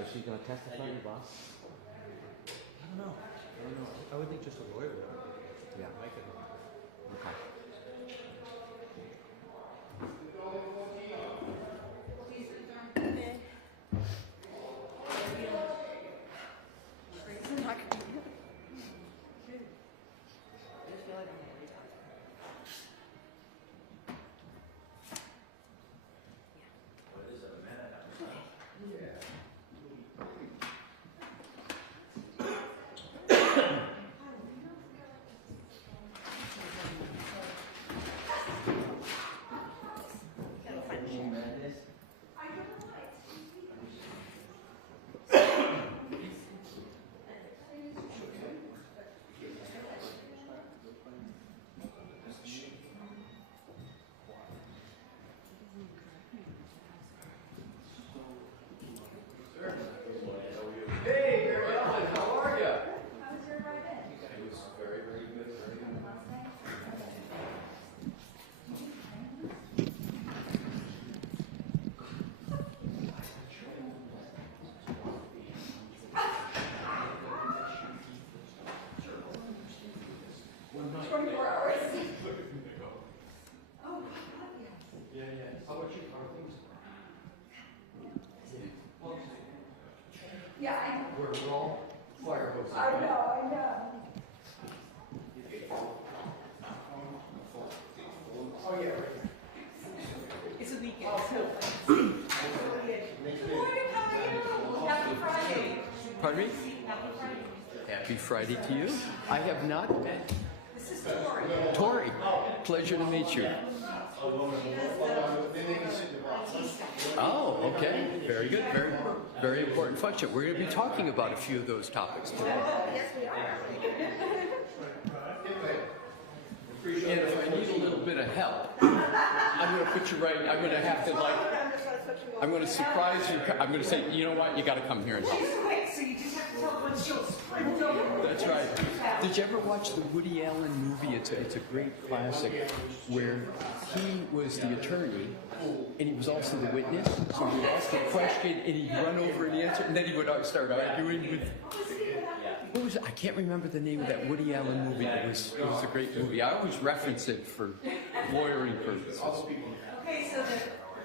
is she going to testify, your boss? I don't know. I would think just a lawyer would. Yeah. Mike could. Okay. Pardon me? Happy Friday to you. I have not met. This is Tori. Tori, pleasure to meet you. Oh, okay. Very good. Very important function. We're going to be talking about a few of those topics today. Yes, we are. And if I need a little bit of help, I'm going to put you right. I'm going to have to I'm going to surprise you. I'm going to say, you know what? You got to come here and help. So you just have to tell when she'll sprint over. That's right. Did you ever watch the Woody Allen movie? It's a great classic where he was the attorney and he was also the witness. So he would ask a question and he'd run over and answer, and then he would start arguing with. What was it? I can't remember the name of that Woody Allen movie. It was a great movie. I always reference it for lawyering purposes. Okay, so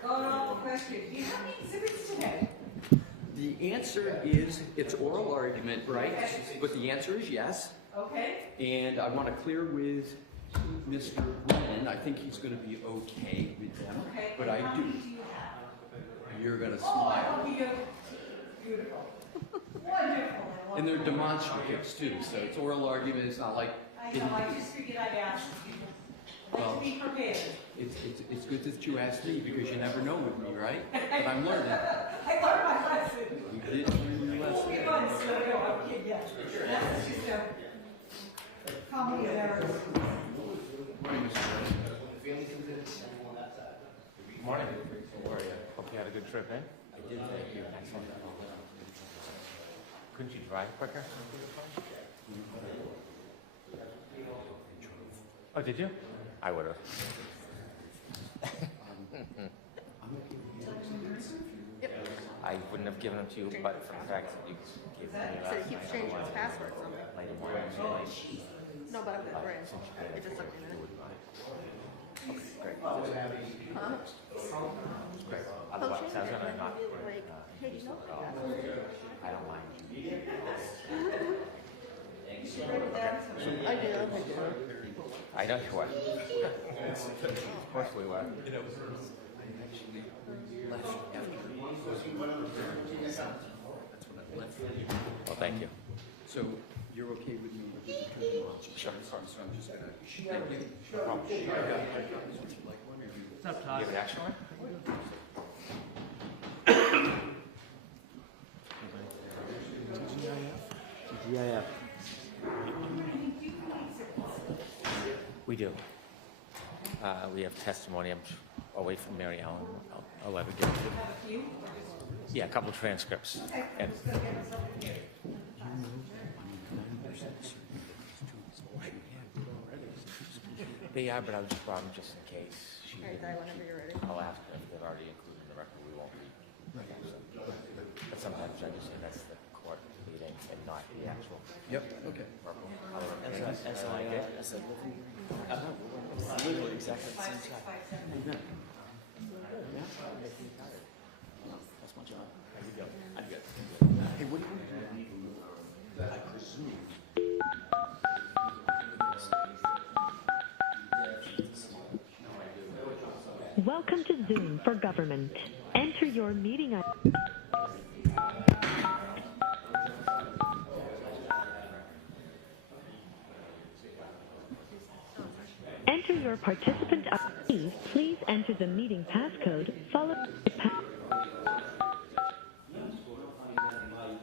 going on the question, do you have any exhibits today? The answer is, it's oral argument, right? But the answer is yes. Okay. And I want to clear with Mr. Lennon. I think he's going to be okay with them. Okay. But I How do. many do you have? You're going to Oh, smile. I'll be beautiful. Wonderful. And they're demonstratives too, so it's oral argument. It's not like I know, I just figured I'd ask you. I'd like to be prepared. it's good that you asked me because you never know with me, right? But I'm learning. I learned my lesson. You did learn your lesson. We're going slow, no, I'm kidding, yeah. That's just a comedy of errors. Morning, Mr. Lennon. Good morning. How are you? Hope you had a good trip, eh? I did, thank you. Excellent. Couldn't you drive quicker? Oh, did you? I would have. I wouldn't have given them to you, but for the fact that you gave them to me So last it keeps night, changing its passwords on me. later morning, No, but I'm good, right? It just took me a minute. great. Huh? Great. Oh, Otherwise, I was change it. gonna not. Like, hey, do you know Oh, I don't mind. I do. I know you would. Of course we would. Well, thank you. So you're okay with me? Sure. So I'm just gonna. Thank you. No problem. Would you like one or do you? You have the action one? GIF. We do. We have testimony. I'm away from Mary Ellen. I'll ever get to. Yeah, a couple transcripts. And they are, but I just brought them just in case. All right, Di, whenever you're ready. I'll ask them if they're already included in the record. We won't be. But sometimes I just said living room. Literally exactly the same time. That's my job. I'm good. Hey, what do you want to do? I presume. Welcome to Zoom for Government. Enter your meeting ID. Enter your participant ID. Please enter the meeting passcode followed by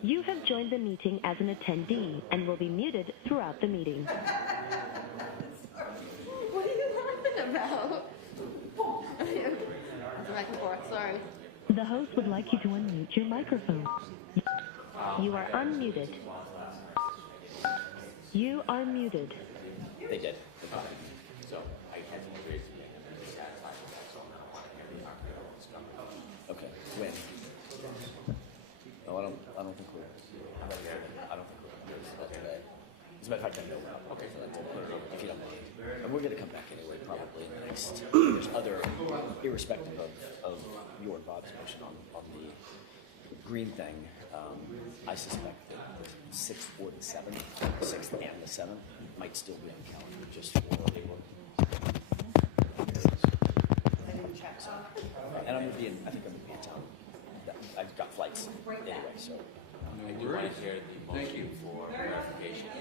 You have joined the meeting as an attendee and will be muted throughout the meeting. What are you laughing about? Back and forth, sorry. The host would like you to unmute your microphone. You are unmuted. You are muted. They did. So I had to raise the satisfied with that, so I want to carry on. Okay. When? No, I don't think we're. I don't think we're today. As a matter of fact, I know. Okay, so that's if you don't mind. And we're going to come back anyway, probably in the next. There's other, irrespective of your and Bob's motion on the green thing. I suspect that the 6th or the 7th, 6th and the 7th, might still be on calendar just for April. I didn't check. So, and I'm going to be in. I think I'm going to be in town. I've got flights anyway, so. I do want to hear the motion for clarification. I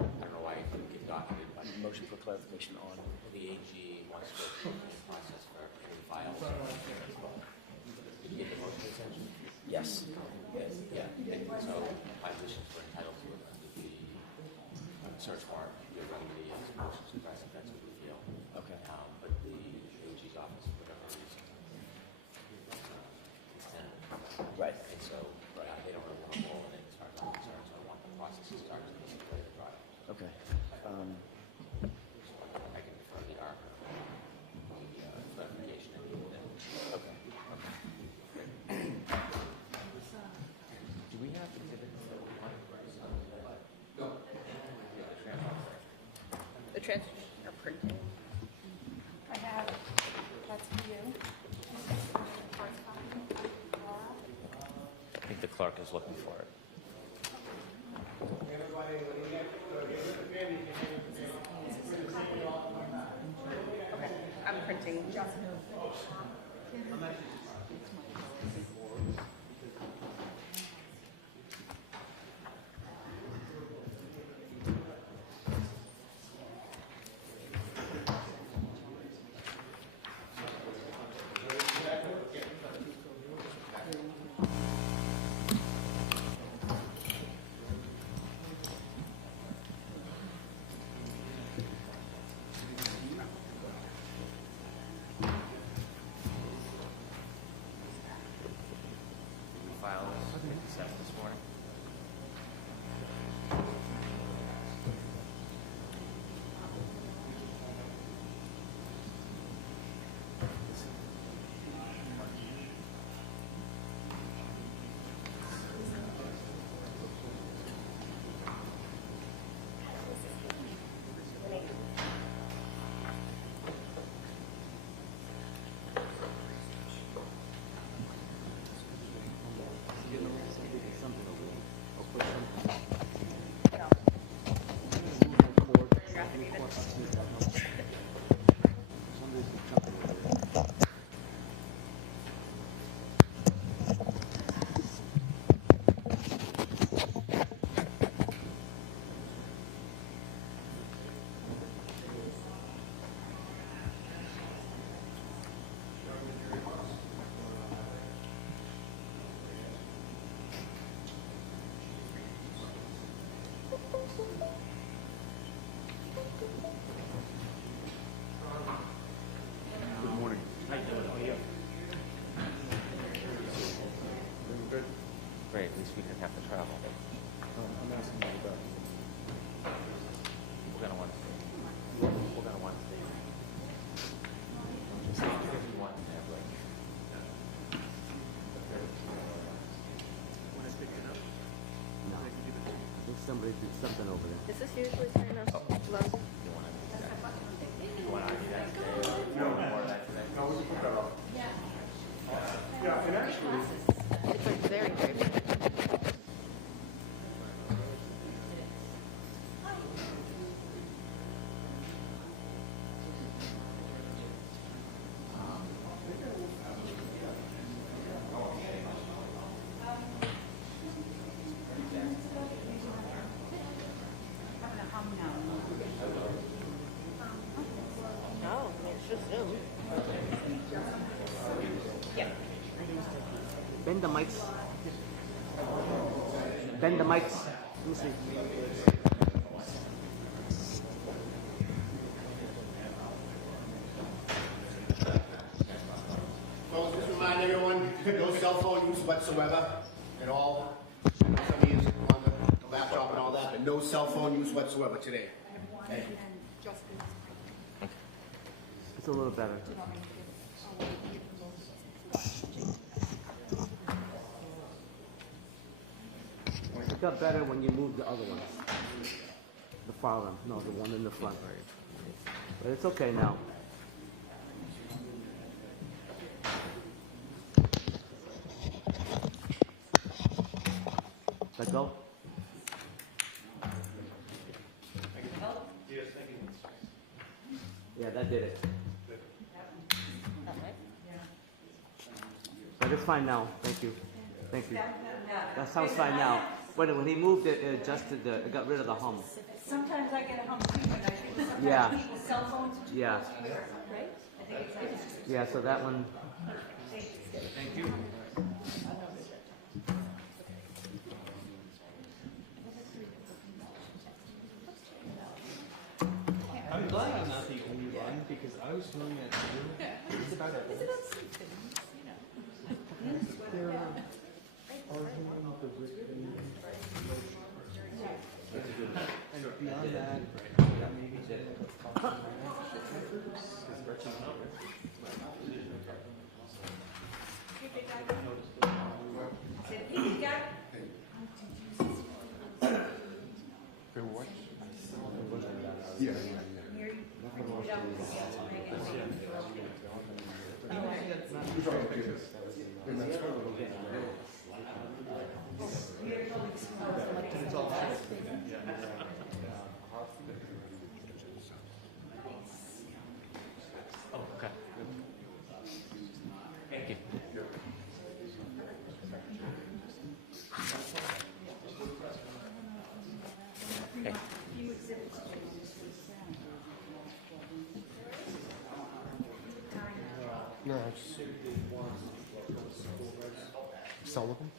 don't know why it didn't get docketed, but Motion for clarification on. the AG wants to go through the process for any files. Did you get the motion attention? Yes. Yeah. So my positions were entitled to it under the search warrant. You're running the motion to suppress if that's what you feel. Okay. But the AG's office, for whatever reason, Right. and so they don't really want to roll in it as far as I'm concerned. So I want the process to start to be ready to drive. Okay. I can defer the ARC, the clarification. Okay. Do we have exhibits that we want? The transcripts are printed. I have. That's for you. I think the clerk is looking for it. Okay, I'm printing. We filed this this morning. Good morning. How you doing? How are you? Doing good. Great, at least we didn't have to travel. I'm asking you about. We're gonna want to stay. We're gonna want to stay. Just if you want to have like. When I picked it up, I can give it to you. somebody did something over there. Is this usually kind of low? You want to argue that today? Or more of that today? It's like very, very big. No, it's just Zoom. Bend the mics. Bend the mics. Let me see. Well, just remind everyone, no cell phone use whatsoever at all. Somebody is on the laptop and all that, but no cell phone use whatsoever today. Thank you. It's a little better. It got better when you moved the other ones. The far one. No, the one in the front. But it's okay now. Let go. Yeah, that did it. But it's fine now. Thank you. Thank you. That sounds fine now. When he moved it, it adjusted the, it got rid of the hum. Sometimes I get a hum too, but I think sometimes Yeah. people's cell phones are too Yeah. close to their, right? I think it's Yeah, so that one. Thank you. I'm glad I'm not the only one because I was feeling that too. It's about it. And beyond that, maybe Oh, okay. Thank you. Hey. No, I just sell them.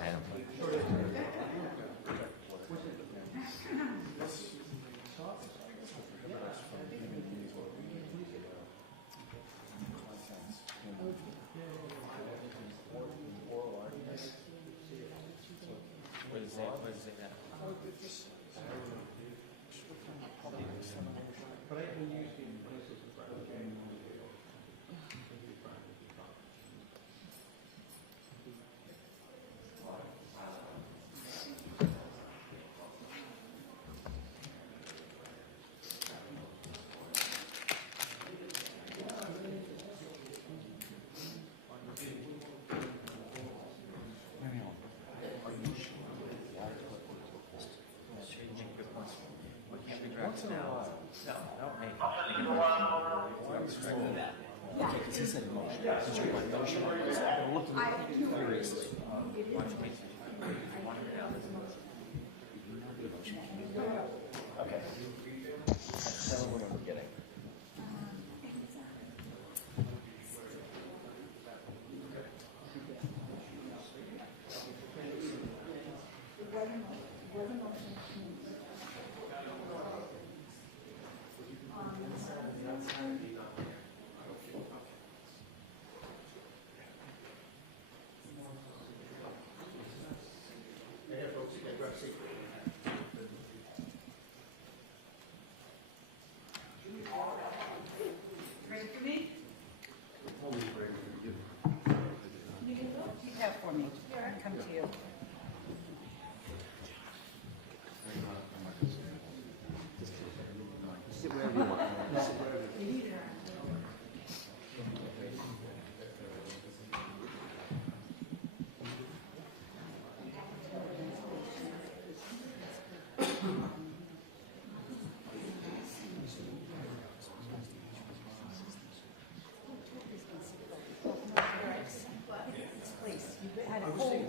I don't think. What is that? What is it?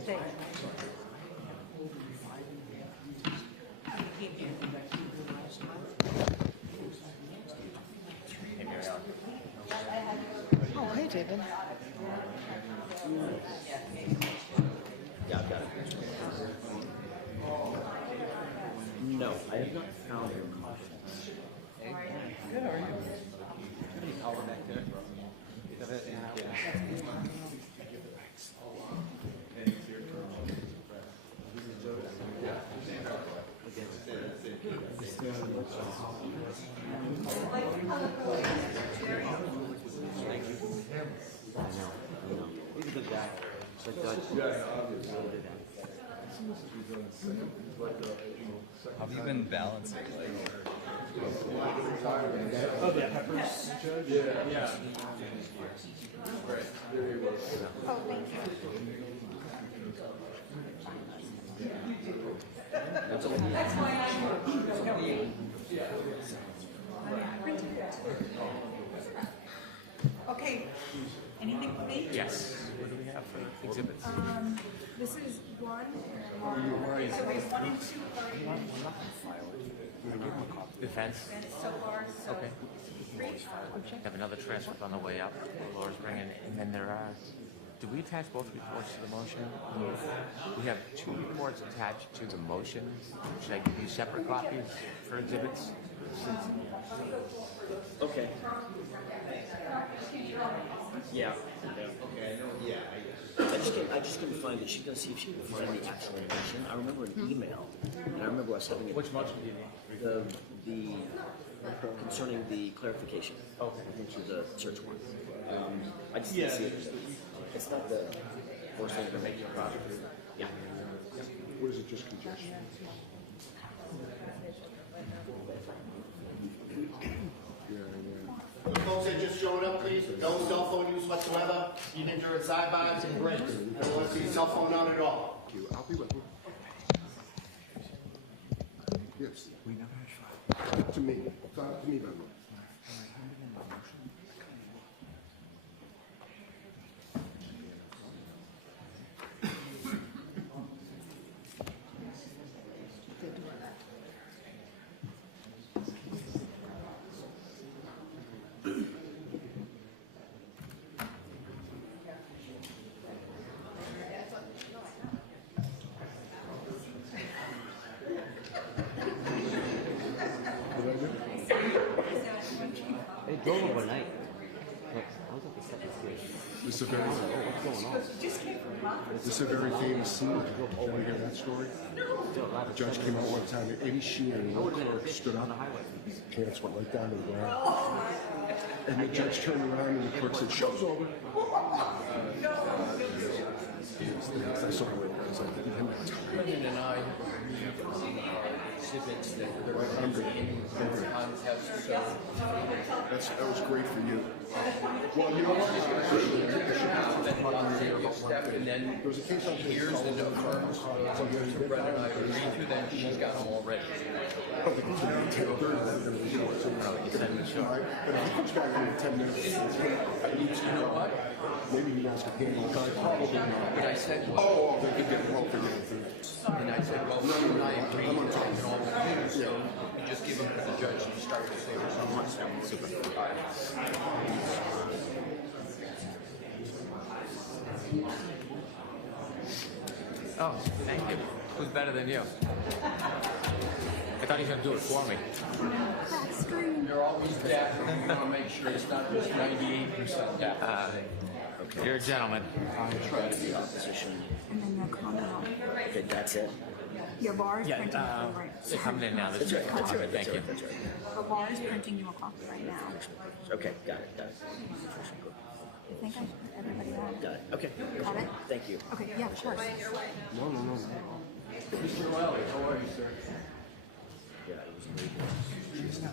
Thanks. Hey, Mary Ellen. Oh, hey, David. Yeah, I've got it. No, I have not found your caution. Good, how are you? I know. He's a good guy. But How have you been balancing? Oh, thank you. That's why I'm. Okay, anything for me? Yes. What do we have for exhibits? This is one. So we have 1 and 2 already Defense. so far, so Okay. 3. Have another transcript on the way up. Laura's bringing, and then there are. Do we attach both reports to the motion? We have 2 reports attached to the motion. Should I give you separate copies for exhibits? okay. Yeah. Okay. I just couldn't find it. She's gonna see if she can find the actual motion. I remember an email, and I remember us having it. Which motion do you need? The concerning the clarification. Okay. Into the search warrant. I just didn't see it. It's not the first thing to make your product. Yeah. What is it, just congestion? The folks that just showed up, please, no cell phone use whatsoever, even during sidebars and breaks. I don't want to see a cell phone out at all. Thank you. I'll be with you. Yes. We never had trial. To me. Talk to me, by the way. They drove overnight. Look, I was at the second stage. This is a very, What's going on? this is a very famous scene. Did you hear that story? The judge came out one time, and Eddie Sheehan and one clerk stood up. Pants went right down to the ground. And the judge turned around and the clerk said, "Show's over." I saw it. I was like, Brendan and I exhibits that were in the contest, so that was great for you. Well, you know step, and then there was a case on here's the note firms. So Brendan and I agreed to them, she's got them already. But if he comes back in 10 minutes, You know what? maybe he wants to handle it. Probably not. What I said was, Oh, they could get it well figured. and I said, well, Brendan and I agreed to take it all with you, so you just give them to the judge and you start to say Oh, thank you. Who's better than you? I thought he was going to do it for me. You're always deaf, and you want to make sure it's not just 98% deaf. You're a gentleman. Opposition. And then your comment on Okay, that's it. your bar is Yeah, printing you right. they're coming in now. That's right. That's right. Thank you. That's right. The bar is printing you a copy right now. Okay, got it. I think I should put everybody on. Got it. Okay. Got it? Thank you. Okay, yeah, of course. No. Mr. Wiley, how are you, sir? Yeah, it was really It's not.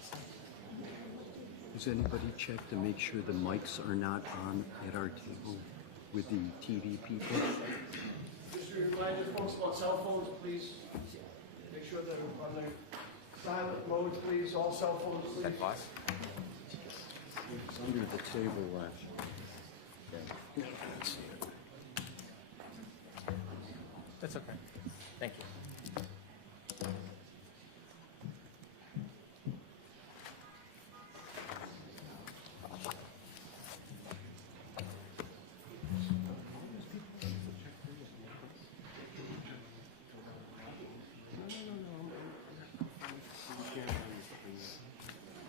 What's that? Has anybody checked to make sure the mics are not on at our table with the TV people? Just a reminder, folks, about cell phones, please. Make sure they're on their silent mode, please. All cell phones, please. That boss? It's under the table left. Yeah, I see it. That's okay. Thank you.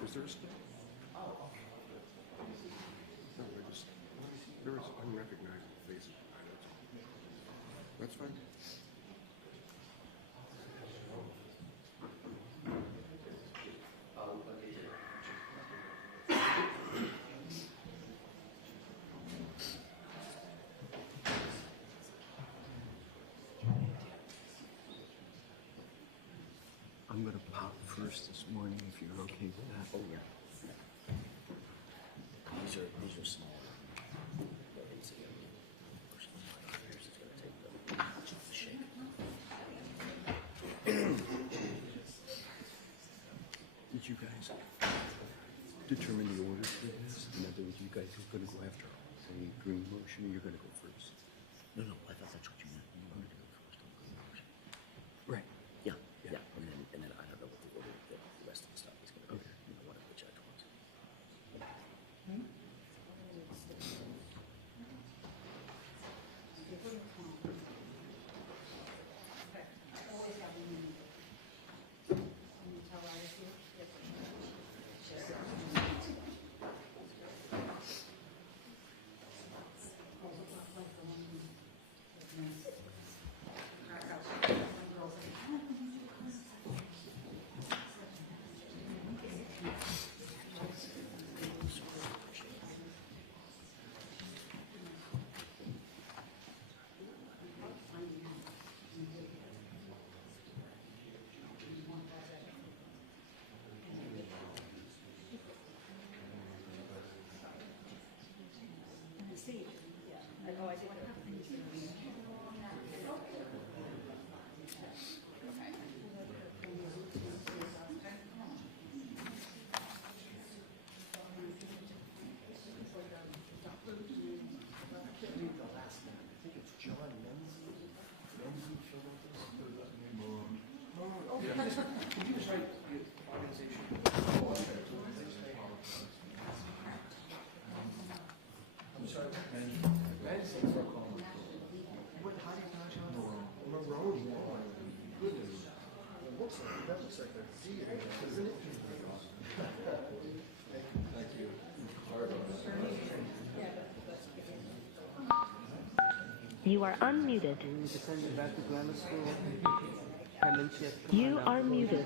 Was there a step? No, there was unrecognizable faces behind it. That's fine. I'm gonna pop first this morning if you're okay with that. Oh, yeah. These are small. But it's, it's gonna take the shape. Did you guys determine the order for this? In other words, you guys are gonna go after the green motion, or you're gonna go first? No, I thought that's what you meant. You wanted to go first on green motion. Right. Yeah. And then I don't know what the order of the rest of the stuff is gonna be. Okay. You know, one of which I want. You are unmuted. You are muted.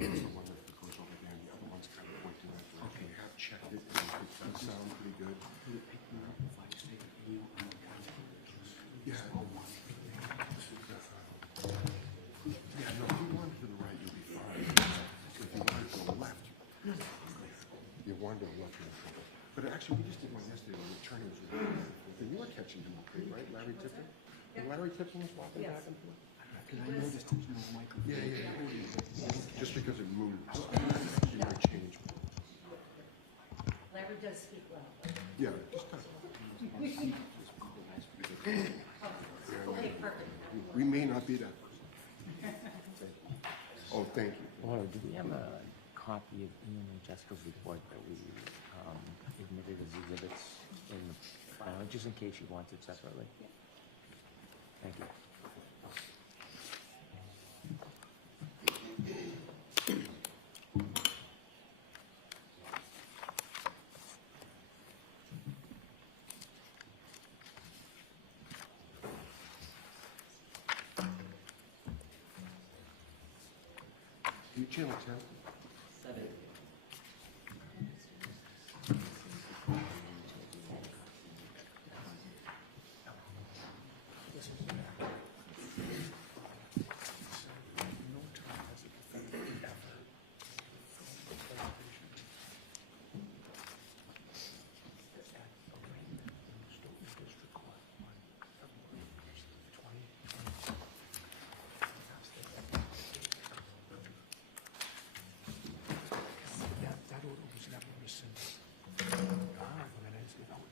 answer one that goes over there, and the other one's kind of pointing that direction. They have checked it, and it does sound pretty good. Yeah. Yeah, no, if you wander to the right, you'll be fine. If you wander to the left, you wander to the left, you're in trouble. But actually, we just did one yesterday when the attorney was really good. And you were catching him, right? Larry Tipton? And Larry Tipton was walking back and forth? Because I noticed there's no microphone. Yeah. Just because it moves, you might change. Larry does speak well. Yeah, just kind of. Okay, perfect. We may not be that person. Oh, thank you. Laura, do we have a copy of Ian and Jessica's report that we admitted as exhibits in the file, just in case you want it separately? Thank you. You channel 10? 7. That order was never rescinded.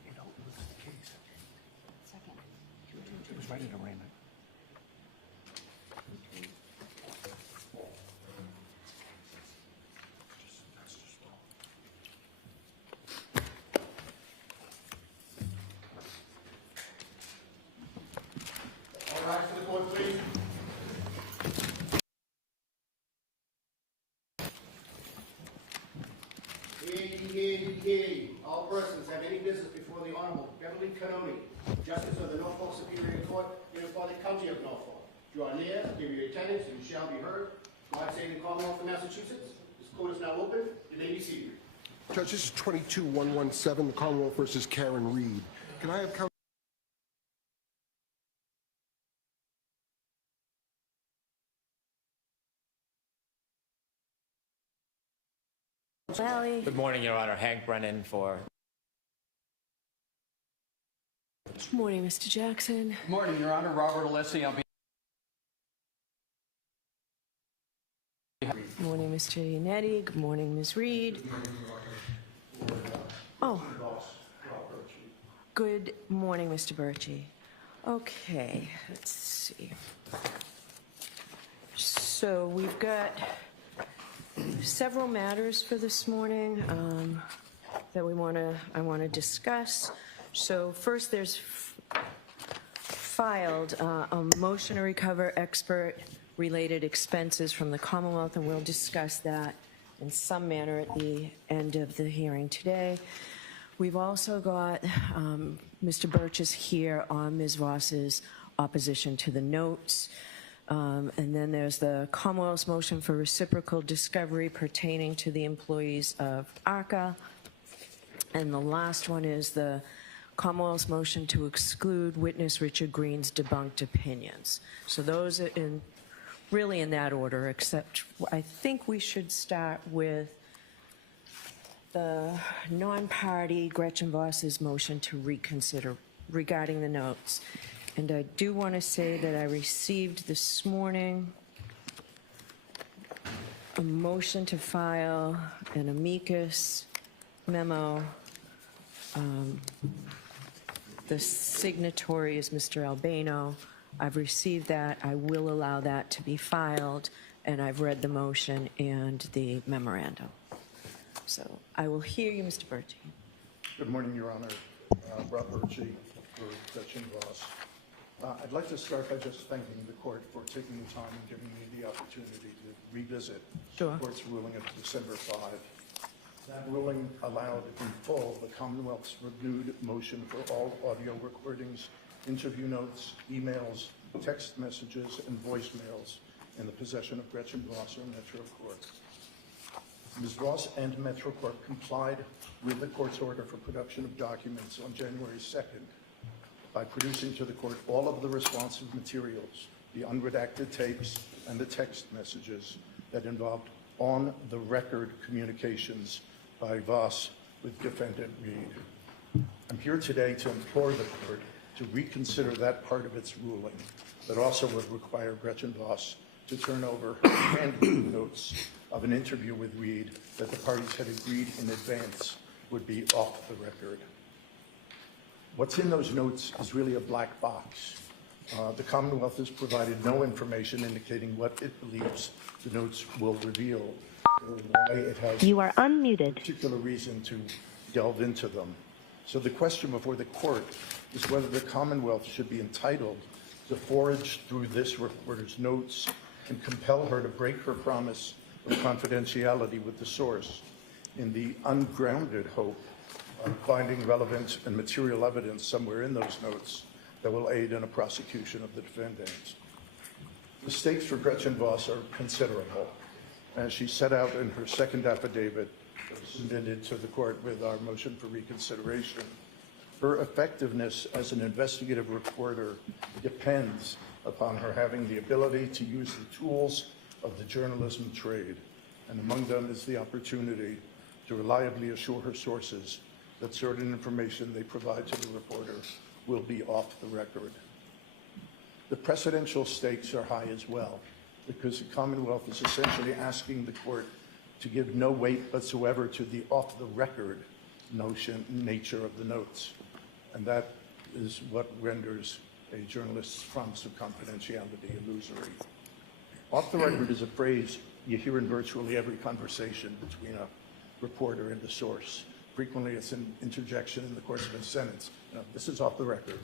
It was the case. Second. It was right in arraignment. That's just wrong. All rise to the court, please. All persons have any business before the Honorable Beverly Canoni, Justice of the Norfolk Superior Court, here for the County of Norfolk. Draw near, give your attendance, and you shall be heard. God save the Commonwealth of Massachusetts. This court is now open. You may be seated. Judge, this is 22-117, the Commonwealth versus Karen Reed. Can I have counsel? Valley. Good morning, Your Honor. Hank Brennan for... Good morning, Mr. Jackson. Good morning, Your Honor. Robert Alessi. I'll be. Good morning, Mr. Iannetti. Good morning, Ms. Reed. Oh. Good morning, Mr. Birchie. Okay, let's see. So we've got several matters for this morning that I want to discuss. So first, there's filed a motion to recover expert-related expenses from the Commonwealth, and we'll discuss that in some manner at the end of the hearing today. We've also got Mr. Birch is here on Ms. Voss's opposition to the notes. And then there's the Commonwealth's motion for reciprocal discovery pertaining to the employees of ARCA. And the last one is the Commonwealth's motion to exclude witness Richard Green's debunked opinions. So those are really in that order, except I think we should start with the non-party Gretchen Voss's motion to reconsider regarding the notes. And I do want to say that I received this morning a motion to file an amicus memo. The signatory is Mr. Albano. I've received that. I will allow that to be filed, and I've read the motion and the memorandum. So I will hear you, Mr. Birchie. Good morning, Your Honor. Rob Birchie for Gretchen Voss. I'd like to start by just thanking the court for taking the time and giving me the opportunity to revisit the court's ruling of December 5. That ruling allowed in full the Commonwealth's renewed motion for all audio recordings, interview notes, emails, text messages, and voicemails in the possession of Gretchen Voss or Metro Court. Ms. Voss and MetroCorp complied with the court's order for production of documents on January 2nd by producing to the court all of the responsive materials, the unredacted tapes and the text messages that involved on-the-record communications by Voss with defendant Reed. I'm here today to implore the court to reconsider that part of its ruling, but also would require Gretchen Voss to turn over her handwritten notes of an interview with Reed that the parties had agreed in advance would be off the record. What's in those notes is really a black box. The Commonwealth has provided no information indicating what it believes the notes will reveal, or why it has You are unmuted. particular reason to delve into them. So the question before the court is whether the Commonwealth should be entitled to forage through this reporter's notes and compel her to break her promise of confidentiality with the source in the ungrounded hope of finding relevant and material evidence somewhere in those notes that will aid in a prosecution of the defendant. The stakes for Gretchen Voss are considerable. As she set out in her second affidavit submitted to the court with our motion for reconsideration, her effectiveness as an investigative reporter depends upon her having the ability to use the tools of the journalism trade, and among them is the opportunity to reliably assure her sources that certain information they provide to the reporter will be off the record. The precedential stakes are high as well, because the Commonwealth is essentially asking the court to give no weight whatsoever to the off-the-record nature of the notes, and that is what renders a journalist's promise of confidentiality illusory. Off the record is a phrase you hear in virtually every conversation between a reporter and a source. Frequently, it's an interjection in the course of a sentence. This is off the record.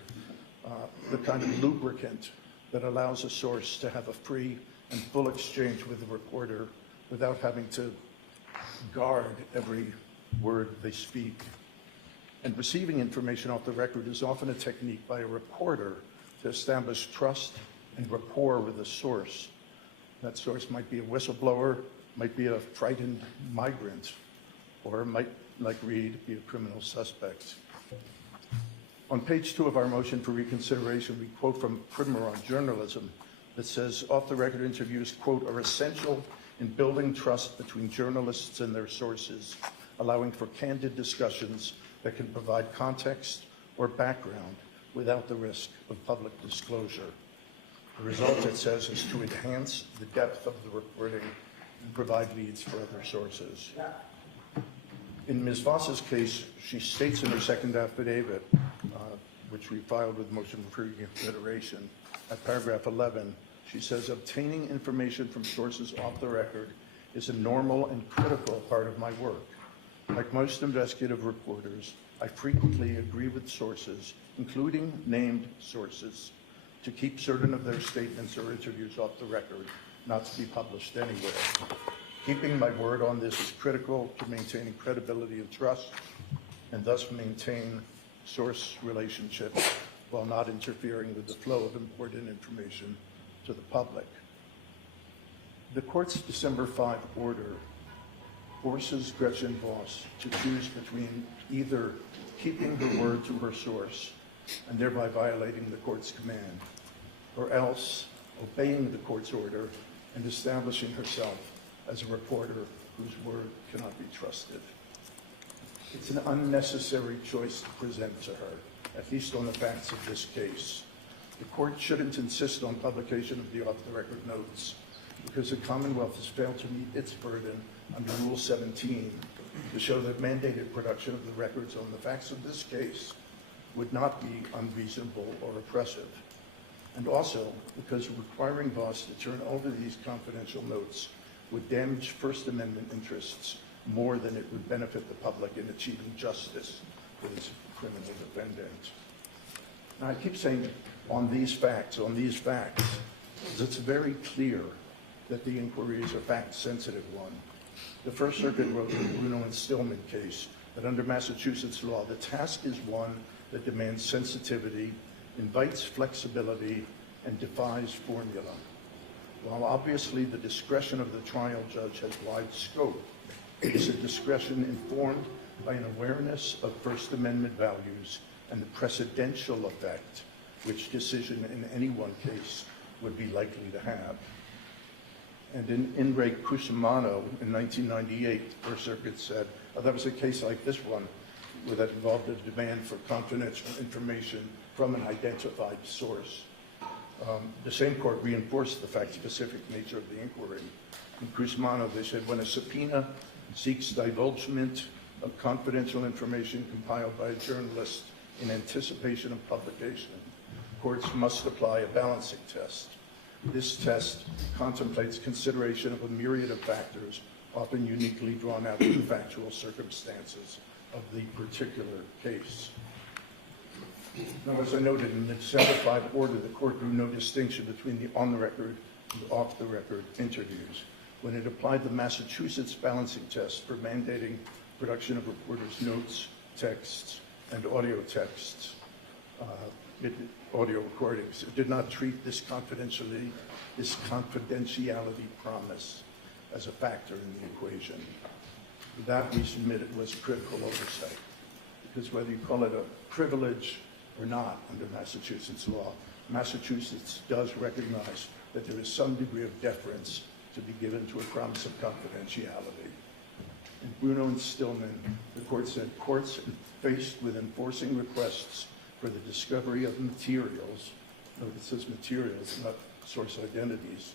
The kind of lubricant that allows a source to have a free and full exchange with the reporter without having to guard every word they speak. And receiving information off the record is often a technique by a reporter to establish trust and rapport with a source. That source might be a whistleblower, might be a frightened migrant, or might, like Reed, be a criminal suspect. On page 2 of our motion for reconsideration, we quote from Primer on Journalism that says, off-the-record interviews, quote, are essential in building trust between journalists and their sources, allowing for candid discussions that can provide context or background without the risk of public disclosure. The result, it says, is to enhance the depth of the reporting and provide leads for other sources. In Ms. Voss's case, she states in her second affidavit, which we filed with motion for reconsideration, at paragraph 11, she says, obtaining information from sources off the record is a normal and critical part of my work. Like most investigative reporters, I frequently agree with sources, including named sources, to keep certain of their statements or interviews off the record, not to be published anywhere. Keeping my word on this is critical to maintaining credibility and trust, and thus maintain source relationships while not interfering with the flow of important information to the public. The court's December 5 order forces Gretchen Voss to choose between either keeping her word to her source and thereby violating the court's command, or else obeying the court's order and establishing herself as a reporter whose word cannot be trusted. It's an unnecessary choice to present to her, at least on the facts of this case. The court shouldn't insist on publication of the off-the-record notes because the Commonwealth has failed to meet its burden under Rule 17 to show that mandated production of the records on the facts of this case would not be unreasonable or oppressive. And also because requiring Voss to turn over these confidential notes would damage First Amendment interests more than it would benefit the public in achieving justice for this criminal defendant. Now, I keep saying on these facts, because it's very clear that the inquiry is a fact-sensitive one. The First Circuit wrote in the Bruno and Stillman case that under Massachusetts law, the task is one that demands sensitivity, invites flexibility, and defies formula. While obviously the discretion of the trial judge has wide scope, It is a discretion informed by an awareness of First Amendment values and the precedential effect which decision in any one case would be likely to have. And in Re Cusimano in 1998, the First Circuit said, that was a case like this one, where that involved a demand for confidential information from an identified source. The same court reinforced the fact-specific nature of the inquiry. In Cusimano, they said, when a subpoena seeks divulgement of confidential information compiled by a journalist in anticipation of publication, courts must apply a balancing test. This test contemplates consideration of a myriad of factors, often uniquely drawn out from the factual circumstances of the particular case. Now, as I noted in the December 5 order, the court drew no distinction between the on-the-record and off-the-record interviews. When it applied the Massachusetts balancing test for mandating production of reporters' notes, texts, and audio texts, audio recordings, it did not treat this confidentiality promise as a factor in the equation. That, we submitted, was critical oversight, because whether you call it a privilege or not under Massachusetts law, Massachusetts does recognize that there is some degree of deference to be given to a promise of confidentiality. In Bruno and Stillman, the court said courts faced with enforcing requests for the discovery of materials, note it says materials, not source identities,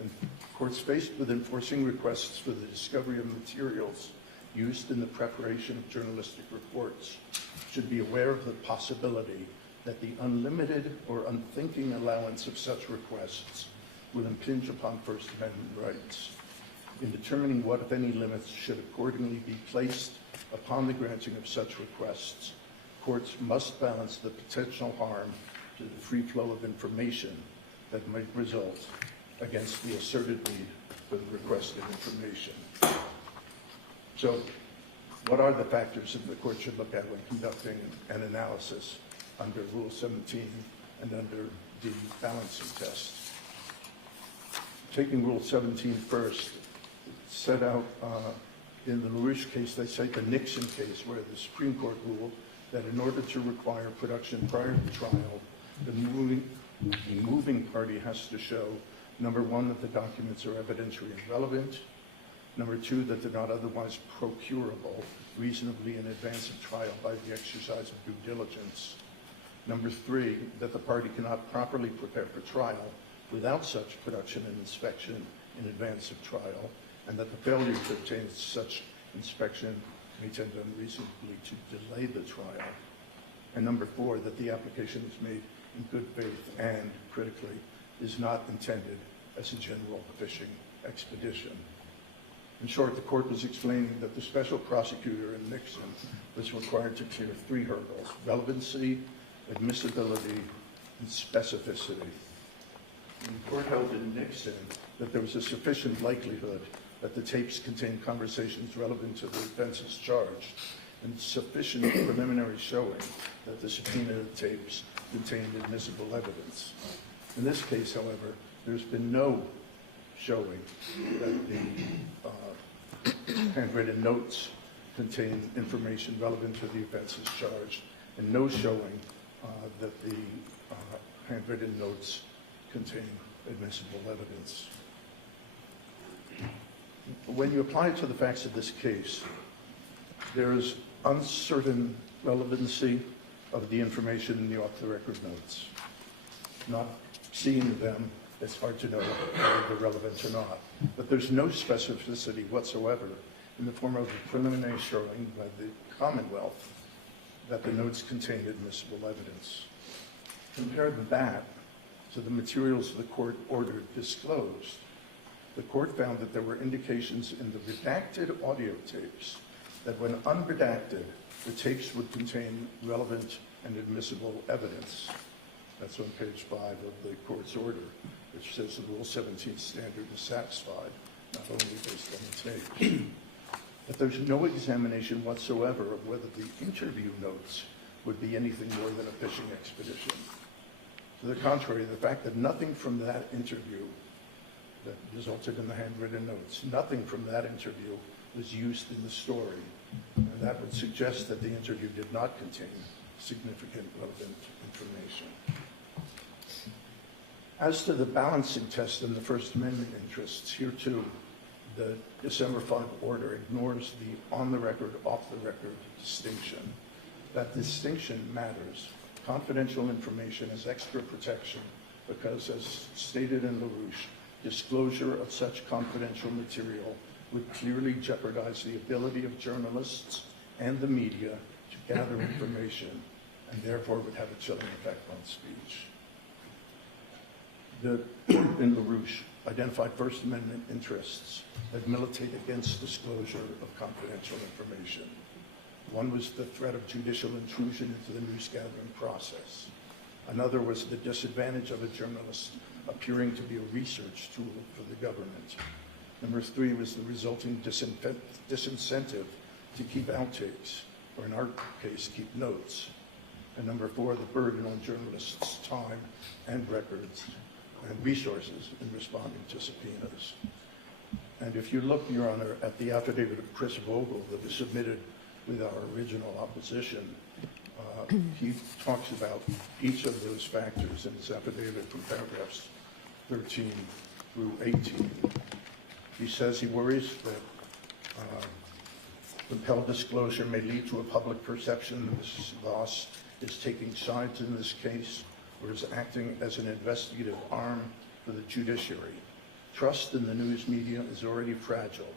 and courts faced with enforcing requests for the discovery of materials used in the preparation of journalistic reports should be aware of the possibility that the unlimited or unthinking allowance of such requests will impinge upon First Amendment rights. In determining what, if any, limits should accordingly be placed upon the granting of such requests, courts must balance the potential harm to the free flow of information that might result against the asserted need for the requested information. So, what are the factors that the court should look at when conducting an analysis under Rule 17 and under the balancing test? Taking Rule 17 first, set out in the LaRouche case, they cite the Nixon case, where the Supreme Court ruled that in order to require production prior to trial, the moving party has to show, number one, that the documents are evidentiary and relevant, number two, that they're not otherwise procurable reasonably in advance of trial by the exercise of due diligence, number three, that the party cannot properly prepare for trial without such production and inspection in advance of trial, and that the failure to obtain such inspection may tend unreasonably to delay the trial, and number four, that the application is made in good faith and, critically, is not intended as a general fishing expedition. In short, the court was explaining that the special prosecutor in Nixon was required to clear three hurdles: relevancy, admissibility, and specificity. And the court held in Nixon that there was a sufficient likelihood that the tapes contained conversations relevant to the offenses charged, and sufficient preliminary showing that the subpoenaed tapes contained admissible evidence. In this case, however, there's been no showing that the handwritten notes contain information relevant to the offenses charged, and no showing that the handwritten notes contain admissible evidence. When you apply it to the facts of this case, there is uncertain relevancy of the information in the off-the-record notes. Not seeing them, it's hard to know whether they're relevant or not. But there's no specificity whatsoever in the form of a preliminary showing by the Commonwealth that the notes contain admissible evidence. Compare that to the materials the court ordered disclosed. The court found that there were indications in the redacted audio tapes that when unredacted, the tapes would contain relevant and admissible evidence. That's on page 5 of the court's order, which says the Rule 17 standard is satisfied, not only based on the tapes. But there's no examination whatsoever of whether the interview notes would be anything more than a fishing expedition. To the contrary, the fact that nothing from that interview that resulted in the handwritten notes, nothing from that interview was used in the story. And that would suggest that the interview did not contain significant relevant information. As to the balancing test and the First Amendment interests, here too, the December 5 order ignores the on-the-record, off-the-record distinction. That distinction matters. Confidential information has extra protection because, as stated in LaRouche, disclosure of such confidential material would clearly jeopardize the ability of journalists and the media to gather information, and therefore would have a chilling effect on speech. The court in LaRouche identified First Amendment interests that militate against disclosure of confidential information. One was the threat of judicial intrusion into the news-gathering process. Another was the disadvantage of a journalist appearing to be a research tool for the government. Number 3 was the resulting disincentive to keep outtakes, or in our case, keep notes. And number 4, the burden on journalists' time and records and resources in responding to subpoenas. And if you look, Your Honor, at the affidavit of Chris Vogel that was submitted with our original opposition, he talks about each of those factors in his affidavit from paragraphs 13 through 18. He says he worries that compelled disclosure may lead to a public perception that Mrs. Voss is taking sides in this case or is acting as an investigative arm for the judiciary. Trust in the news media is already fragile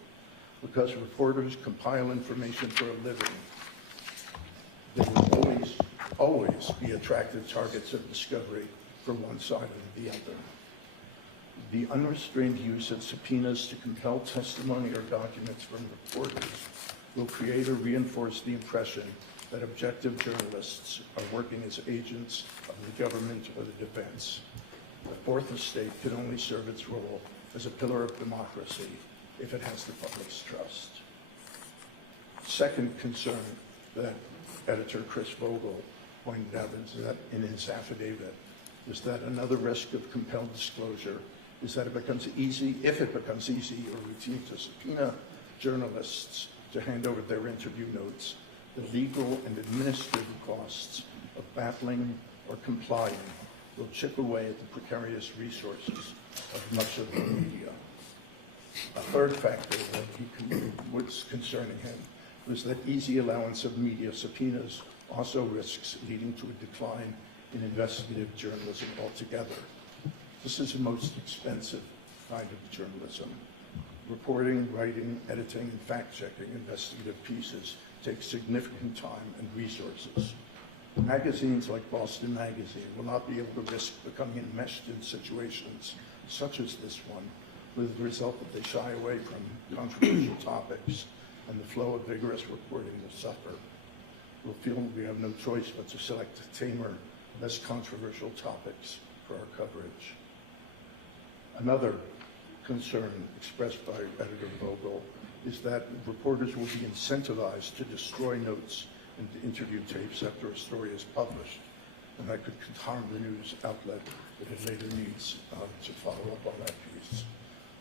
because reporters compile information for a living. They will always be attractive targets of discovery for one side or the other. The unrestrained use of subpoenas to compel testimony or documents from reporters will create or reinforce the impression that objective journalists are working as agents of the government or the defense. The Fourth Estate can only serve its role as a pillar of democracy if it has the public's trust. Second concern that editor Chris Vogel pointed out in his affidavit is that another risk of compelled disclosure is that if it becomes easy or routine to subpoena journalists to hand over their interview notes, the legal and administrative costs of battling or complying will chip away at the precarious resources of much of the media. A third factor that was concerning him was that easy allowance of media subpoenas also risks leading to a decline in investigative journalism altogether. This is the most expensive kind of journalism. Reporting, writing, editing, and fact-checking investigative pieces take significant time and resources. Magazines like Boston Magazine will not be able to risk becoming enmeshed in situations such as this one, with the result that they shy away from controversial topics and the flow of vigorous reporting will suffer. We'll feel we have no choice but to select tamer, less controversial topics for our coverage. Another concern expressed by Editor Vogel is that reporters will be incentivized to destroy notes and interview tapes after a story is published, and that could harm the news outlet if it later needs to follow up on that piece.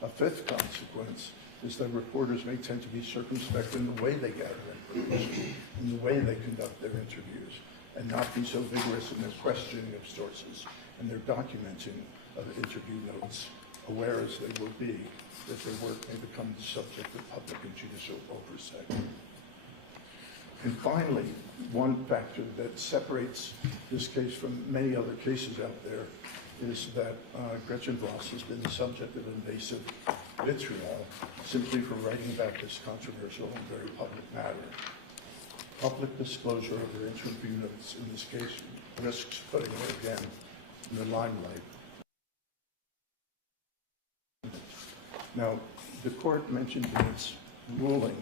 A fifth consequence is that reporters may tend to be circumspect in the way they gather information, in the way they conduct their interviews, and not be so vigorous in their questioning of sources and their documenting of interview notes, aware as they will be that their work may become the subject of public and judicial oversight. And finally, one factor that separates this case from many other cases out there is that Gretchen Voss has been the subject of invasive vitriol simply for writing about this controversial and very public matter. Public disclosure of her interview notes in this case risks putting her again in the limelight. Now, the court mentioned in its ruling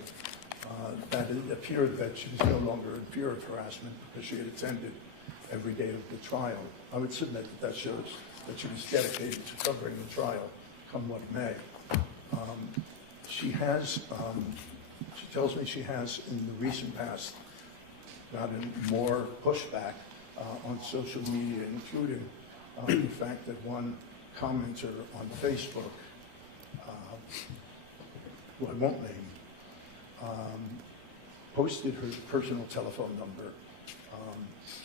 that it appeared that she was no longer in fear of harassment because she had attended every day of the trial. I would submit that shows that she was dedicated to covering the trial, come what may. She tells me she has, in the recent past, gotten more pushback on social media, including the fact that one commenter on Facebook, who I won't name, posted her personal telephone number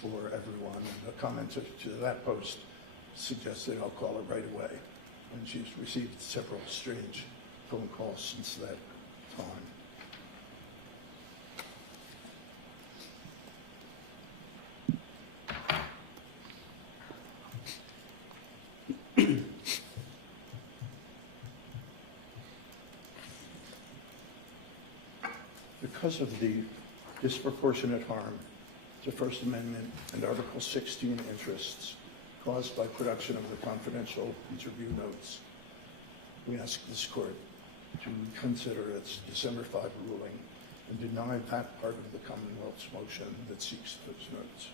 for everyone. And a commenter to that post suggested I'll call her right away. And she's received several strange phone calls since that time. Because of the disproportionate harm to First Amendment and Article 16 interests caused by production of the confidential interview notes, we ask this court to consider its December 5 ruling and deny that part of the Commonwealth's motion that seeks those notes.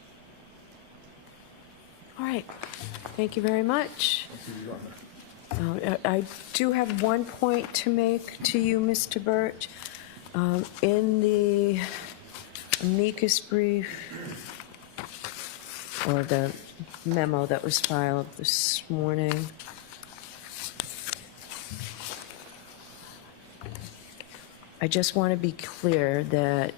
All right. Thank you very much. Thank you, Your Honor. I do have one point to make to you, Mr. Birch. In the amicus brief, or the memo that was filed this morning, I just want to be clear that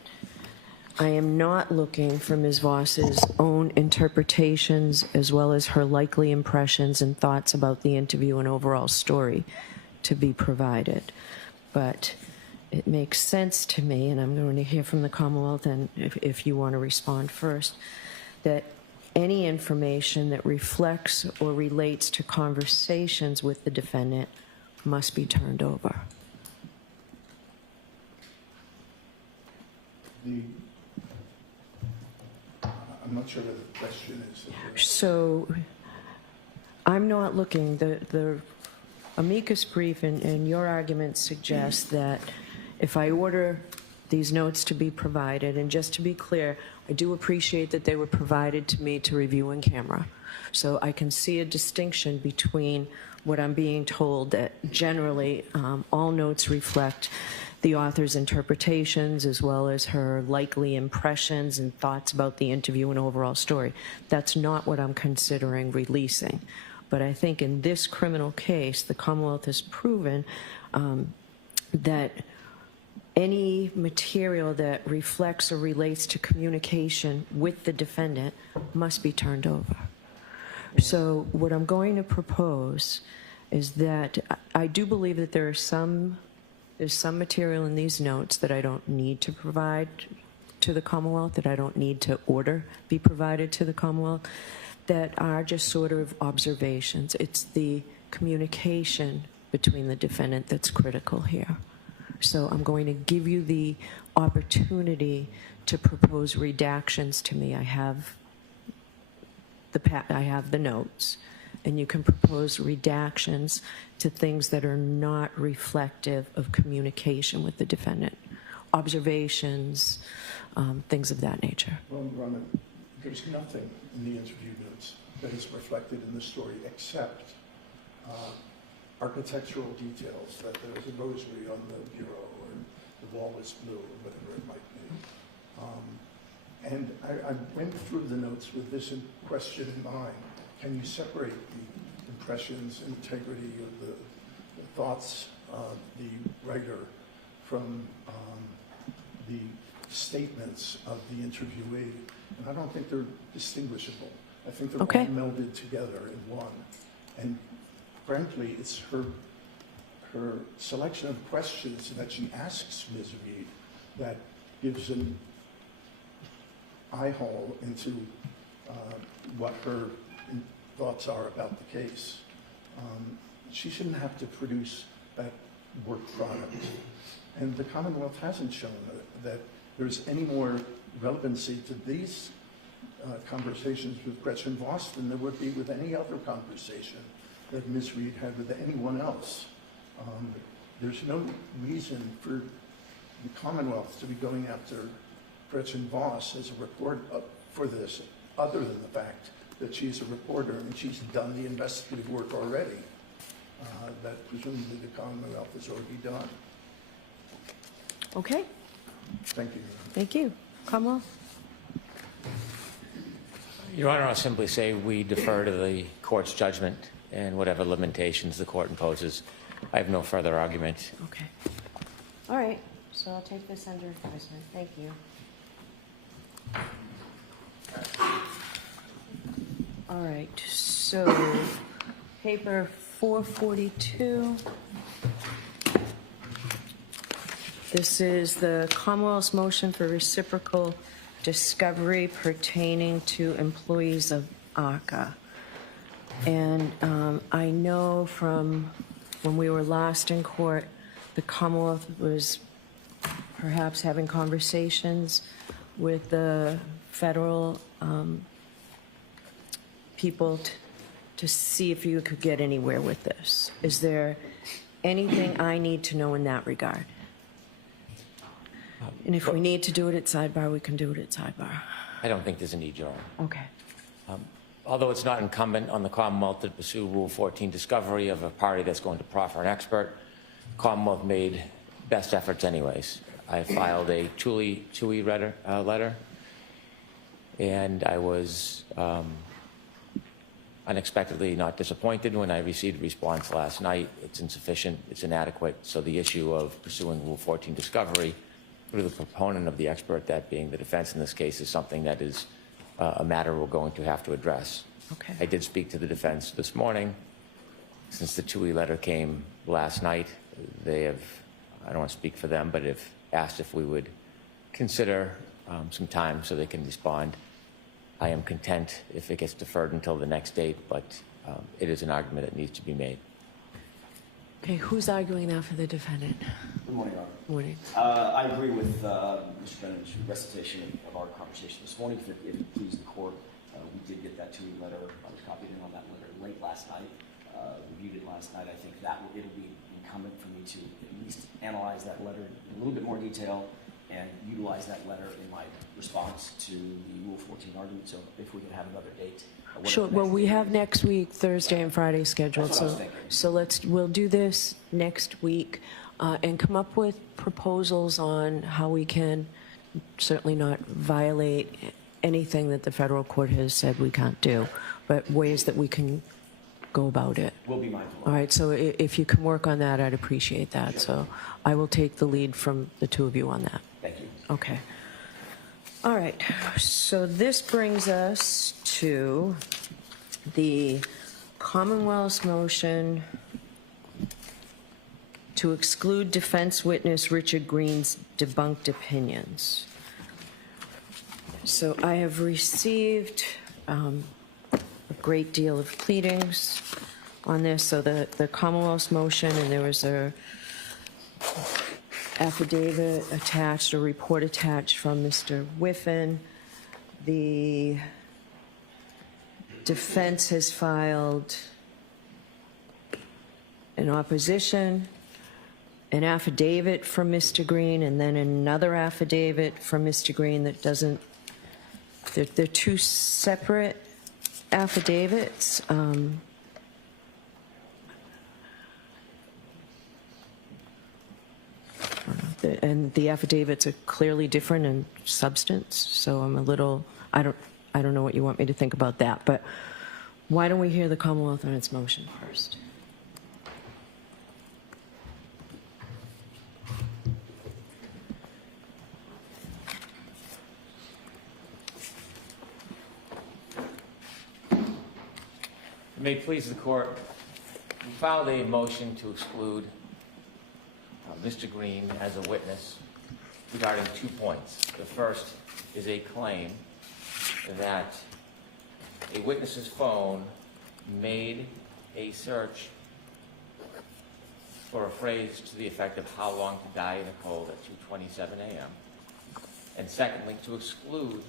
I am not looking for Ms. Voss's own interpretations as well as her likely impressions and thoughts about the interview and overall story to be provided. But it makes sense to me, and I'm going to hear from the Commonwealth, and if you want to respond first, that any information that reflects or relates to conversations with the defendant must be turned over. I'm not sure what the question is. So I'm not looking, the amicus brief and your argument suggests that if I order these notes to be provided, and just to be clear, I do appreciate that they were provided to me to review in camera. So I can see a distinction between what I'm being told that generally all notes reflect the author's interpretations as well as her likely impressions and thoughts about the interview and overall story. That's not what I'm considering releasing. But I think in this criminal case, the Commonwealth has proven that any material that reflects or relates to communication with the defendant must be turned over. So what I'm going to propose is that I do believe that there's some material in these notes that I don't need to provide to the Commonwealth, that I don't need to order be provided to the Commonwealth, that are just sort of observations. It's the communication between the defendant that's critical here. So I'm going to give you the opportunity to propose redactions to me. I have the notes, and you can propose redactions to things that are not reflective of communication with the defendant, observations, things of that nature. Well, Ronna, there's nothing in the interview notes that is reflected in the story except architectural details, that there was a rosary on the bureau, or the wall was blue, or whatever it might be. And I went through the notes with this question in mind. Can you separate the impressions, integrity of the thoughts of the writer from the statements of the interviewee? And I don't think they're distinguishable. I think they're all melded together in one. And frankly, it's her selection of questions that she asks Ms. Reed that gives an eye hole into what her thoughts are about the case. She shouldn't have to produce that work product. And the Commonwealth hasn't shown that there's any more relevancy to these conversations with Gretchen Voss than there would be with any other conversation that Ms. Reed had with anyone else. There's no reason for the Commonwealth to be going after Gretchen Voss as a reporter for this, other than the fact that she's a reporter and she's done the investigative work already, that presumably the Commonwealth has already done. Okay. Thank you. Thank you. Commonwealth? Your Honor, I'll simply say we defer to the court's judgment and whatever limitations the court imposes. I have no further argument. Okay. All right. So I'll take this under advisement. Thank you. All right, so paper 442. This is the Commonwealth's motion for reciprocal discovery pertaining to employees of ACA. And I know from when we were last in court, the Commonwealth was perhaps having conversations with the federal people to see if you could get anywhere with this. Is there anything I need to know in that regard? And if we need to do it at sidebar, we can do it at sidebar. I don't think there's a need, Your Honor. Okay. Although it's not incumbent on the Commonwealth to pursue Rule 14 discovery of a party that's going to proffer an expert, Commonwealth made best efforts anyways. I filed a TUI letter, and I was unexpectedly not disappointed when I received a response last night. It's insufficient, it's inadequate, so the issue of pursuing Rule 14 discovery through the proponent of the expert, that being the defense in this case, is something that is a matter we're going to have to address. Okay. I did speak to the defense this morning. Since the TUI letter came last night, they have, I don't want to speak for them, but have asked if we would consider some time so they can respond. I am content if it gets deferred until the next date, but it is an argument that needs to be made. Okay, who's arguing now for the defendant? Good morning, Your Honor. Morning. I agree with Mr. Bennett's recitation of our conversation this morning. If it pleases the court, we did get that TUI letter. I was copied in on that letter late last night. Reviewed it last night. I think that it'll be incumbent for me to at least analyze that letter in a little bit more detail and utilize that letter in my response to the Rule 14 argument. So if we could have another date. Sure. Well, we have next week, Thursday and Friday scheduled. That's what I was thinking. So we'll do this next week and come up with proposals on how we can certainly not violate anything that the federal court has said we can't do, but ways that we can go about it. We'll be mindful. All right. So if you can work on that, I'd appreciate that. Sure. So I will take the lead from the two of you on that. Thank you. Okay. All right, so this brings us to the Commonwealth's motion to exclude defense witness Richard Green's debunked opinions. So I have received a great deal of pleadings on this. So the Commonwealth's motion, and there was a affidavit attached, a report attached from Mr. Whiffen. The defense has filed an opposition, an affidavit from Mr. Green, and then another affidavit from Mr. Green that doesn't, they're two separate affidavits. And the affidavits are clearly different in substance, so I'm a little, I don't know what you want me to think about that, but why don't we hear the Commonwealth on its motion first? May it please the court, we filed a motion to exclude Mr. Green as a witness regarding 2 points. The first is a claim that a witness's phone made a search for a phrase to the effect of how long to die in a cold at 2:27 a.m. And secondly, to exclude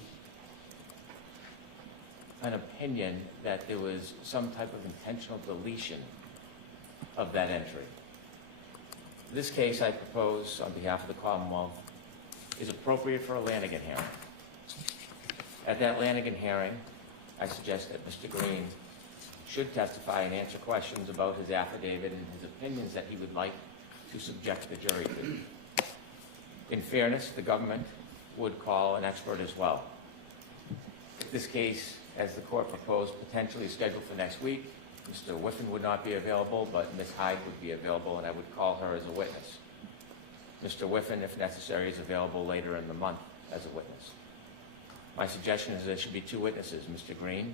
an opinion that there was some type of intentional deletion of that entry. This case, I propose, on behalf of the Commonwealth, is appropriate for a Lanigan hearing. At that Lanigan hearing, I suggest that Mr. Green should testify and answer questions about his affidavit and his opinions that he would like to subject the jury to. In fairness, the government would call an expert as well. If this case, as the court proposed, potentially scheduled for next week, Mr. Whiffen would not be available, but Ms. Hyde would be available, and I would call her as a witness. Mr. Whiffen, if necessary, is available later in the month as a witness. My suggestion is there should be 2 witnesses, Mr. Green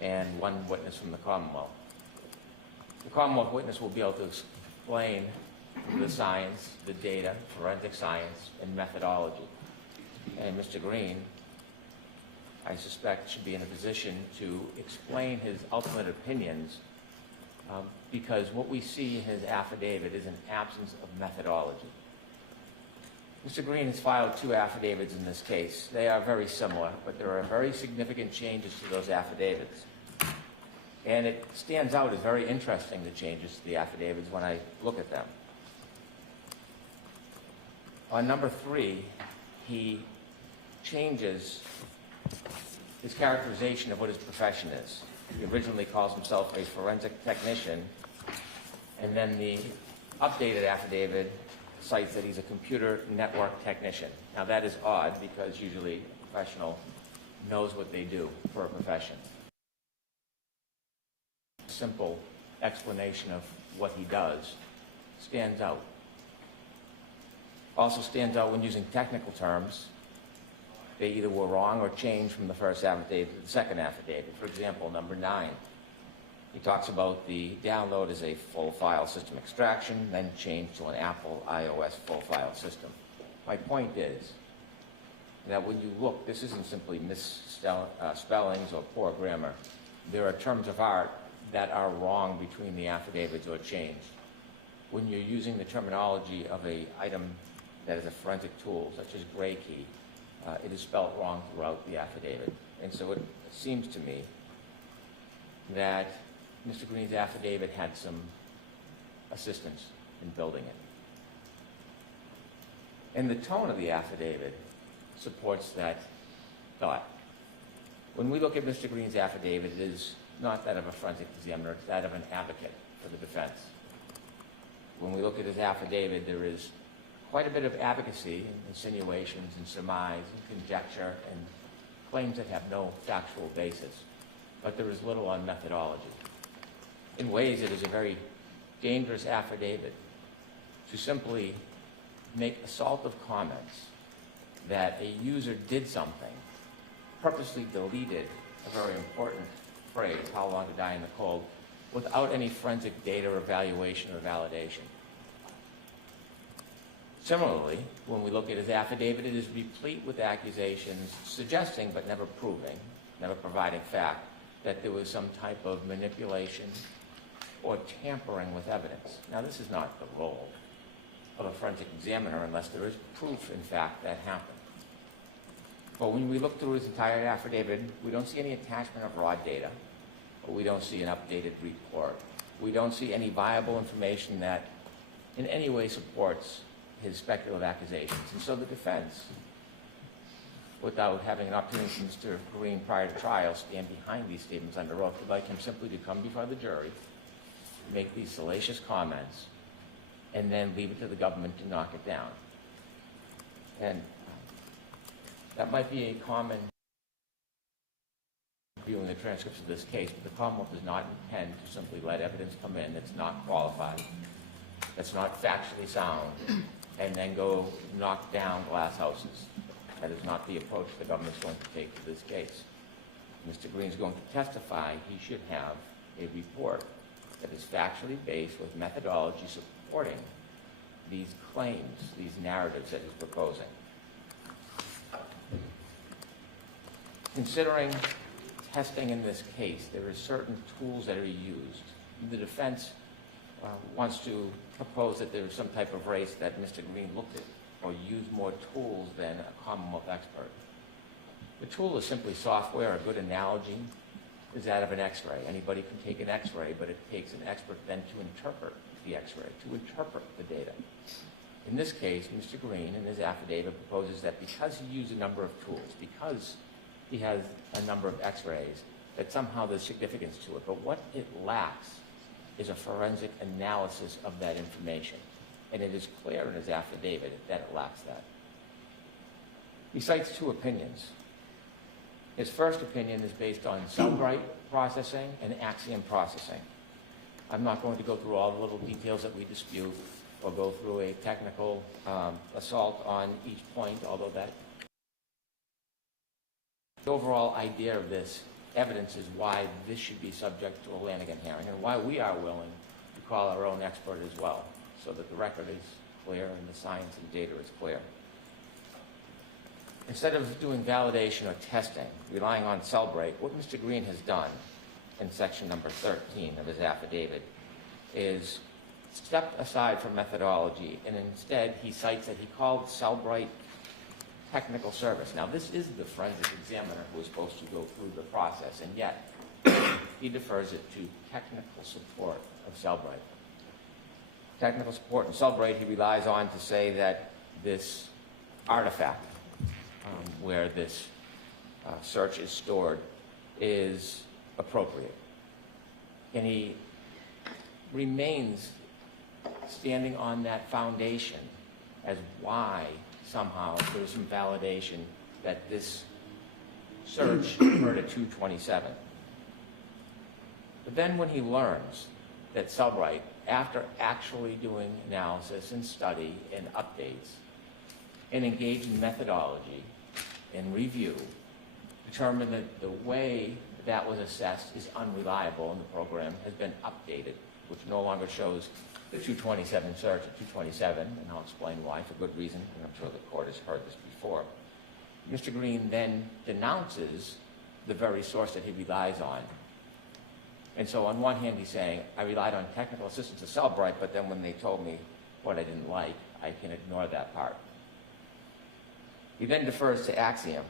and 1 witness from the Commonwealth. The Commonwealth witness will be able to explain the science, the data, forensic science, and methodology. And Mr. Green, I suspect, should be in a position to explain his ultimate opinions because what we see in his affidavit is an absence of methodology. Mr. Green has filed 2 affidavits in this case. They are very similar, but there are very significant changes to those affidavits. And it stands out as very interesting, the changes to the affidavits, when I look at them. On number 3, he changes his characterization of what his profession is. He originally calls himself a forensic technician, and then the updated affidavit cites that he's a computer network technician. Now that is odd because usually a professional knows what they do for a profession. Simple explanation of what he does stands out. Also stands out when using technical terms. They either were wrong or changed from the first affidavit to the second affidavit. For example, number 9. He talks about the download as a full file system extraction, then changed to an Apple iOS full file system. My point is that when you look, this isn't simply misspellings or poor grammar. There are terms of art that are wrong between the affidavits or changed. When you're using the terminology of an item that is a forensic tool, such as gray key, it is spelled wrong throughout the affidavit. And so it seems to me that Mr. Green's affidavit had some assistance in building it. And the tone of the affidavit supports that thought. When we look at Mr. Green's affidavit, it is not that of a forensic examiner, it's that of an advocate for the defense. When we look at his affidavit, there is quite a bit of advocacy, and insinuations, and surmise, and conjecture, and claims that have no factual basis. But there is little on methodology. In ways, it is a very dangerous affidavit to simply make assaultive comments that a user did something, purposely deleted a very important phrase, how long to die in the cold, without any forensic data or evaluation or validation. Similarly, when we look at his affidavit, it is replete with accusations suggesting, but never proving, never providing fact, that there was some type of manipulation or tampering with evidence. Now, this is not the role of a forensic examiner unless there is proof, in fact, that happened. But when we look through his entire affidavit, we don't see any attachment of raw data, or we don't see an updated report. We don't see any viable information that in any way supports his speculative accusations. And so the defense, without having an opportunity for Mr. Green prior to trial, stand behind these statements under oath, would like him simply to come before the jury, make these salacious comments, and then leave it to the government to knock it down. And that might be a common viewing the transcripts of this case, but the Commonwealth does not intend to simply let evidence come in that's not qualified, that's not factually sound, and then go knock down glass houses. That is not the approach the government is going to take to this case. If Mr. Green is going to testify, he should have a report that is factually based with methodology supporting these claims, these narratives that he's proposing. Considering testing in this case, there are certain tools that are used. The defense wants to propose that there is some type of race that Mr. Green looked at or used more tools than a Commonwealth expert. The tool is simply software. A good analogy is that of an X-ray. Anybody can take an X-ray, but it takes an expert then to interpret the X-ray, to interpret the data. In this case, Mr. Green, in his affidavit, proposes that because he used a number of tools, because he has a number of X-rays, that somehow there's significance to it. But what it lacks is a forensic analysis of that information. And it is clear in his affidavit that it lacks that. He cites 2 opinions. His first opinion is based on Cellbrite processing and Axiom processing. I'm not going to go through all the little details that we dispute, or go through a technical assault on each point, although that the overall idea of this evidence is why this should be subject to a Lanigan hearing and why we are willing to call our own expert as well, so that the record is clear and the science and data is clear. Instead of doing validation or testing, relying on cell break, what Mr. Green has done in section number 13 of his affidavit is stepped aside from methodology, and instead he cites that he called Cellbrite technical service. Now, this is the forensic examiner who is supposed to go through the process, and yet he defers it to technical support of Cellbrite. Technical support in Cellbrite he relies on to say that this artifact where this search is stored is appropriate. And he remains standing on that foundation as why somehow there's some validation that this search occurred at 227. But then when he learns that Cellbrite, after actually doing analysis and study and updates and engage in methodology and review, determined that the way that was assessed is unreliable and the program has been updated, which no longer shows the 227 search at 227, and I'll explain why for good reason, and I'm sure the court has heard this before. Mr. Green then denounces the very source that he relies on. And so on one hand he's saying, I relied on technical assistance of Cellbrite, but then when they told me what I didn't like, I can ignore that part. He then defers to Axiom.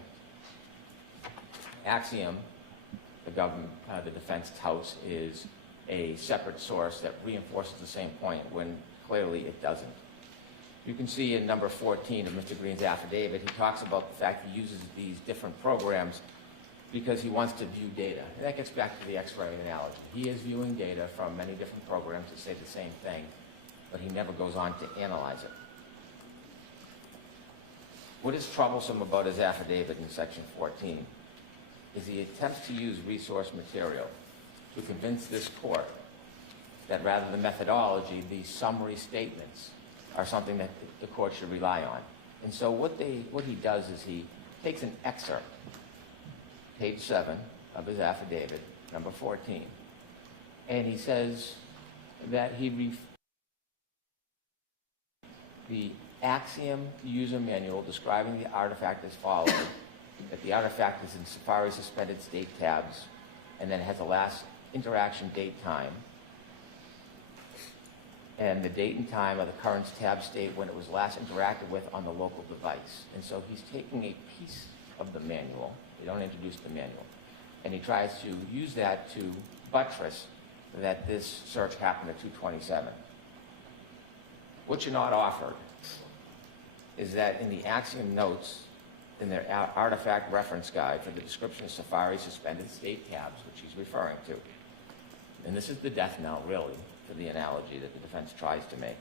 Axiom, the government, the defense touts, is a separate source that reinforces the same point when clearly it doesn't. You can see in number 14 of Mr. Green's affidavit, he talks about the fact he uses these different programs because he wants to view data. And that gets back to the X-ray analogy. He is viewing data from many different programs that say the same thing, but he never goes on to analyze it. What is troublesome about his affidavit in section 14 is he attempts to use resource material to convince this court that rather than methodology, these summary statements are something that the court should rely on. And so what he does is he takes an excerpt, page 7 of his affidavit, number 14, and he says that the Axiom user manual describing the artifact as follows, that the artifact is in Safari suspended state tabs, and then it has a last interaction date time, and the date and time of the current tab state when it was last interacted with on the local device. And so he's taking a piece of the manual, they don't introduce the manual, and he tries to use that to buttress that this search happened at 227. What you're not offered is that in the Axiom notes, in their artifact reference guide for the description of Safari suspended state tabs, which he's referring to, and this is the death knell, really, for the analogy that the defense tries to make.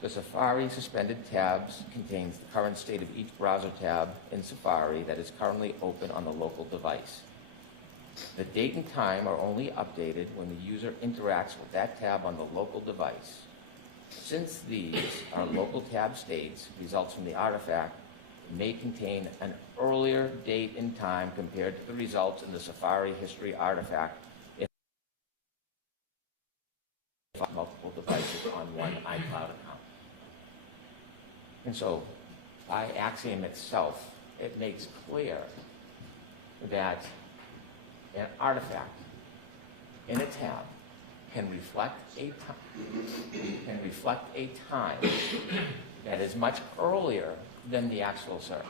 The Safari suspended tabs contains the current state of each browser tab in Safari that is currently open on the local device. The date and time are only updated when the user interacts with that tab on the local device. Since these are local tab states, results from the artifact may contain an earlier date and time compared to the results in the Safari history artifact if multiple devices on one iCloud account. And so, by Axiom itself, it makes clear that an artifact in a tab can reflect a time that is much earlier than the actual search.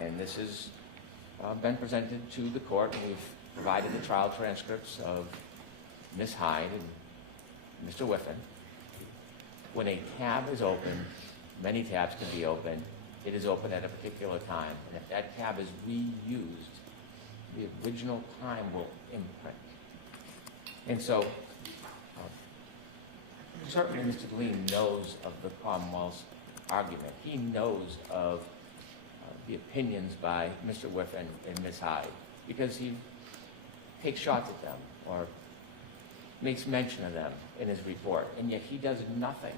And this has been presented to the court, and we've provided the trial transcripts of Ms. Hyde and Mr. Whiffen. When a tab is open, many tabs can be open, it is open at a particular time. And if that tab is reused, the original time will imprint. And so, certainly Mr. Green knows of the Commonwealth's argument. He knows of the opinions by Mr. Whiffen and Ms. Hyde because he takes shots at them or makes mention of them in his report, and yet he does nothing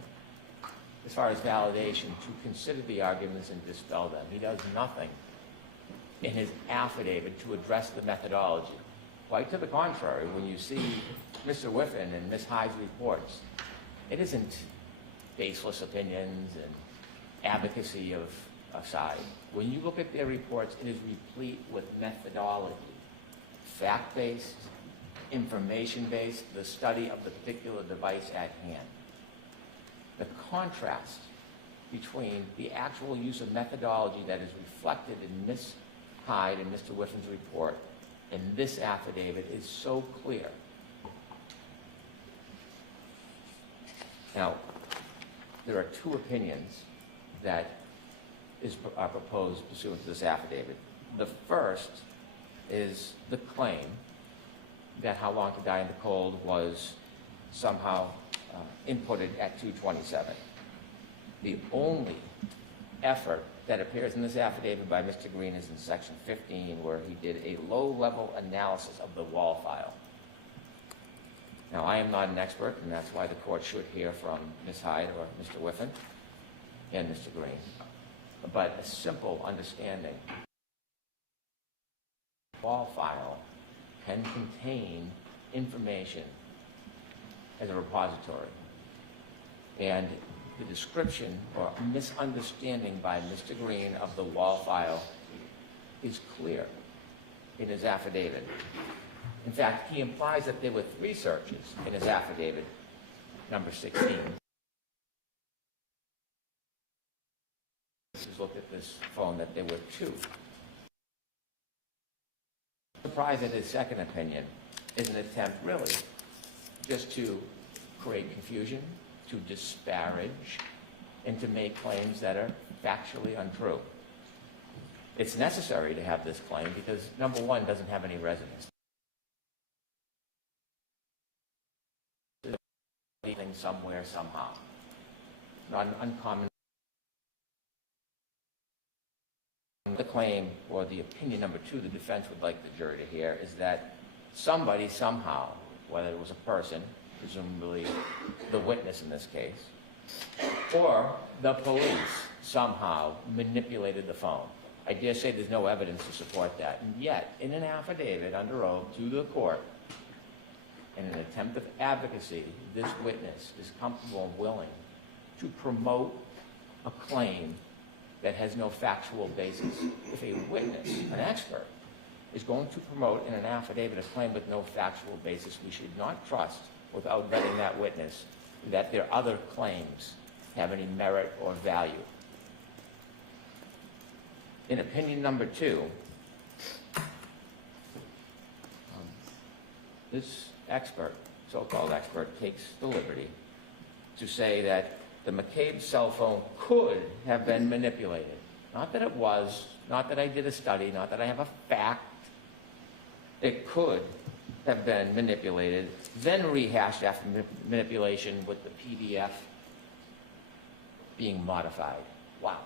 as far as validation to consider the arguments and dispel them. He does nothing in his affidavit to address the methodology. Quite to the contrary, when you see Mr. Whiffen and Ms. Hyde's reports, it isn't baseless opinions and advocacy of a side. When you look at their reports, it is replete with methodology, fact-based, information-based, the study of the particular device at hand. The contrast between the actual use of methodology that is reflected in Ms. Hyde and Mr. Whiffen's report and this affidavit is so clear. Now, there are two opinions that are proposed pursuant to this affidavit. The first is the claim that How Long to Die in the Cold was somehow inputted at 2:27. The only effort that appears in this affidavit by Mr. Green is in section 15, where he did a low-level analysis of the wall file. Now, I am not an expert, and that's why the court should hear from Ms. Hyde or Mr. Whiffen and Mr. Green. But a simple understanding, the wall file can contain information as a repository. And the description or misunderstanding by Mr. Green of the wall file is clear in his affidavit. In fact, he implies that there were 3 searches in his affidavit, number 16. Just looked at this phone that there were 2. Surprised that his second opinion is an attempt really just to create confusion, to disparage, and to make claims that are factually untrue. It's necessary to have this claim because, number one, it doesn't have any resonance. Anything somewhere, somehow. Not an uncommon. The claim, or the opinion number 2, the defense would like the jury to hear, is that somebody somehow, whether it was a person, presumably the witness in this case, or the police somehow manipulated the phone. I dare say there's no evidence to support that. And yet, in an affidavit under oath to the court, in an attempt of advocacy, this witness is comfortable and willing to promote a claim that has no factual basis. If a witness, an expert, is going to promote in an affidavit a claim with no factual basis, we should not trust, without vetting that witness, that their other claims have any merit or value. In opinion number 2, this expert, so-called expert, takes the liberty to say that the McCabe cell phone could have been manipulated. Not that it was, not that I did a study, not that I have a fact. It could have been manipulated, then rehashed after manipulation with the PDF being modified. Wow.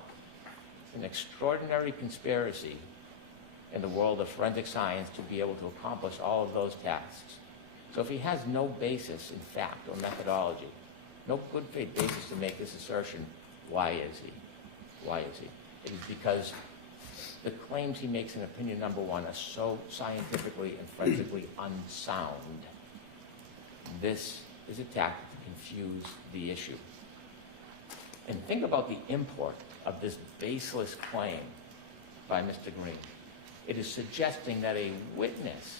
An extraordinary conspiracy in the world of forensic science to be able to accomplish all of those tasks. So if he has no basis in fact or methodology, no good faith basis to make this assertion, why is he? Why is he? It is because the claims he makes in opinion number 1 are so scientifically and forensically unsound. This is a tactic to confuse the issue. And think about the import of this baseless claim by Mr. Green. It is suggesting that a witness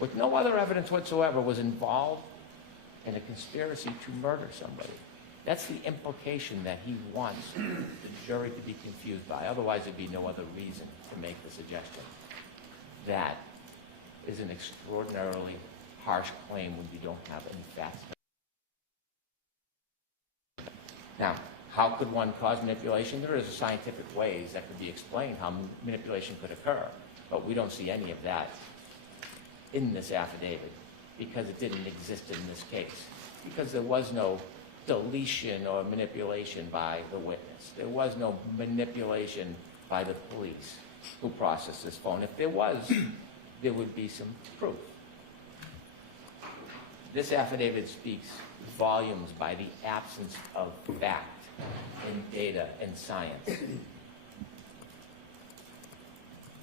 with no other evidence whatsoever was involved in a conspiracy to murder somebody. That's the implication that he wants the jury to be confused by. Otherwise, there'd be no other reason to make the suggestion. That is an extraordinarily harsh claim when you don't have any facts. Now, how could one cause manipulation? There is scientific ways that could be explained how manipulation could occur, but we don't see any of that in this affidavit because it didn't exist in this case, because there was no deletion or manipulation by the witness. There was no manipulation by the police who processed this phone. If there was, there would be some proof. This affidavit speaks volumes by the absence of fact and data and science.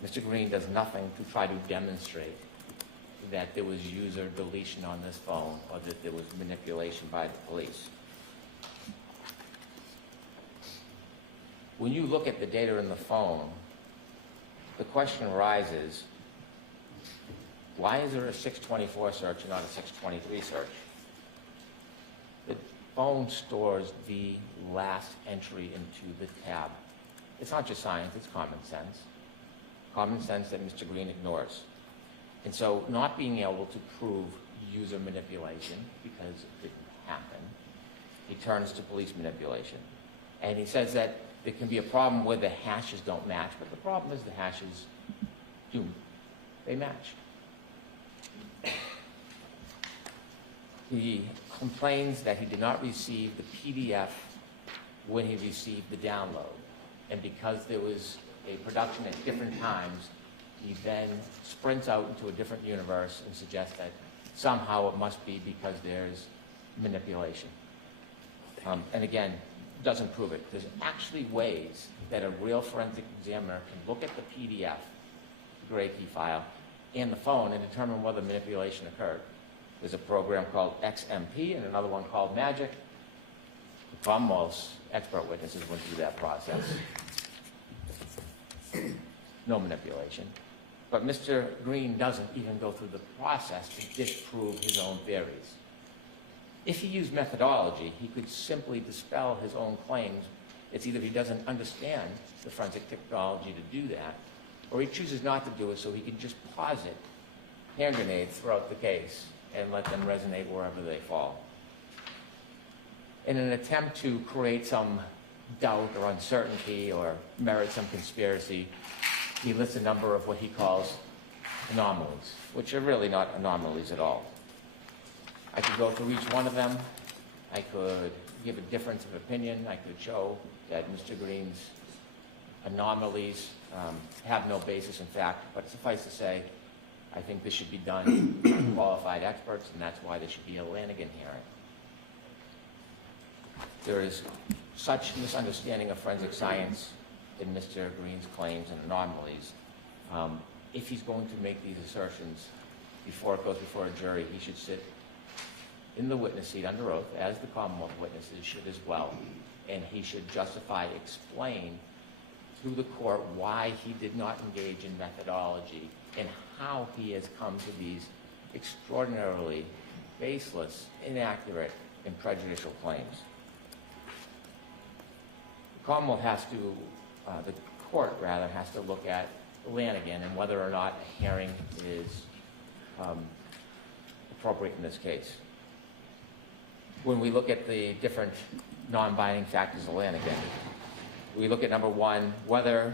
Mr. Green does nothing to try to demonstrate that there was user deletion on this phone or that there was manipulation by the police. When you look at the data in the phone, the question arises, why is there a 624 search and not a 623 search? The phone stores the last entry into the tab. It's not just science, it's common sense. Common sense that Mr. Green ignores. And so not being able to prove user manipulation, because it didn't happen, he turns to police manipulation. And he says that there can be a problem where the hashes don't match, but the problem is the hashes do. They match. He complains that he did not receive the PDF when he received the download. And because there was a production at different times, he then sprints out into a different universe and suggests that somehow it must be because there's manipulation. And again, doesn't prove it. There's actually ways that a real forensic examiner can look at the PDF, the gray key file, and the phone and determine whether manipulation occurred. There's a program called XMP and another one called Magic. The problem, most expert witnesses went through that process. No manipulation. But Mr. Green doesn't even go through the process to disprove his own theories. If he used methodology, he could simply dispel his own claims. It's either he doesn't understand the forensic technology to do that, or he chooses not to do it so he can just posit hand grenades throughout the case and let them resonate wherever they fall. In an attempt to create some doubt or uncertainty or merit some conspiracy, he lists a number of what he calls anomalies, which are really not anomalies at all. I could go through each one of them. I could give a difference of opinion. I could show that Mr. Green's anomalies have no basis in fact, but suffice to say, I think this should be done by qualified experts, and that's why there should be a Lanigan hearing. There is such misunderstanding of forensic science in Mr. Green's claims and anomalies. If he's going to make these assertions before it goes before a jury, he should sit in the witness seat under oath, as the Commonwealth witnesses should as well, and he should justify, explain to the court why he did not engage in methodology and how he has come to these extraordinarily baseless, inaccurate, and prejudicial claims. The Commonwealth has to, the court rather, has to look at Lanigan and whether or not a hearing is appropriate in this case. When we look at the different non-binding factors of Lanigan, we look at number one, whether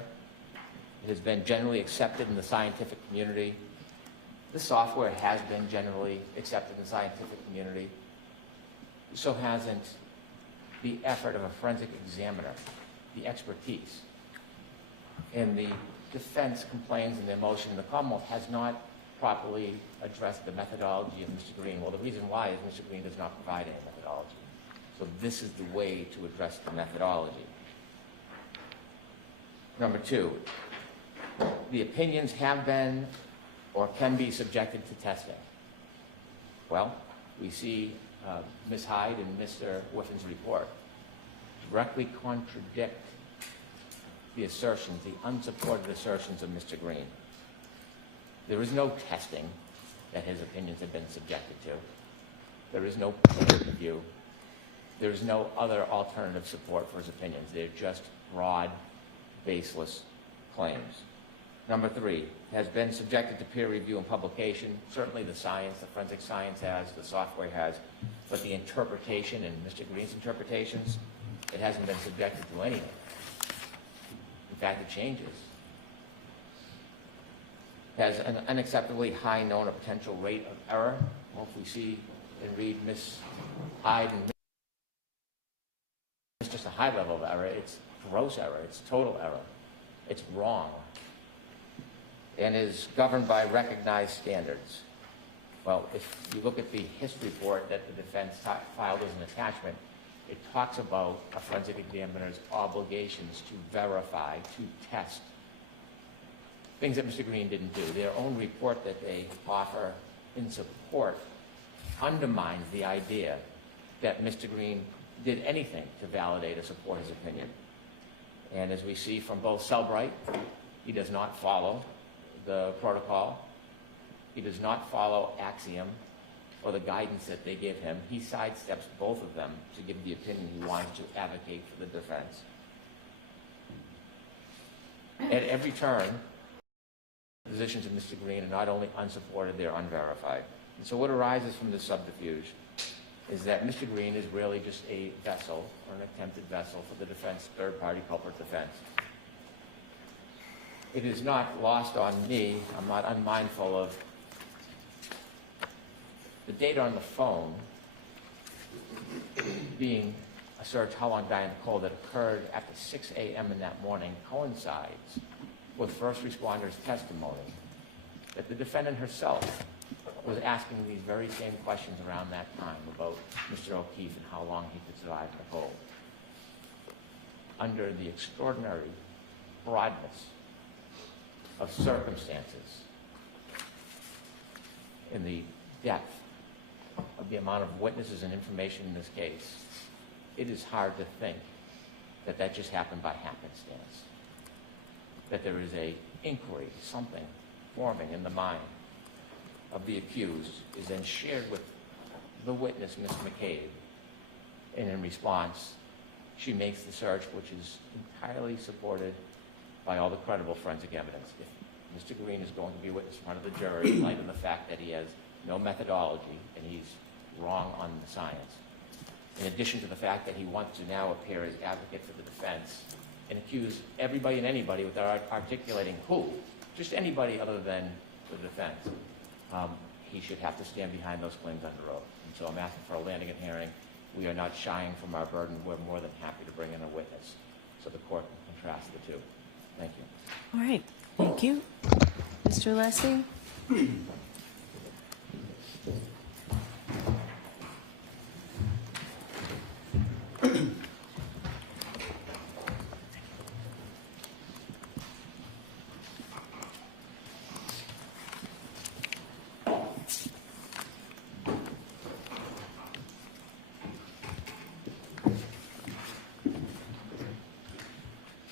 it has been generally accepted in the scientific community. The software has been generally accepted in the scientific community. So hasn't the effort of a forensic examiner, the expertise. And the defense complains in their motion the Commonwealth has not properly addressed the methodology of Mr. Green. Well, the reason why is Mr. Green does not provide any methodology. So this is the way to address the methodology. Number two, the opinions have been or can be subjected to testing. Well, we see Ms. Hyde and Mr. Whiffin's report directly contradict the assertions, the unsupported assertions of Mr. Green. There is no testing that his opinions have been subjected to. There is no peer review. There is no other alternative support for his opinions. They're just broad, baseless claims. Number three, has been subjected to peer review and publication. Certainly the science, the forensic science has, the software has, but the interpretation and Mr. Green's interpretations, it hasn't been subjected to anything. In fact, it changes. Has an unacceptably high known or potential rate of error. Well, if we see and read Ms. Hyde and it's just a high level of error, it's gross error, it's total error, it's wrong, and is governed by recognized standards. Well, if you look at the history report that the defense filed as an attachment, it talks about a forensic examiner's obligations to verify, to test, things that Mr. Green didn't do. Their own report that they offer in support undermines the idea that Mr. Green did anything to validate or support his opinion. And as we see from both Selbright, he does not follow the protocol. He does not follow Axiom or the guidance that they give him. He sidesteps both of them to give the opinion he wants to advocate for the defense. At every turn, the positions of Mr. Green are not only unsupported, they're unverified. And so what arises from this subterfuge is that Mr. Green is really just a vessel, or an attempted vessel, for the defense, third-party culprit defense. It is not lost on me, I'm not unmindful of the data on the phone being a search, how long Diane Cole, that occurred after 6 a.m. in that morning coincides with first responders' testimony that the defendant herself was asking these very same questions around that time about Mr. O'Keefe and how long he could survive Nicole. Under the extraordinary broadness of circumstances, in the depth of the amount of witnesses and information in this case, it is hard to think that that just happened by happenstance, that there is a inquiry, something forming in the mind of the accused, is then shared with the witness, Ms. McCabe, and in response, she makes the search, which is entirely supported by all the credible forensic evidence. If Mr. Green is going to be a witness in front of the jury, in light of the fact that he has no methodology and he's wrong on the science, in addition to the fact that he wants to now appear as advocate for the defense and accuse everybody and anybody without articulating who, just anybody other than the defense, he should have to stand behind those claims under oath. And so I'm asking for a landing and hearing. We are not shying from our burden. We're more than happy to bring in a witness so the court can contrast the two. Thank you. All right. Thank you. Mr. Lessing?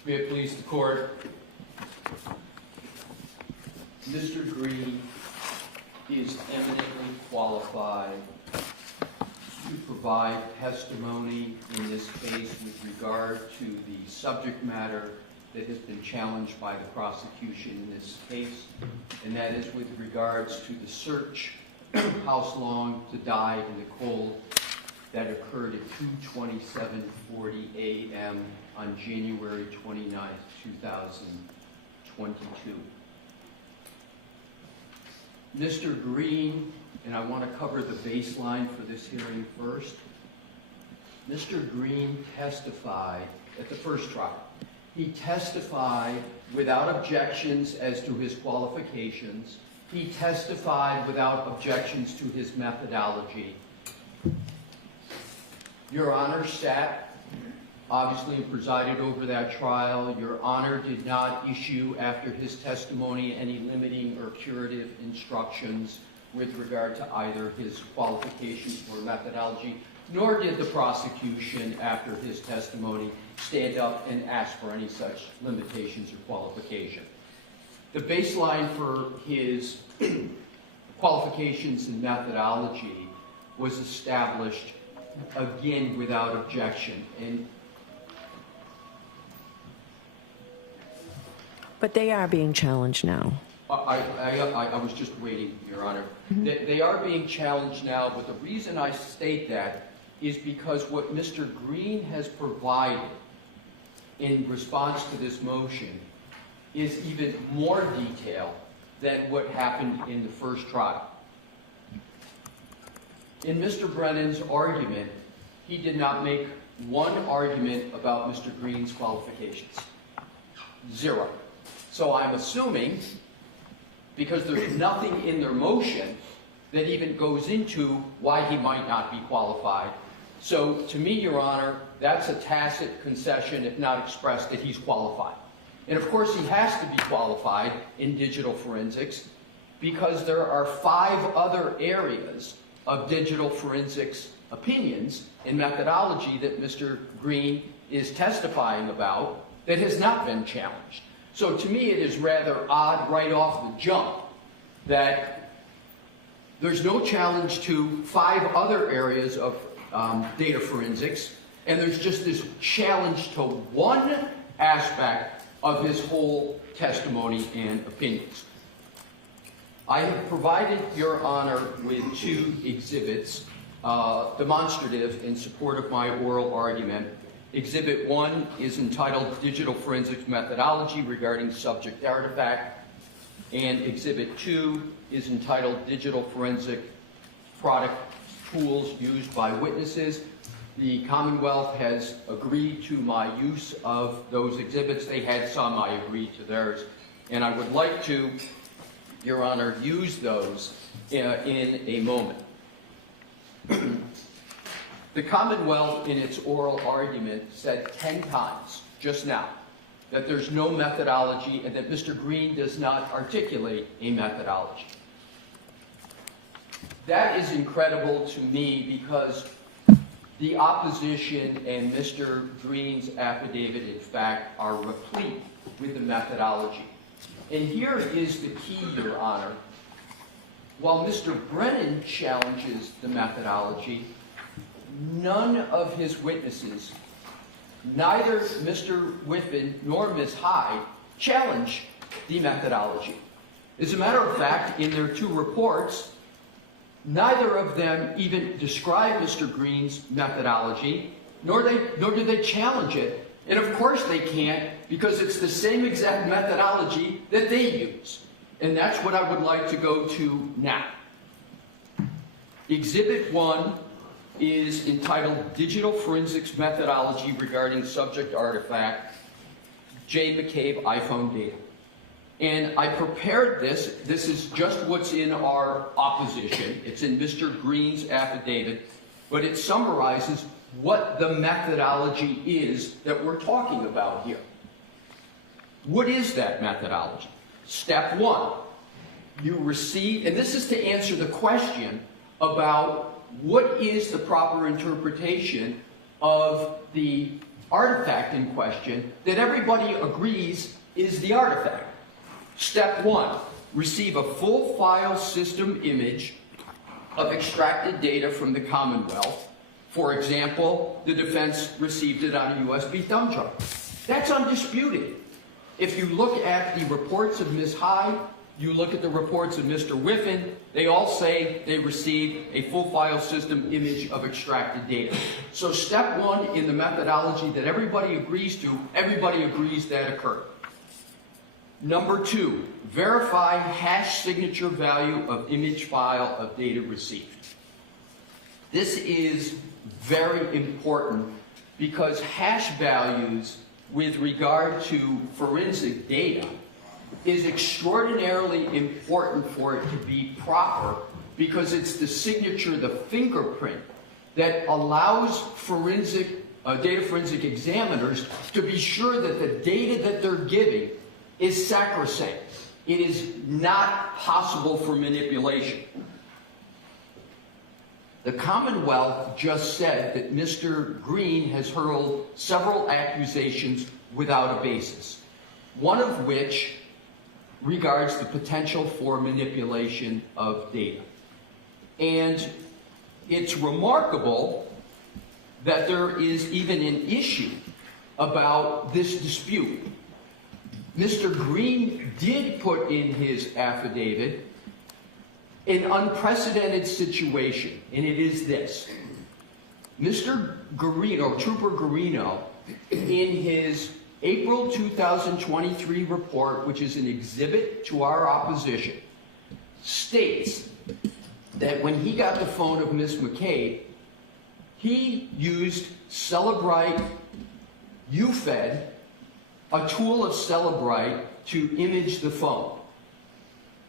May it please the court. Mr. Green is eminently qualified to provide testimony in this case with regard to the subject matter that has been challenged by the prosecution in this case, and that is with regards to the search house long to die in the cold that occurred at 2:27:40 a.m. on January 29, 2022. Mr. Green, and I want to cover the baseline for this hearing first. Mr. Green testified at the first trial. He testified without objections as to his qualifications. He testified without objections to his methodology. Your Honor sat, obviously, and presided over that trial. Your Honor did not issue, after his testimony, any limiting or curative instructions with regard to either his qualifications or methodology, nor did the prosecution, after his testimony, stand up and ask for any such limitations or qualification. The baseline for his qualifications and methodology was established, again, without objection. But they are being challenged now. I was just waiting, Your Honor. They are being challenged now, but the reason I state that is because what Mr. Green has provided in response to this motion is even more detail than what happened in the first trial. In Mr. Brennan's argument, he did not make one argument about Mr. Green's qualifications. Zero. So I'm assuming, because there's nothing in their motion that even goes into why he might not be qualified. So to me, Your Honor, that's a tacit concession, if not expressed, that he's qualified. And of course, he has to be qualified in digital forensics because there are 5 other areas of digital forensics opinions and methodology that Mr. Green is testifying about that has not been challenged. So to me, it is rather odd right off the jump that there's no challenge to 5 other areas of data forensics, and there's just this challenge to one aspect of his whole testimony and opinions. I have provided Your Honor with 2 exhibits demonstrative in support of my oral argument. Exhibit 1 is entitled Digital Forensics Methodology Regarding Subject Artifact, and Exhibit 2 is entitled Digital Forensic Product Tools Used by Witnesses. The Commonwealth has agreed to my use of those exhibits. They had some, I agreed to theirs. And I would like to, Your Honor, use those in a moment. The Commonwealth, in its oral argument, said 10 times just now that there's no methodology and that Mr. Green does not articulate a methodology. That is incredible to me because the opposition and Mr. Green's affidavit, in fact, are replete with the methodology. And here is the key, Your Honor. While Mr. Brennan challenges the methodology, none of his witnesses, neither Mr. Whiffen nor Ms. Hyde, challenge the methodology. As a matter of fact, in their 2 reports, neither of them even describe Mr. Green's methodology, nor do they challenge it. And of course they can't, because it's the same exact methodology that they use. And that's what I would like to go to now. Exhibit 1 is entitled Digital Forensics Methodology Regarding Subject Artifact, J. McCabe iPhone Data. And I prepared this. This is just what's in our opposition. It's in Mr. Green's affidavit, but it summarizes what the methodology is that we're talking about here. What is that methodology? Step 1, you receive, and this is to answer the question about what is the proper interpretation of the artifact in question that everybody agrees is the artifact. Step 1, receive a full file system image of extracted data from the Commonwealth. For example, the defense received it on a USB thumb drive. That's undisputed. If you look at the reports of Ms. Hyde, you look at the reports of Mr. Whiffen, they all say they received a full file system image of extracted data. So step 1 in the methodology that everybody agrees to, everybody agrees that occurred. Number 2, verify hash signature value of image file of data received. This is very important because hash values with regard to forensic data is extraordinarily important for it to be proper because it's the signature, the fingerprint, that allows data forensic examiners to be sure that the data that they're giving is sacrosanct. It is not possible for manipulation. The Commonwealth just said that Mr. Green has hurled several accusations without a basis, one of which regards the potential for manipulation of data. And it's remarkable that there is even an issue about this dispute. Mr. Green did put in his affidavit an unprecedented situation, and it is this. Mr. Garino, Trooper Garino, in his April 2023 report, which is an exhibit to our opposition, states that when he got the phone of Ms. McCabe, he used Cellebrite UFED, a tool of Cellebrite, to image the phone.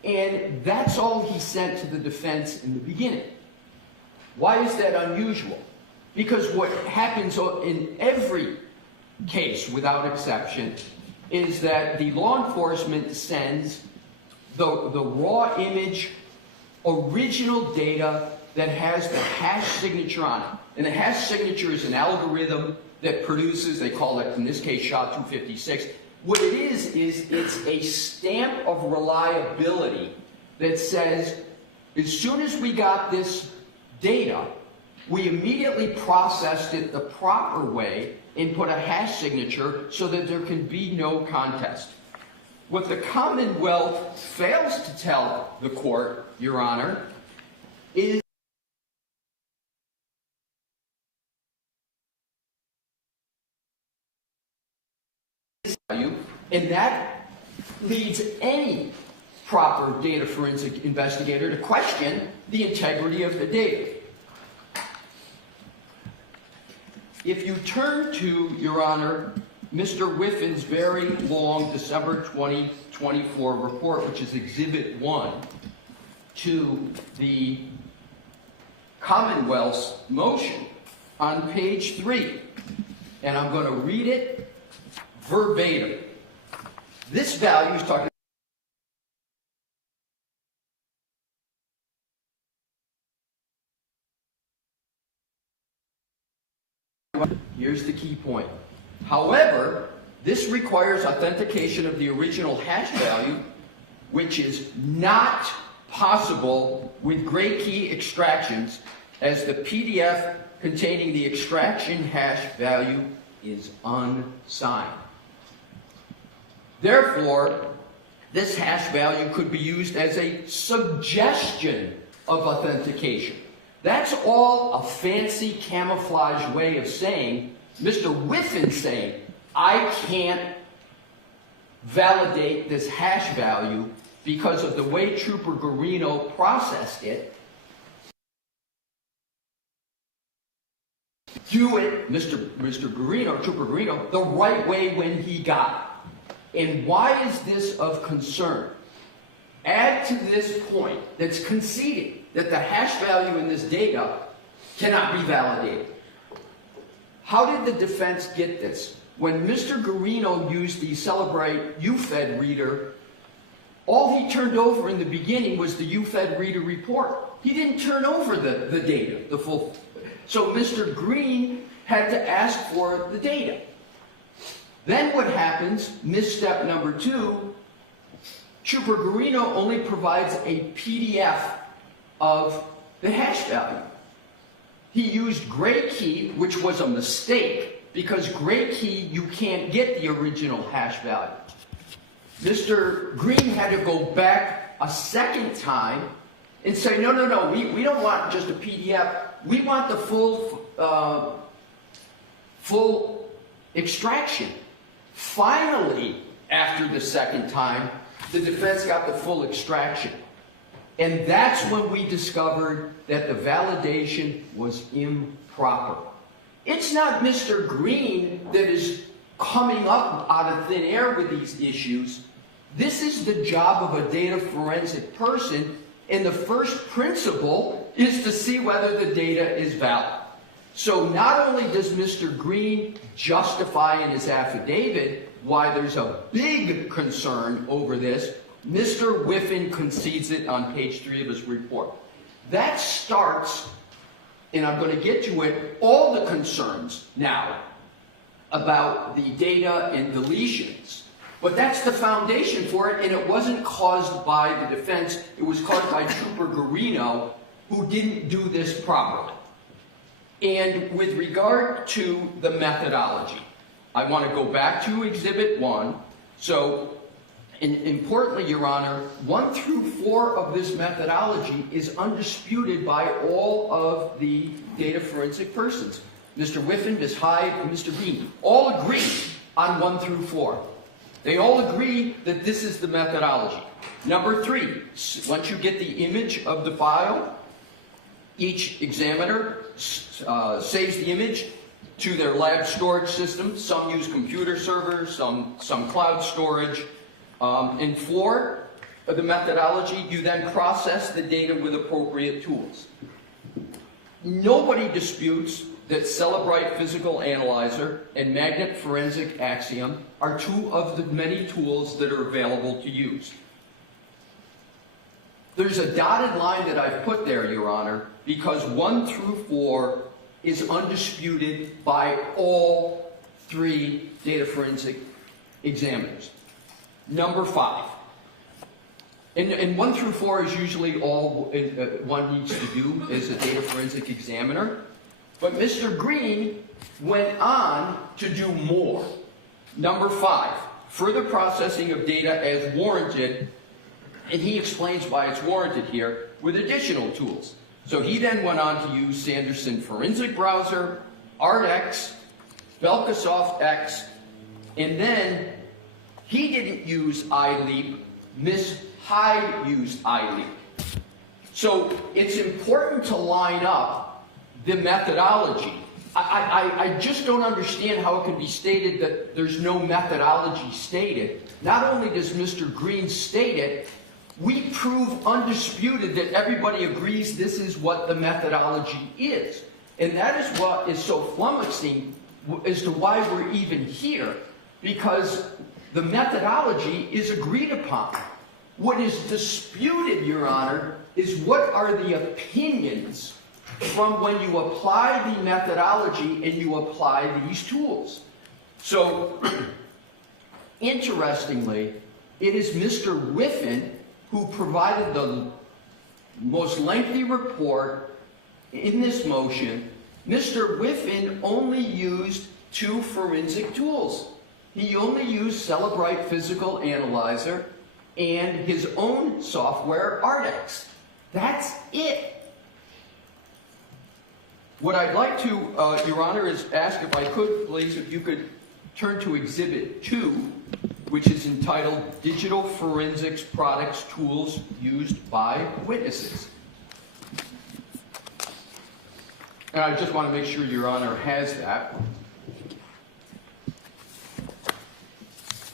And that's all he sent to the defense in the beginning. Why is that unusual? Because what happens in every case, without exception, is that the law enforcement sends the raw image, original data that has the hash signature on it. And the hash signature is an algorithm that produces, they call it, in this case, SHA-256. What it is it's a stamp of reliability that says, as soon as we got this data, we immediately processed it the proper way and put a hash signature so that there can be no contest. What the Commonwealth fails to tell the court, Your Honor, is and that leads any proper data forensic investigator to question the integrity of the data. If you turn to, Your Honor, Mr. Whiffin's very long December 2024 report, which is Exhibit 1 to the Commonwealth's motion on page 3, and I'm going to read it verbatim. This value is talking Here's the key point. However, this requires authentication of the original hash value, which is not possible with gray key extractions, as the PDF containing the extraction hash value is unsigned. Therefore, this hash value could be used as a suggestion of authentication. That's all a fancy camouflage way of saying, Mr. Whiffin saying, I can't validate this hash value because of the way Trooper Guarino processed it. Do it, Mr. Guarino, Trooper Guarino, the right way when he got it. And why is this of concern? Add to this point that's conceding that the hash value in this data cannot be validated. How did the defense get this? When Mr. Guarino used the Celebrate UFED reader, all he turned over in the beginning was the UFED reader report. He didn't turn over the data, the full. So Mr. Green had to ask for the data. Then what happens, misstep number 2, Trooper Guarino only provides a PDF of the hash value. He used gray key, which was a mistake, because gray key, you can't get the original hash value. Mr. Green had to go back a second time and say, no, we don't want just a PDF. We want the full extraction. Finally, after the second time, the defense got the full extraction. And that's when we discovered that the validation was improper. It's not Mr. Green that is coming up out of thin air with these issues. This is the job of a data forensic person, and the first principle is to see whether the data is valid. So not only does Mr. Green justify in his affidavit why there's a big concern over this, Mr. Whiffin concedes it on page 3 of his report. That starts, and I'm going to get to it, all the concerns now about the data and deletions. But that's the foundation for it, and it wasn't caused by the defense. It was caused by Trooper Guarino, who didn't do this properly. And with regard to the methodology, I want to go back to Exhibit 1. So, importantly, Your Honor, 1 through 4 of this methodology is undisputed by all of the data forensic persons. Mr. Whiffin, Ms. Hyde, and Mr. Green all agree on 1 through 4. They all agree that this is the methodology. Number 3, once you get the image of the file, each examiner saves the image to their lab storage system. Some use computer servers, some cloud storage. And 4, the methodology, you then process the data with appropriate tools. Nobody disputes that Cellebrite Physical Analyzer and Magnet Forensic Axiom are two of the many tools that are available to use. There's a dotted line that I've put there, Your Honor, because 1 through 4 is undisputed by all 3 data forensic examiners. Number 5. And 1 through 4 is usually all one needs to do as a data forensic examiner. But Mr. Green went on to do more. Number 5, further processing of data as warranted, and he explains why it's warranted here, with additional tools. So he then went on to use Sanderson Forensic Browser, ArtX, Belkasoft X, and then he didn't use iLeap, Ms. Hyde used iLeap. So it's important to line up the methodology. I just don't understand how it can be stated that there's no methodology stated. Not only does Mr. Green state it, we prove undisputed that everybody agrees this is what the methodology is. And that is what is so flummoxing as to why we're even here, because the methodology is agreed upon. What is disputed, Your Honor, is what are the opinions from when you apply the methodology and you apply these tools. So, interestingly, it is Mr. Whiffen who provided the most lengthy report in this motion. Mr. Whiffen only used 2 forensic tools. He only used Cellebrite Physical Analyzer and his own software, ArtX. That's it. What I'd like to, Your Honor, is ask if I could, please, if you could turn to Exhibit 2, which is entitled Digital Forensics Products Tools Used by Witnesses. And I just want to make sure Your Honor has that.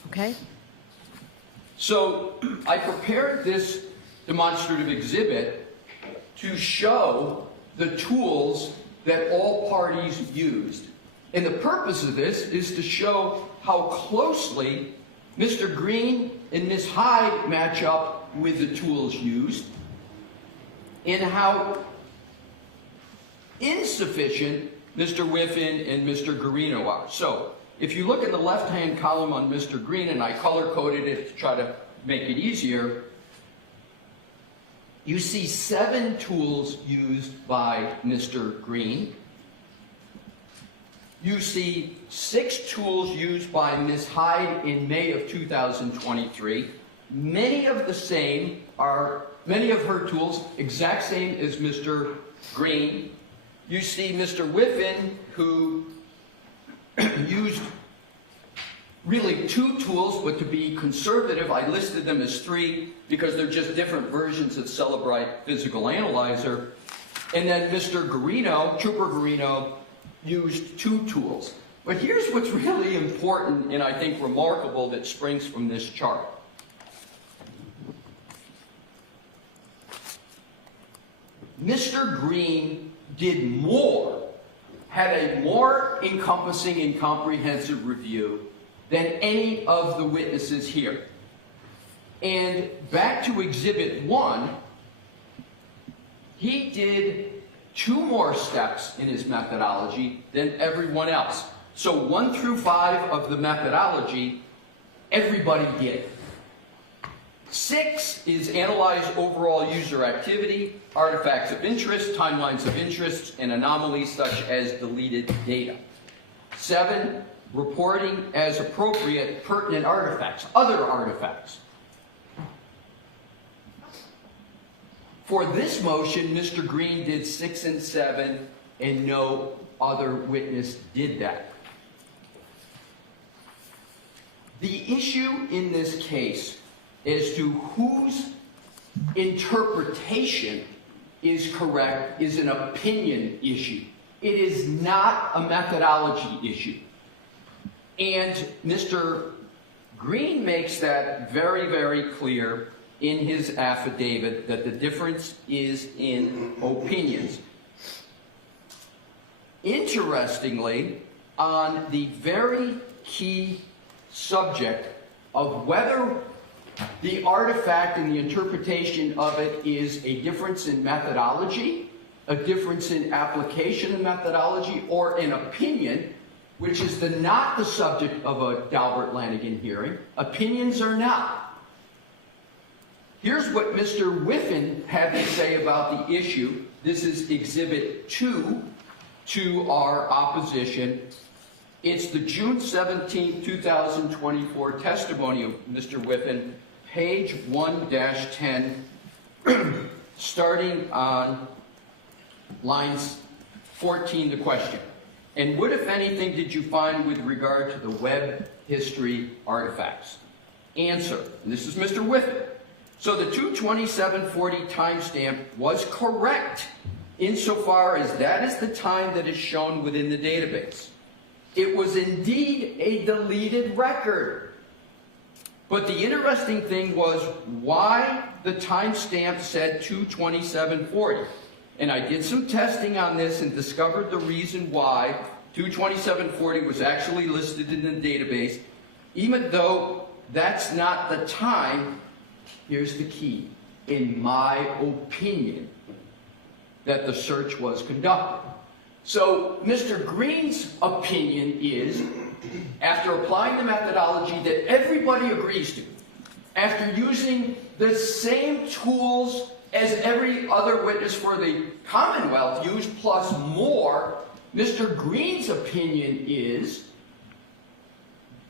Okay. So I prepared this demonstrative exhibit to show the tools that all parties used. And the purpose of this is to show how closely Mr. Green and Ms. Hyde match up with the tools used, and how insufficient Mr. Whiffen and Mr. Garino are. So, if you look at the left-hand column on Mr. Green, and I color-coded it to try to make it easier, you see 7 tools used by Mr. Green. You see 6 tools used by Ms. Hyde in May of 2023. Many of her tools exact same as Mr. Green. You see Mr. Whiffen, who used really 2 tools, but to be conservative, I listed them as 3 because they're just different versions of Cellebrite Physical Analyzer. And then Mr. Garino, Trooper Garino, used 2 tools. But here's what's really important and I think remarkable that springs from this chart. Mr. Green did more, had a more encompassing and comprehensive review than any of the witnesses here. And back to Exhibit 1, he did 2 more steps in his methodology than everyone else. So 1 through 5 of the methodology, everybody did. 6 is analyze overall user activity, artifacts of interest, timelines of interest, and anomalies such as deleted data. 7, reporting as appropriate pertinent artifacts, other artifacts. For this motion, Mr. Green did 6 and 7, and no other witness did that. The issue in this case as to whose interpretation is correct is an opinion issue. It is not a methodology issue. And Mr. Green makes that very, very clear in his affidavit that the difference is in opinions. Interestingly, on the very key subject of whether the artifact and the interpretation of it is a difference in methodology, a difference in application of methodology, or an opinion, which is not the subject of a Daubert Lanigan hearing. Opinions are not. Here's what Mr. Whiffen had to say about the issue. This is Exhibit 2 to our opposition. It's the June 17, 2024 testimony of Mr. Whiffen, page 1-10, starting on lines 14, the question. And what, if anything, did you find with regard to the web history artifacts? Answer, and this is Mr. Whiffen. So the 2/27/40 timestamp was correct insofar as that is the time that is shown within the database. It was indeed a deleted record. But the interesting thing was why the timestamp said 2/27/40. And I did some testing on this and discovered the reason why 2/27/40 was actually listed in the database, even though that's not the time. Here's the key. In my opinion, that the search was conducted. So Mr. Green's opinion is, after applying the methodology that everybody agrees to, after using the same tools as every other witness for the Commonwealth used, plus more, Mr. Green's opinion is,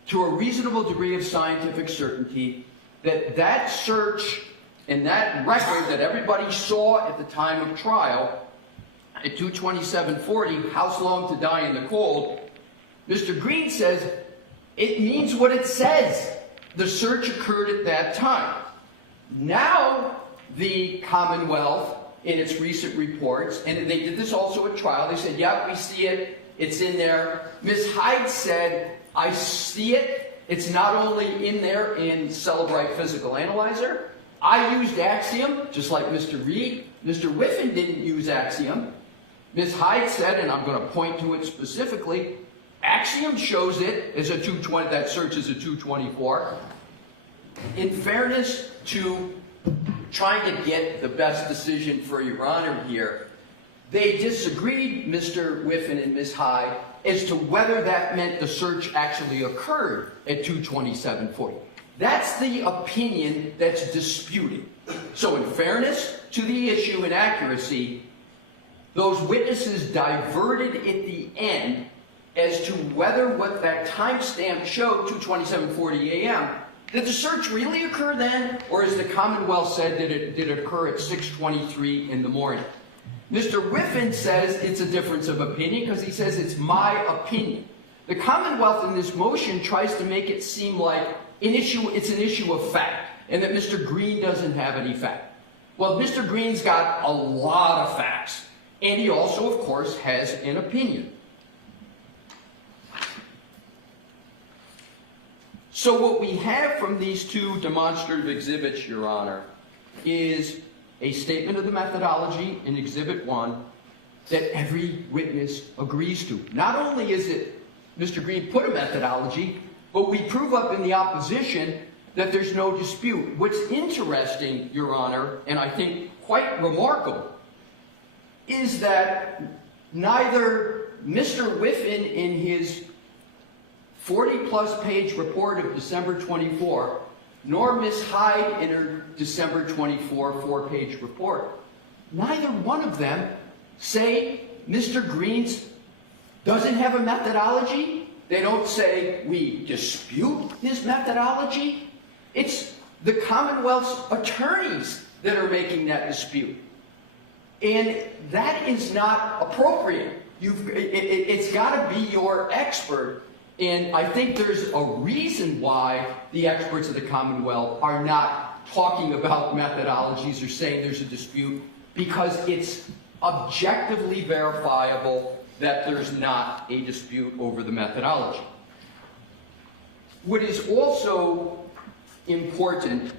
to a reasonable degree of scientific certainty, that that search and that record that everybody saw at the time of trial, at 2/27/40, House Long to Die in the Cold, Mr. Green says it means what it says. The search occurred at that time. Now, the Commonwealth, in its recent reports, and they did this also at trial, they said, yeah, we see it, it's in there. Ms. Hyde said, I see it, it's not only in there in Cellebrite Physical Analyzer. I used Axiom, just like Mr. Reed. Mr. Whiffen didn't use Axiom. Ms. Hyde said, and I'm going to point to it specifically, Axiom shows it as a 220, that search is a 224. In fairness to trying to get the best decision for Your Honor here, they disagreed, Mr. Whiffen and Ms. Hyde, as to whether that meant the search actually occurred at 2/27/40. That's the opinion that's disputed. So in fairness to the issue and accuracy, those witnesses diverted at the end as to whether what that timestamp showed, 2/27/40 a.m., did the search really occur then, or as the Commonwealth said, did it occur at 6:23 in the morning? Mr. Whiffen says it's a difference of opinion because he says it's my opinion. The Commonwealth in this motion tries to make it seem like it's an issue of fact, and that Mr. Green doesn't have any fact. Well, Mr. Green's got a lot of facts, and he also, of course, has an opinion. So what we have from these two demonstrative exhibits, Your Honor, is a statement of the methodology in Exhibit 1 that every witness agrees to. Not only is it Mr. Green put a methodology, but we prove up in the opposition that there's no dispute. What's interesting, Your Honor, and I think quite remarkable, is that neither Mr. Whiffen in his 40-plus page report of December 24, nor Ms. Hyde in her December 24 4-page report, neither one of them say Mr. Green's doesn't have a methodology. They don't say we dispute his methodology. It's the Commonwealth's attorneys that are making that dispute. And that is not appropriate. It's got to be your expert. And I think there's a reason why the experts of the Commonwealth are not talking about methodologies or saying there's a dispute, because it's objectively verifiable that there's not a dispute over the methodology. What is also important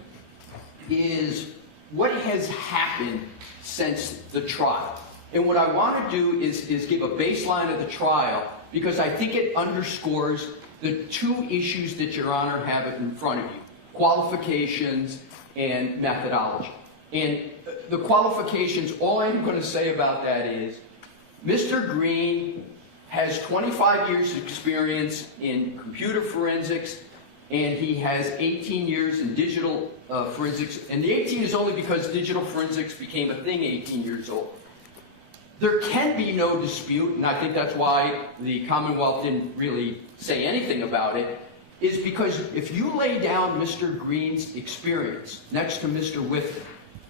is what has happened since the trial. And what I want to do is give a baseline of the trial, because I think it underscores the two issues that Your Honor have in front of you: qualifications and methodology. And the qualifications, all I'm going to say about that is Mr. Green has 25 years experience in computer forensics, and he has 18 years in digital forensics. And the 18 is only because digital forensics became a thing 18 years old. There can be no dispute, and I think that's why the Commonwealth didn't really say anything about it, is because if you lay down Mr. Green's experience next to Mr. Whiffen,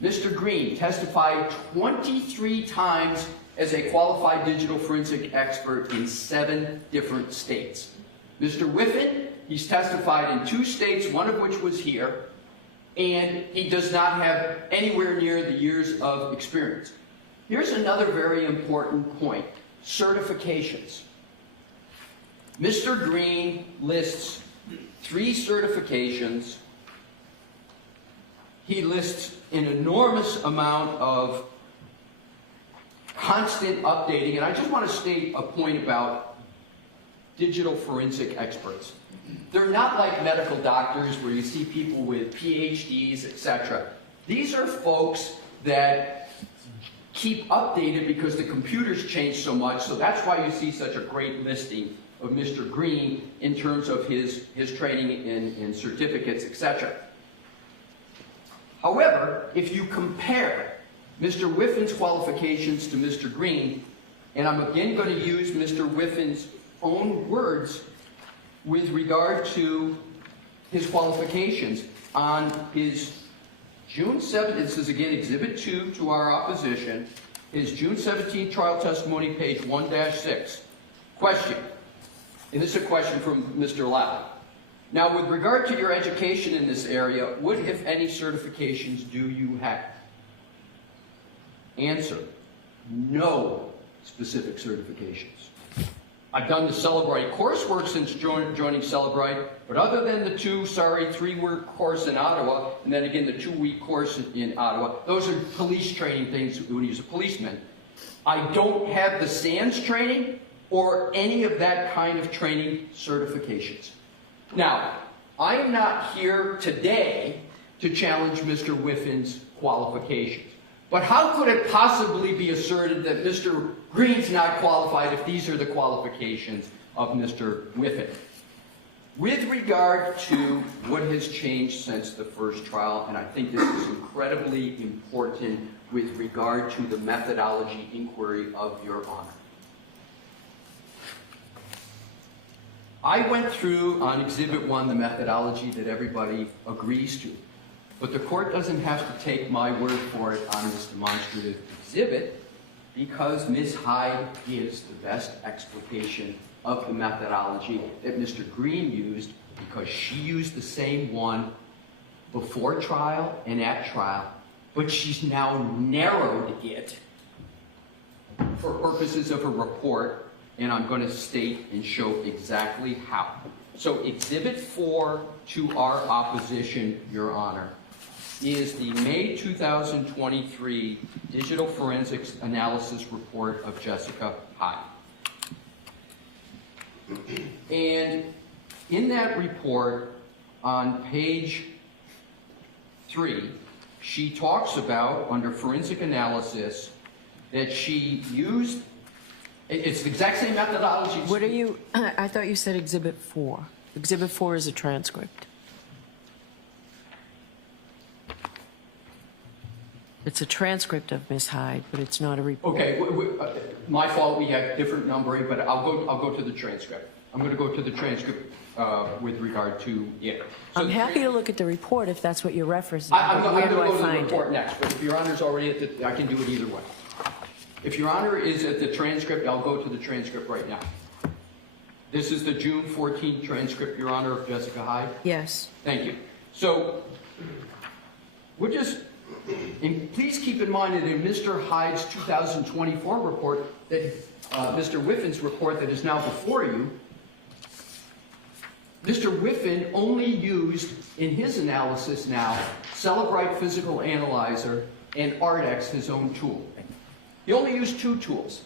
Mr. Green testified 23 times as a qualified digital forensic expert in 7 different states. Mr. Whiffen, he's testified in 2 states, one of which was here, and he does not have anywhere near the years of experience. Here's another very important point: certifications. Mr. Green lists 3 certifications. He lists an enormous amount of constant updating, and I just want to state a point about digital forensic experts. They're not like medical doctors where you see people with PhDs, etc. These are folks that keep updated because the computers change so much, so that's why you see such a great listing of Mr. Green in terms of his training in certificates, etc. However, if you compare Mr. Whiffen's qualifications to Mr. Green, and I'm again going to use Mr. Whiffen's own words with regard to his qualifications on his June 7th, this is again Exhibit 2 to our opposition, his June 17th trial testimony, page 1-6. Question, and this is a question from Mr. Lau. Now, with regard to your education in this area, what, if any, certifications do you have? Answer, no specific certifications. I've done the Celebrite coursework since joining Celebrite, but other than the 3-week course in Ottawa, and then again the 2-week course in Ottawa, those are police training things when he was a policeman. I don't have the SANS training or any of that kind of training certifications. Now, I am not here today to challenge Mr. Whiffen's qualifications. But how could it possibly be asserted that Mr. Green's not qualified if these are the qualifications of Mr. Whiffen? With regard to what has changed since the first trial, and I think this is incredibly important with regard to the methodology inquiry of Your Honor. I went through on Exhibit 1 the methodology that everybody agrees to. But the court doesn't have to take my word for it on this demonstrative exhibit, because Ms. Hyde gives the best explication of the methodology that Mr. Green used, because she used the same one before trial and at trial, but she's now narrowed it for purposes of a report, and I'm going to state and show exactly how. So Exhibit 4 to our opposition, Your Honor, is the May 2023 Digital Forensics Analysis Report of Jessica Hyde. And in that report, on page 3, she talks about, under forensic analysis, that she used, it's the exact same methodology. What are you, I thought you said Exhibit 4. Exhibit 4 is a transcript. It's a transcript of Ms. Hyde, but it's not a report. Okay, my fault, we have different numbering, but I'll go to the transcript. I'm going to go to the transcript with regard to it. So I'm happy to look at the report if that's what you're referencing. I'm going to Where do go I to the find report it? next, but if Your Honor's already at the, I can do it either way. If Your Honor is at the transcript, I'll go to the transcript right now. This is the June 14th transcript, Your Honor, of Jessica Hyde? Yes. Thank you. So, we'll just, and please keep in mind that in Mr. Hyde's 2024 report, that Mr. Whiffen's report that is now before you, Mr. Whiffen only used in his analysis now, Celebrite Physical Analyzer and Artex, his own tool. He only used 2 tools.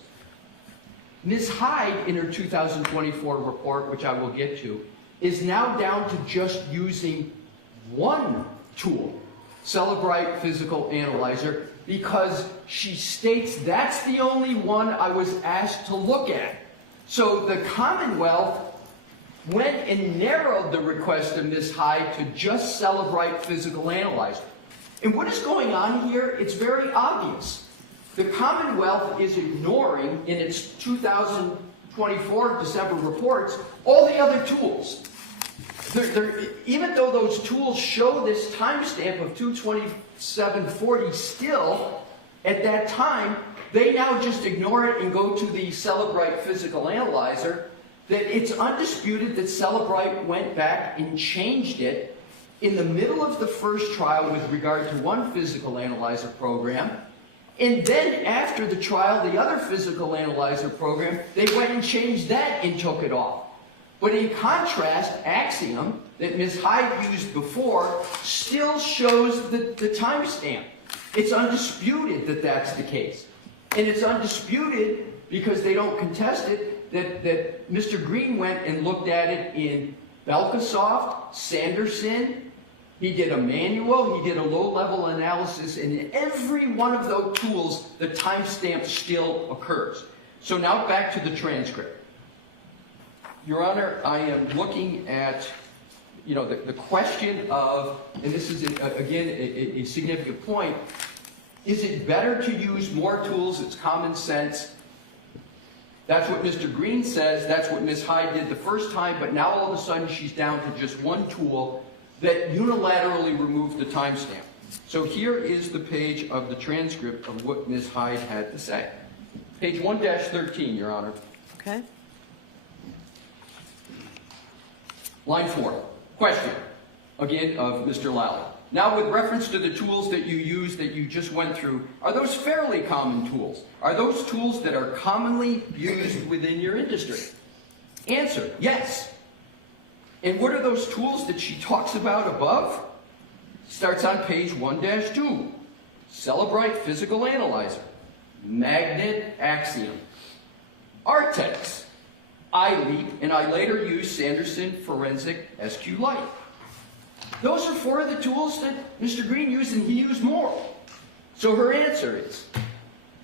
Ms. Hyde, in her 2024 report, which I will get to, is now down to just using 1 tool, Celebrite Physical Analyzer, because she states that's the only one I was asked to look at. So the Commonwealth went and narrowed the request of Ms. Hyde to just Celebrite Physical Analyzer. And what is going on here? It's very obvious. The Commonwealth is ignoring, in its 2024 December reports, all the other tools. Even though those tools show this timestamp of 2/27/40 still, at that time, they now just ignore it and go to the Celebrite Physical Analyzer. That it's undisputed that Celebrite went back and changed it in the middle of the first trial with regard to one physical analyzer program. And then after the trial, the other physical analyzer program, they went and changed that and took it off. But in contrast, Axiom, that Ms. Hyde used before, still shows the timestamp. It's undisputed that that's the case. And it's undisputed, because they don't contest it, that Mr. Green went and looked at it in Belkasoft, Sanderson. He did a manual, he did a low-level analysis, and in every one of those tools, the timestamp still occurs. So now back to the transcript. Your Honor, I am looking at, the question of, and this is, again, a significant point, is it better to use more tools? It's common sense. That's what Mr. Green says. That's what Ms. Hyde did the first time, but now all of a sudden she's down to just 1 tool that unilaterally removed the timestamp. So here is the page of the transcript of what Ms. Hyde had to say. Page 1-13, Your Honor. Okay. Line 4. Question, again, of Mr. Lally. Now, with reference to the tools that you use that you just went through, are those fairly common tools? Are those tools that are commonly used within your industry? Answer, yes. And what are those tools that she talks about above? Starts on page 1-2. Celebrite Physical Analyzer. Magnet Axiom. Artex. iLeap, and I later used Sanderson Forensic SQLite. Those are 4 of the tools that Mr. Green used, and he used more. So her answer is,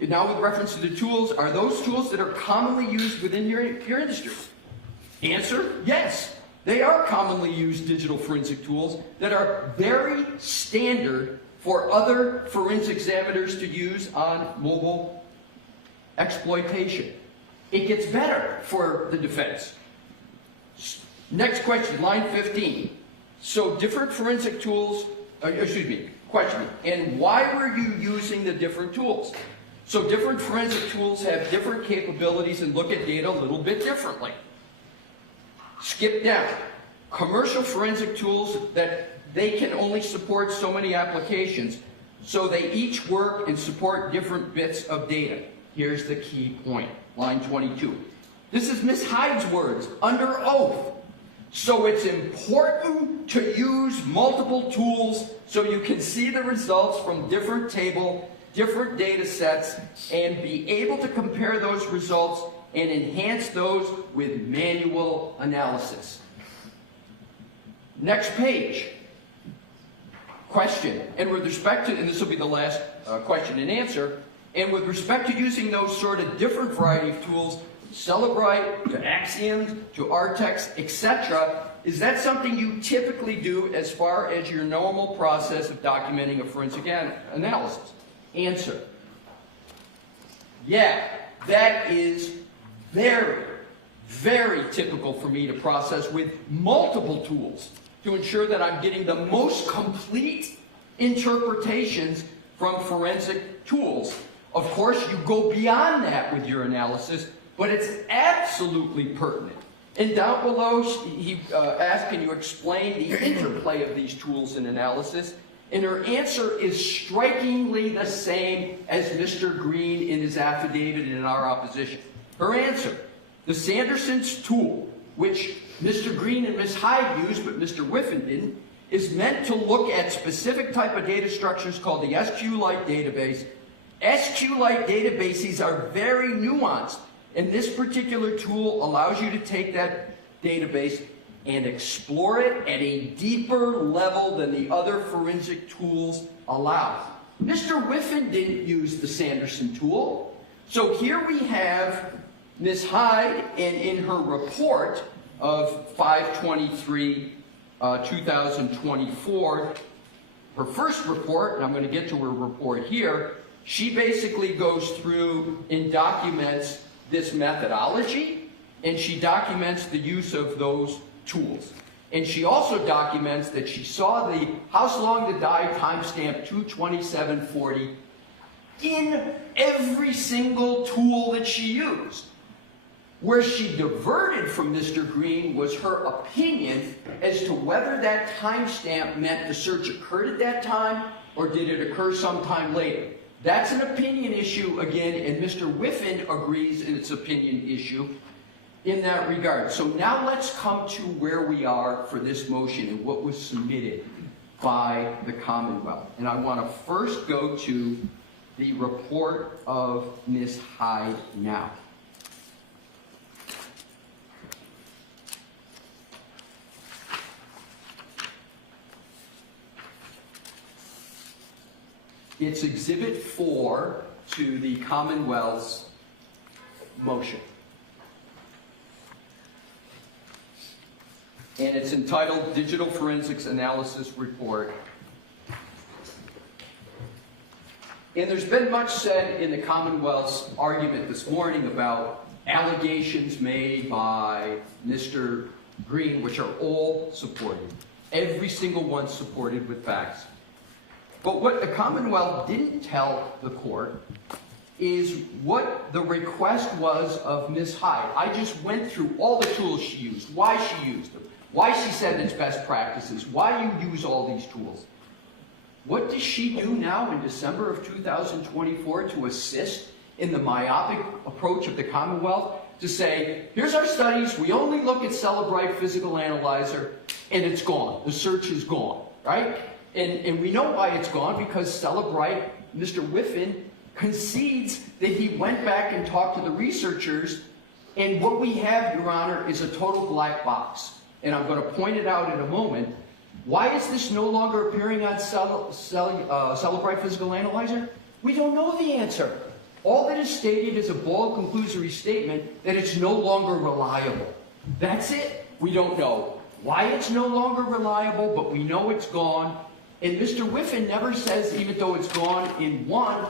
now with reference to the tools, are those tools that are commonly used within your industry? Answer, yes. They are commonly used digital forensic tools that are very standard for other forensic examiners to use on mobile exploitation. It gets better for the defense. Next question, line 15. So different forensic tools, question, and why were you using the different tools? So different forensic tools have different capabilities and look at data a little bit differently. Skip down. Commercial forensic tools, that they can only support so many applications, so they each work and support different bits of data. Here's the key point, line 22. This is Ms. Hyde's words, under oath. So it's important to use multiple tools so you can see the results from different different data sets, and be able to compare those results and enhance those with manual analysis. Next page. Question. And with respect to, and this will be the last question and answer, and with respect to using those sort of different variety of tools, Celebrite, to Axiom, to Artex, etc., is that something you typically do as far as your normal process of documenting a forensic analysis? Answer. Yeah, that is very, very typical for me to process with multiple tools to ensure that I'm getting the most complete interpretations from forensic tools. Of course, you go beyond that with your analysis, but it's absolutely pertinent. And down below, he asked, can you explain the interplay of these tools in analysis? And her answer is strikingly the same as Mr. Green in his affidavit in our opposition. Her answer, the Sanderson's tool, which Mr. Green and Ms. Hyde used, but Mr. Whiffen didn't, is meant to look at specific type of data structures called the SQLite database. SQLite databases are very nuanced, and this particular tool allows you to take that database and explore it at a deeper level than the other forensic tools allow. Mr. Whiffen didn't use the Sanderson tool. So here we have Ms. Hyde, and in her report of 5/23/2024, her first report, and I'm going to get to her report here, she basically goes through and documents this methodology, and she documents the use of those tools. And she also documents that she saw the House Long to Die timestamp 22740 in every single tool that she used. Where she diverted from Mr. Green was her opinion as to whether that timestamp meant the search occurred at that time or did it occur sometime later. That's an opinion issue again, and Mr. Whiffen agrees in its opinion issue in that regard. So now let's come to where we are for this motion and what was submitted by the Commonwealth. And I want to first go to the report of Ms. Hyde now. It's Exhibit 4 to the Commonwealth's motion. And it's entitled Digital Forensics Analysis Report. And there's been much said in the Commonwealth's argument this morning about allegations made by Mr. Green, which are all supported. Every single one supported with facts. But what the Commonwealth didn't tell the court is what the request was of Ms. Hyde. I just went through all the tools she used, why she used them, why she said it's best practices, why you use all these tools. What does she do now in December of 2024 to assist in the myopic approach of the Commonwealth to say, here's our studies, we only look at Cellebrite Physical Analyzer, and it's gone. The search is gone, right? And we know why it's gone, because Cellebrite, Mr. Whiffen, concedes that he went back and talked to the researchers, and what we have, Your Honor, is a total black box. And I'm going to point it out in a moment. Why is this no longer appearing on Cellebrite Physical Analyzer? We don't know the answer. All that is stated is a bald conclusory statement that it's no longer reliable. That's it. We don't know why it's no longer reliable, but we know it's gone. And Mr. Whiffen never says, even though it's gone in one,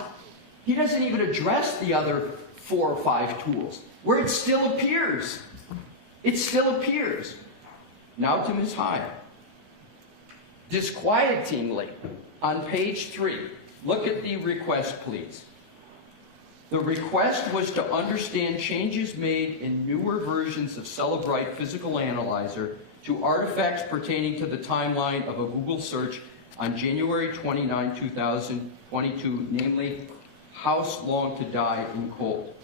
he doesn't even address the other 4 or 5 tools, where it still appears. It still appears. Now to Ms. Hyde. Disquietingly, on page 3, look at the request, please. The request was to understand changes made in newer versions of Cellebrite Physical Analyzer to artifacts pertaining to the timeline of a Google search on January 29, 2022, namely House Long to Die in Cold.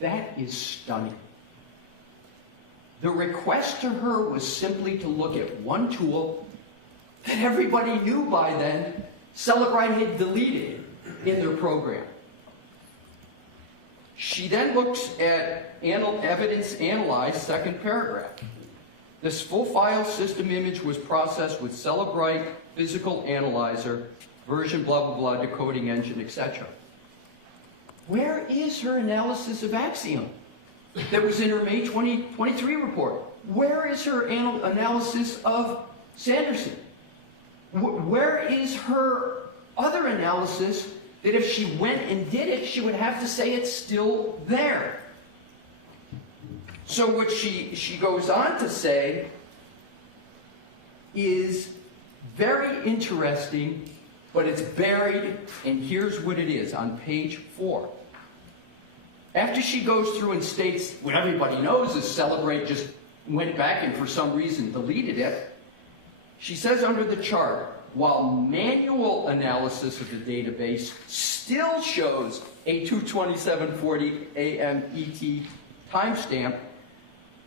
That is stunning. The request to her was simply to look at one tool that everybody knew by then Cellebrite had deleted in their program. She then looks at evidence analyzed, second paragraph. This full file system image was processed with Cellebrite Physical Analyzer, version blah, blah, blah, decoding engine, etc. Where is her analysis of Axiom that was in her May 2023 report? Where is her analysis of Sanderson? Where is her other analysis that if she went and did it, she would have to say it's still there? So what she goes on to say is very interesting, but it's buried, and here's what it is on page 4. After she goes through and states what everybody knows is Cellebrite just went back and for some reason deleted it, she says under the chart, while manual analysis of the database still shows a 22740 AM ET timestamp,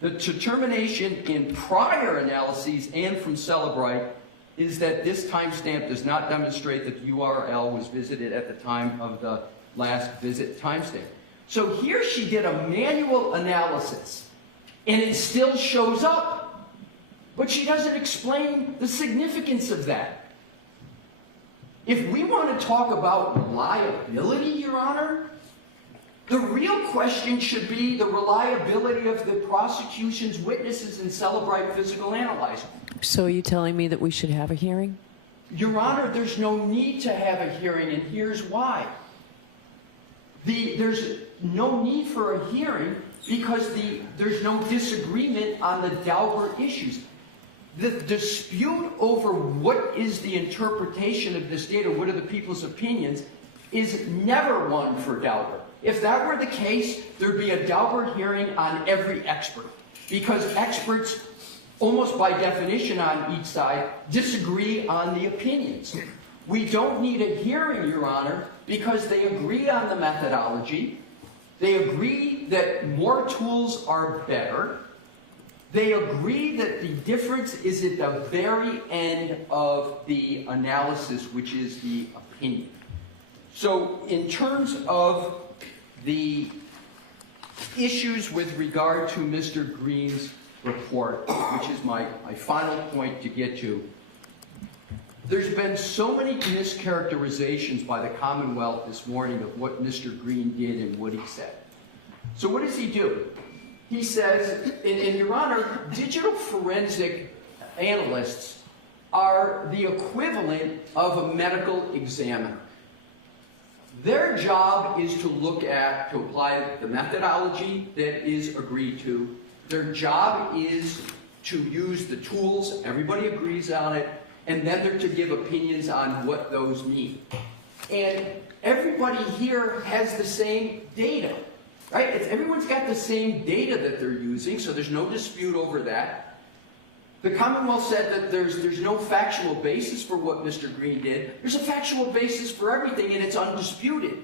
The determination in prior analyses and from Celebrite is that this timestamp does not demonstrate that the URL was visited at the time of the last visit timestamp. So here she did a manual analysis, and it still shows up, but she doesn't explain the significance of that. If we want to talk about reliability, Your Honor, the real question should be the reliability of the prosecution's witnesses in Celebrite Physical Analyzer. So are you telling me that we should have a hearing? Your Honor, there's no need to have a hearing, and here's why. There's no need for a hearing because there's no disagreement on the Daubert issues. The dispute over what is the interpretation of this data, what are the people's opinions, is never one for Daubert. If that were the case, there'd be a Daubert hearing on every expert, because experts, almost by definition on each side, disagree on the opinions. We don't need a hearing, Your Honor, because they agree on the methodology, they agree that more tools are better, they agree that the difference is at the very end of the analysis, which is the opinion. So in terms of the issues with regard to Mr. Green's report, which is my final point to get to, there's been so many mischaracterizations by the Commonwealth this morning of what Mr. Green did and what he said. So what does he do? He says, and Your Honor, digital forensic analysts are the equivalent of a medical examiner. Their job is to apply the methodology that is agreed to. Their job is to use the tools, everybody agrees on it, and then they're to give opinions on what those mean. And everybody here has the same data, right? Everyone's got the same data that they're using, so there's no dispute over that. The Commonwealth said that there's no factual basis for what Mr. Green did. There's a factual basis for everything, and it's undisputed.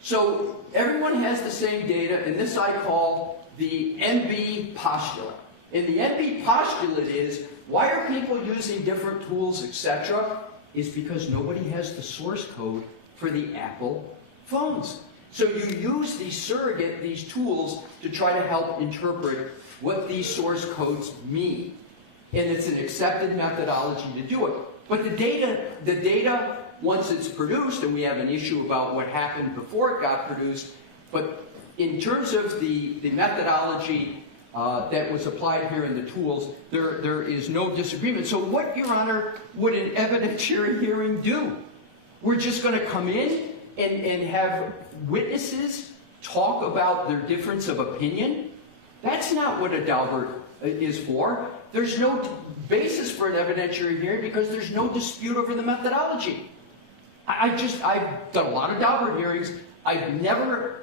So everyone has the same data, and this I call the NB postulate. And the NB postulate is, why are people using different tools, etc.? Is because nobody has the source code for the Apple phones. So you use these tools to try to help interpret what these source codes mean. And it's an accepted methodology to do it. But the data, once it's produced, and we have an issue about what happened before it got produced, but in terms of the methodology that was applied here in the tools, there is no disagreement. So what, Your Honor, would an evidentiary hearing do? We're just going to come in and have witnesses talk about their difference of opinion? That's not what a Daubert is for. There's no basis for an evidentiary hearing because there's no dispute over the methodology. I've done a lot of Daubert hearings. I've never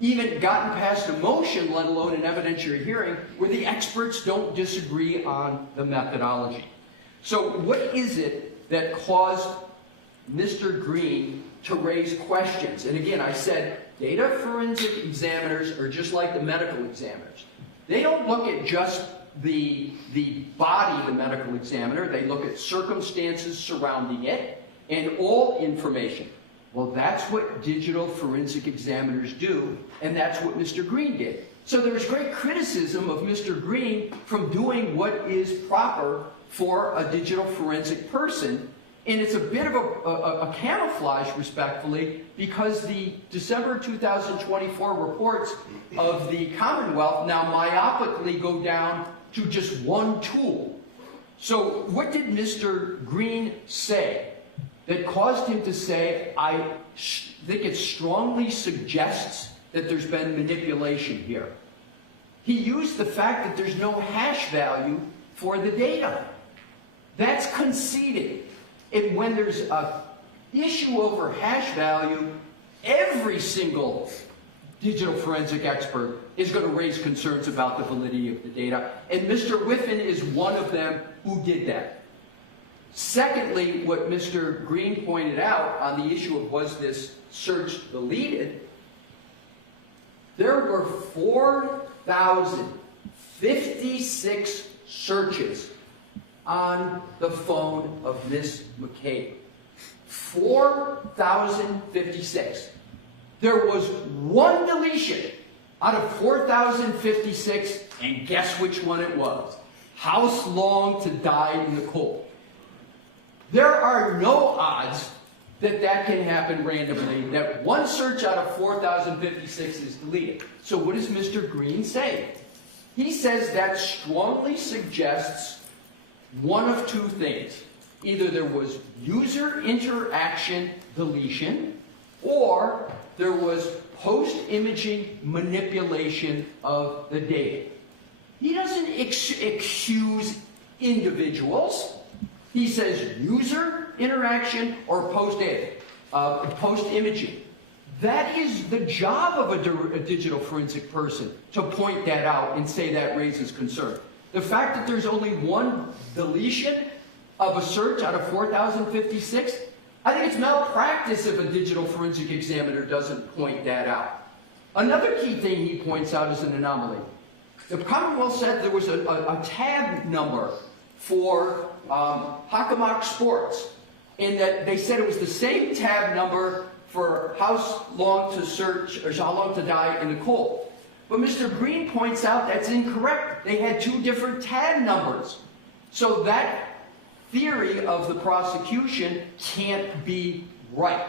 even gotten past a motion, let alone an evidentiary hearing, where the experts don't disagree on the methodology. So what is it that caused Mr. Green to raise questions? And again, I said, data forensic examiners are just like the medical examiners. They don't look at just the body of the medical examiner. They look at circumstances surrounding it and all information. Well, that's what digital forensic examiners do, and that's what Mr. Green did. So there was great criticism of Mr. Green from doing what is proper for a digital forensic person, and it's a bit of a camouflage, respectfully, because the December 2024 reports of the Commonwealth now myopically go down to just one tool. So what did Mr. Green say that caused him to say, I think it strongly suggests that there's been manipulation here? He used the fact that there's no hash value for the data. That's conceded. And when there's an issue over hash value, every single digital forensic expert is going to raise concerns about the validity of the data. And Mr. Whiffen is one of them who did that. Secondly, what Mr. Green pointed out on the issue of was this search deleted, there were 4,000 56 searches on the phone of Miss McCabe. 4,056. There was one deletion out of 4,056, and guess which one it was? House long to die in the cold. There are no odds that that can happen randomly, that one search out of 4,056 is deleted. So what does Mr. Green say? He says that strongly suggests one of two things. Either there was user interaction deletion, or there was post-imaging manipulation of the data. He doesn't accuse individuals. He says user interaction or post-imaging. That is the job of a digital forensic person, to point that out and say that raises concern. The fact that there's only one deletion of a search out of 4,056, I think it's malpractice if a digital forensic examiner doesn't point that out. Another key thing he points out is an anomaly. The Commonwealth said there was a tab number for Hockomock Sports, in that they said it was the same tab number for how long to search, or how long to die in the cold. But Mr. Green points out that's incorrect. They had two different tab numbers. So that theory of the prosecution can't be right.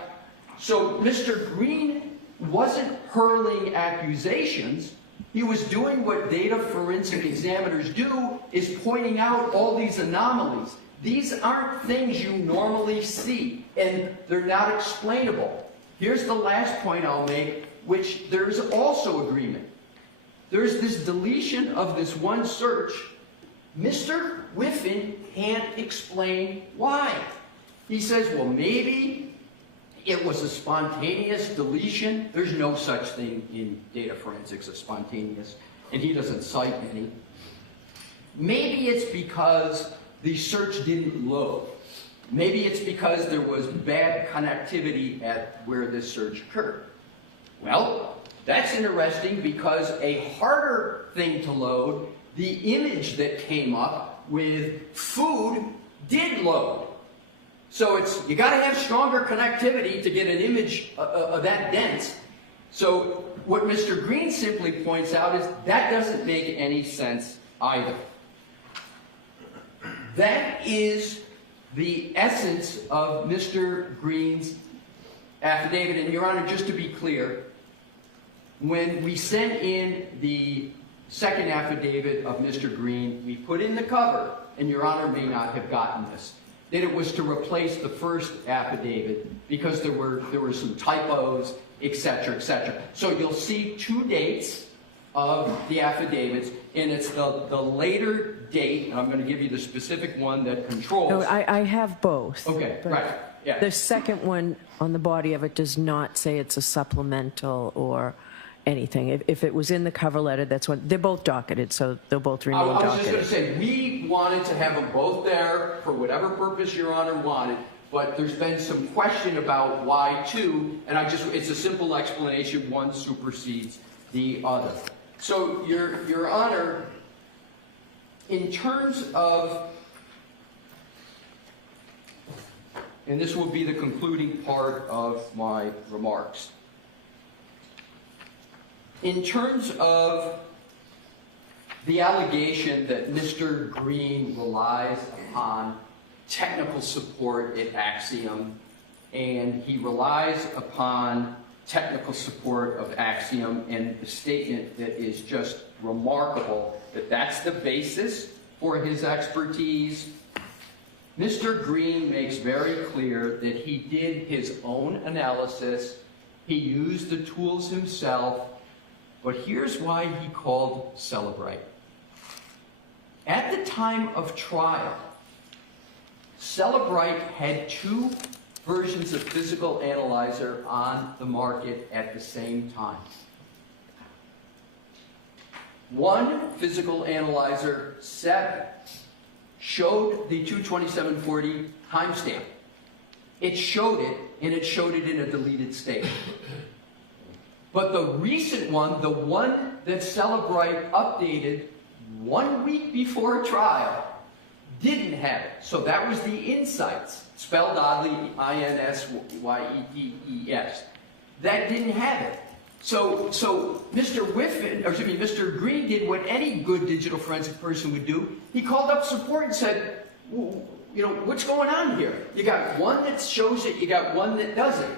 So Mr. Green wasn't hurling accusations. He was doing what data forensic examiners do, is pointing out all these anomalies. These aren't things you normally see, and they're not explainable. Here's the last point I'll make, which there's also agreement. There's this deletion of this one search. Mr. Whiffen can't explain why. He says, well, maybe it was a spontaneous deletion. There's no such thing in data forensics as spontaneous, and he doesn't cite any. Maybe it's because the search didn't load. Maybe it's because there was bad connectivity at where this search occurred. Well, that's interesting, because a harder thing to load, the image that came up with food, did load. So you got to have stronger connectivity to get an image that dense. So what Mr. Green simply points out is that doesn't make any sense either. That is the essence of Mr. Green's affidavit. And Your Honor, just to be clear, when we sent in the second affidavit of Mr. Green, we put in the cover, and Your Honor may not have gotten this, that it was to replace the first affidavit because there were some typos, etc., etc. So you'll see two dates of the affidavits, and it's the later date, and I'm going to give you the specific one that controls. No, I have both. Okay, right. Yeah. The second one on the body of it does not say it's a supplemental or anything. If it was in the cover letter, that's what they're both docketed, so they'll both remain docketed. I was just going to say, we wanted to have them both there for whatever purpose Your Honor wanted, but there's been some question about why two, and it's a simple explanation. One supersedes the other. So, Your Honor, in terms of, and this will be the concluding part of my remarks, in terms of the allegation that Mr. Green relies upon technical support at Axiom, and he relies upon technical support of Axiom, and the statement that is just remarkable, that that's the basis for his expertise. Mr. Green makes very clear that he did his own analysis, he used the tools himself, but here's why he called Cellebrite. At the time of trial, Cellebrite had two versions of physical analyzer on the market at the same time. One physical analyzer 7 showed the 22740 timestamp. It showed it, and it showed it in a deleted state. But the recent one, the one that Cellebrite updated 1 week before a trial, didn't have it. So that was the insights, spelled oddly, INSYETES. That didn't have it. So Mr. Mr. Green did what any good digital forensic person would do. He called up support and said, well, you know, what's going on here? You got one that shows it, you got one that doesn't.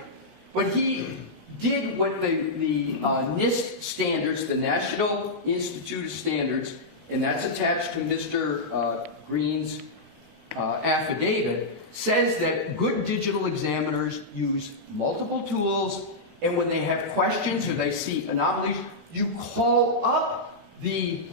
But he did what the NIST standards, the National Institute of Standards, and that's attached to Mr. Green's affidavit, says that good digital examiners use multiple tools, and when they have questions or they see anomalies, you call up the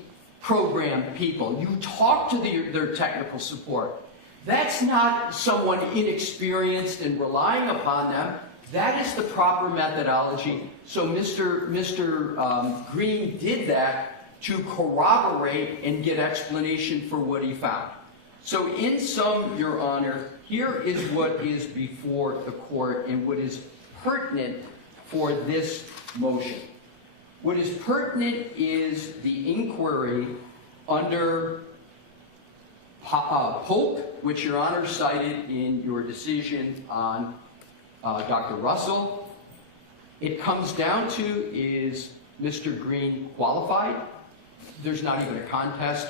program people. You talk to their technical support. That's not someone inexperienced and relying upon them. That is the proper methodology. So Mr. Green did that to corroborate and get explanation for what he found. So in sum, Your Honor, here is what is before the court and what is pertinent for this motion. What is pertinent is the inquiry under Polk, which Your Honor cited in your decision on Dr. Russell. It comes down to, is Mr. Green qualified? There's not even a contest.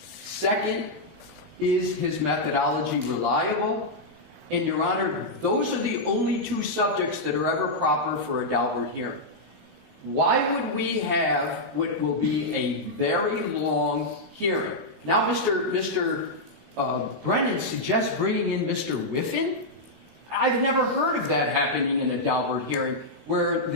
Second, is his methodology reliable? And Your Honor, those are the only two subjects that are ever proper for a Daubert hearing. Why would we have what will be a very long hearing? Now Mr. Brennan suggests bringing in Mr. Whiffen. I've never heard of that happening in a Daubert hearing, where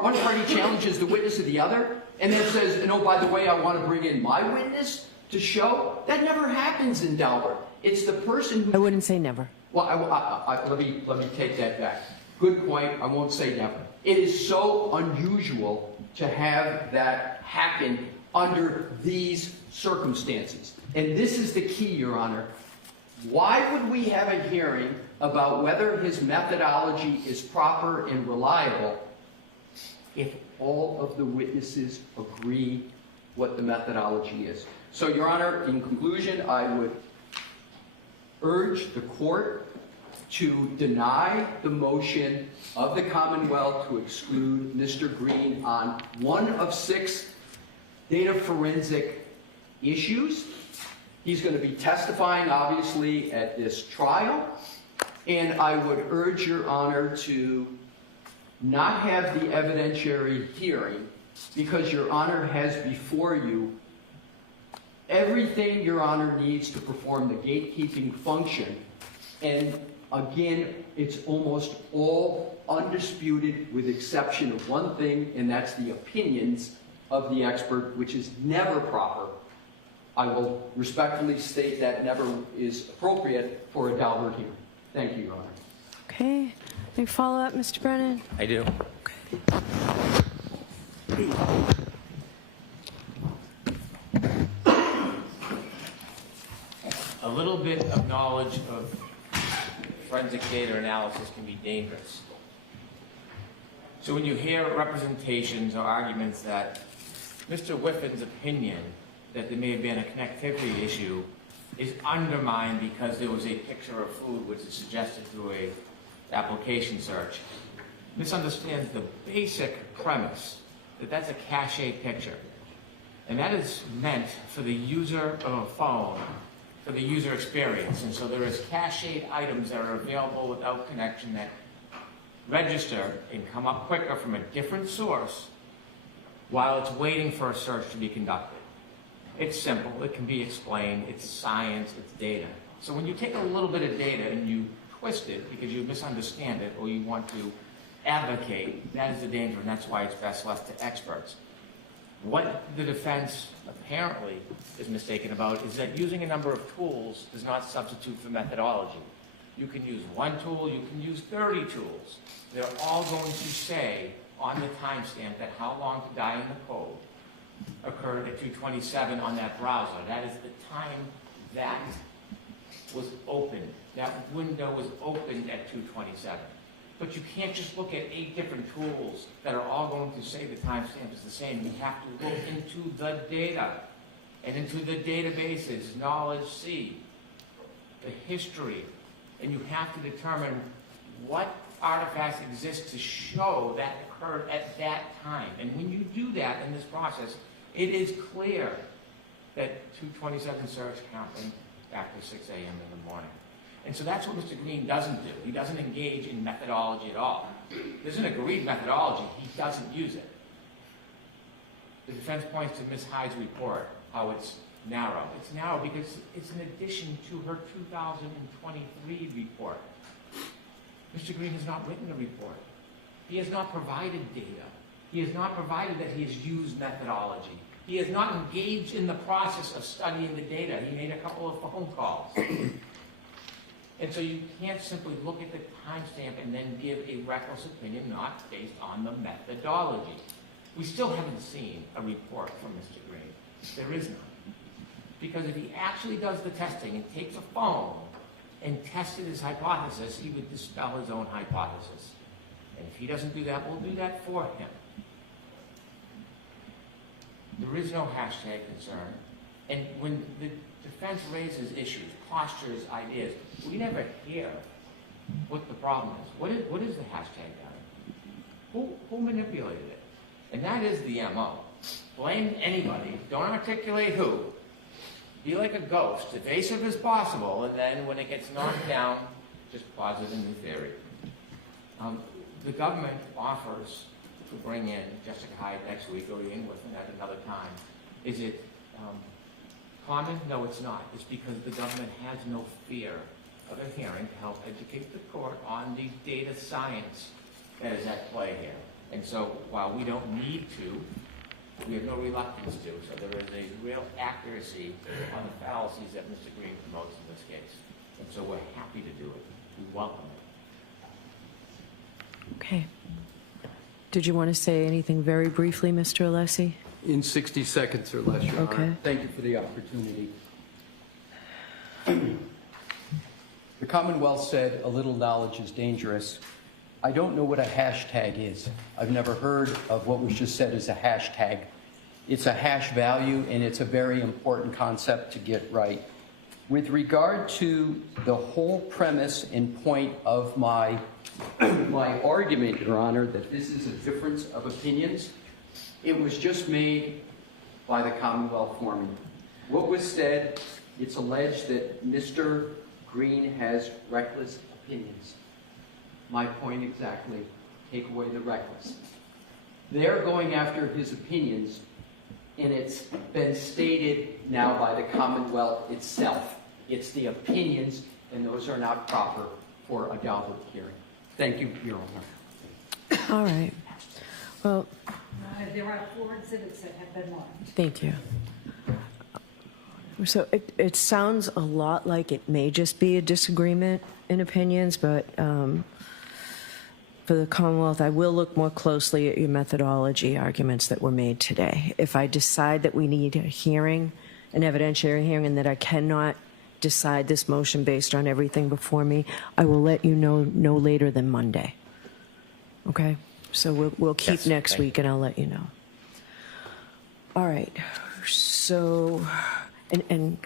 one party challenges the witness of the other, and then says, and oh, by the way, I want to bring in my witness to show. That never happens in Daubert. It's the person who... I wouldn't say never. Well, let me take that back. Good point. I won't say never. It is so unusual to have that happen under these circumstances. And this is the key, Your Honor. Why would we have a hearing about whether his methodology is proper and reliable if all of the witnesses agree what the methodology is? So, Your Honor, in conclusion, I would urge the court to deny the motion of the Commonwealth to exclude Mr. Green on one of 6 data forensic issues. He's going to be testifying, obviously, at this trial. And I would urge Your Honor to not have the evidentiary hearing, because Your Honor has before you everything Your Honor needs to perform the gatekeeping function. And again, it's almost all undisputed with exception of one thing, and that's the opinions of the expert, which is never proper. I will respectfully state that never is appropriate for a Daubert hearing. Thank you, Your Honor. Okay. Any follow-up, Mr. Brennan? I do. A little bit of knowledge of forensic data analysis can be dangerous. So when you hear representations or arguments that Mr. Whiffen's opinion that there may have been a connectivity issue is undermined because there was a picture of food which is suggested through a application search, misunderstands the basic premise that that's a cache picture. And that is meant for the user of a phone, for the user experience. And so there is cached items that are available without connection that register and come up quicker from a different source while it's waiting for a search to be conducted. It's simple, it can be explained, it's science, it's data. So when you take a little bit of data and you twist it because you misunderstand it or you want to advocate, that is the danger, and that's why it's best left to experts. What the defense apparently is mistaken about is that using a number of tools does not substitute for methodology. You can use one tool, you can use 30 tools. They're all going to say on the timestamp that how long to die in the code occurred at 2:27 on that browser. That is the time that was opened. That window was opened at 2:27. But you can't just look at 8 different tools that are all going to say the timestamp is the same. You have to look into the data. and into the databases, knowledge C, the history, and you have to determine what artifacts exist to show that occurred at that time. And when you do that in this process, it is clear that 227 search happened after 6 a.m. in the morning. And so that's what Mr. Green doesn't do. He doesn't engage in methodology at all. There's an agreed methodology. He doesn't use it. The defense points to Ms. Hyde's report, how it's narrow. It's narrow because it's in addition to her 2023 report. Mr. Green has not written a report. He has not provided data. He has not provided that he has used methodology. He has not engaged in the process of studying the data. He made a couple of phone calls. And so you can't simply look at the timestamp and then give a reckless opinion not based on the methodology. We still haven't seen a report from Mr. Green. There is none. Because if he actually does the testing and takes a phone and tested his hypothesis, he would dispel his own hypothesis. And if he doesn't do that, we'll do that for him. There is no hashtag concern. And when the defense raises issues, postures, ideas, we never hear what the problem is. What is the hashtag value? Who manipulated it? And that is the MO. Blame anybody. Don't articulate who. Be like a ghost, evasive as possible, and then when it gets knocked down, just posit a new theory. The government offers to bring in Jessica Hyde next week or Ian Whiffen at another time. Is it common? No, it's not. It's because the government has no fear of a hearing to help educate the court on the data science that is at play here. And so while we don't need to, we have no reluctance to. So there is a real accuracy on the fallacies that Mr. Green promotes in this case. And so we're happy to do it. We welcome it. Okay. Did you want to say anything very briefly, Mr. Alessi? In 60 seconds or less, Your Okay. Honor. Thank you for the opportunity. The Commonwealth said a little knowledge is dangerous. I don't know what a hashtag is. I've never heard of what was just said as a hashtag. It's a hash value, and it's a very important concept to get right. With regard to the whole premise and point of my argument, Your Honor, that this is a difference of opinions, it was just made by the Commonwealth foreman. What was said, it's alleged that Mr. Green has reckless opinions. My point exactly, take away the reckless. They're going after his opinions, and it's been stated now by the Commonwealth itself. It's the opinions, and those are not proper for a Daubert hearing. Thank you, Your Honor. All right. Well, There are 4 exhibits that have been marked. thank you. So it sounds a lot like it may just be a disagreement in opinions, but for the Commonwealth, I will look more closely at your methodology arguments that were made today. If I decide that we need a hearing, an evidentiary hearing, and that I cannot decide this motion based on everything before me, I will let you know no later than Monday. Okay? So we'll keep Yes, next thank you. week, and I'll let you know. All right. So, and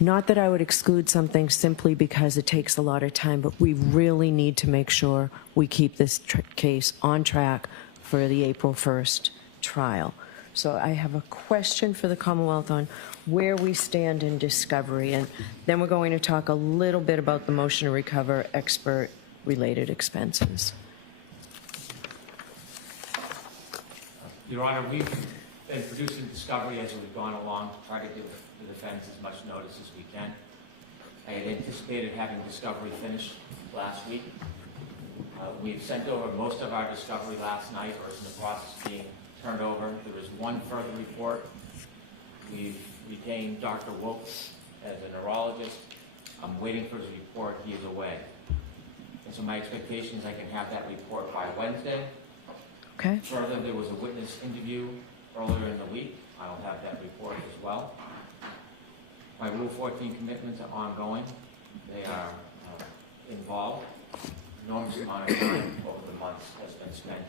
not that I would exclude something simply because it takes a lot of time, but we really need to make sure we keep this case on track for the April 1st trial. So I have a question for the Commonwealth on where we stand in discovery, and then we're going to talk a little bit about the motion to recover expert-related expenses. Your Honor, we've been producing discovery as we've gone along to try to give the defense as much notice as we can. I had anticipated having discovery finished last week. We've sent over most of our discovery last night, or is in the process of being turned over. There is one further report. We've retained Dr. Wilkes as a neurologist. I'm waiting for his report. He is away. And so my expectation is I can have that report by Wednesday. Okay. Further, there was a witness interview earlier in the week. I'll have that report as well. My Rule 14 commitments are ongoing. They are involved. Enormous amount of time over the months has been spent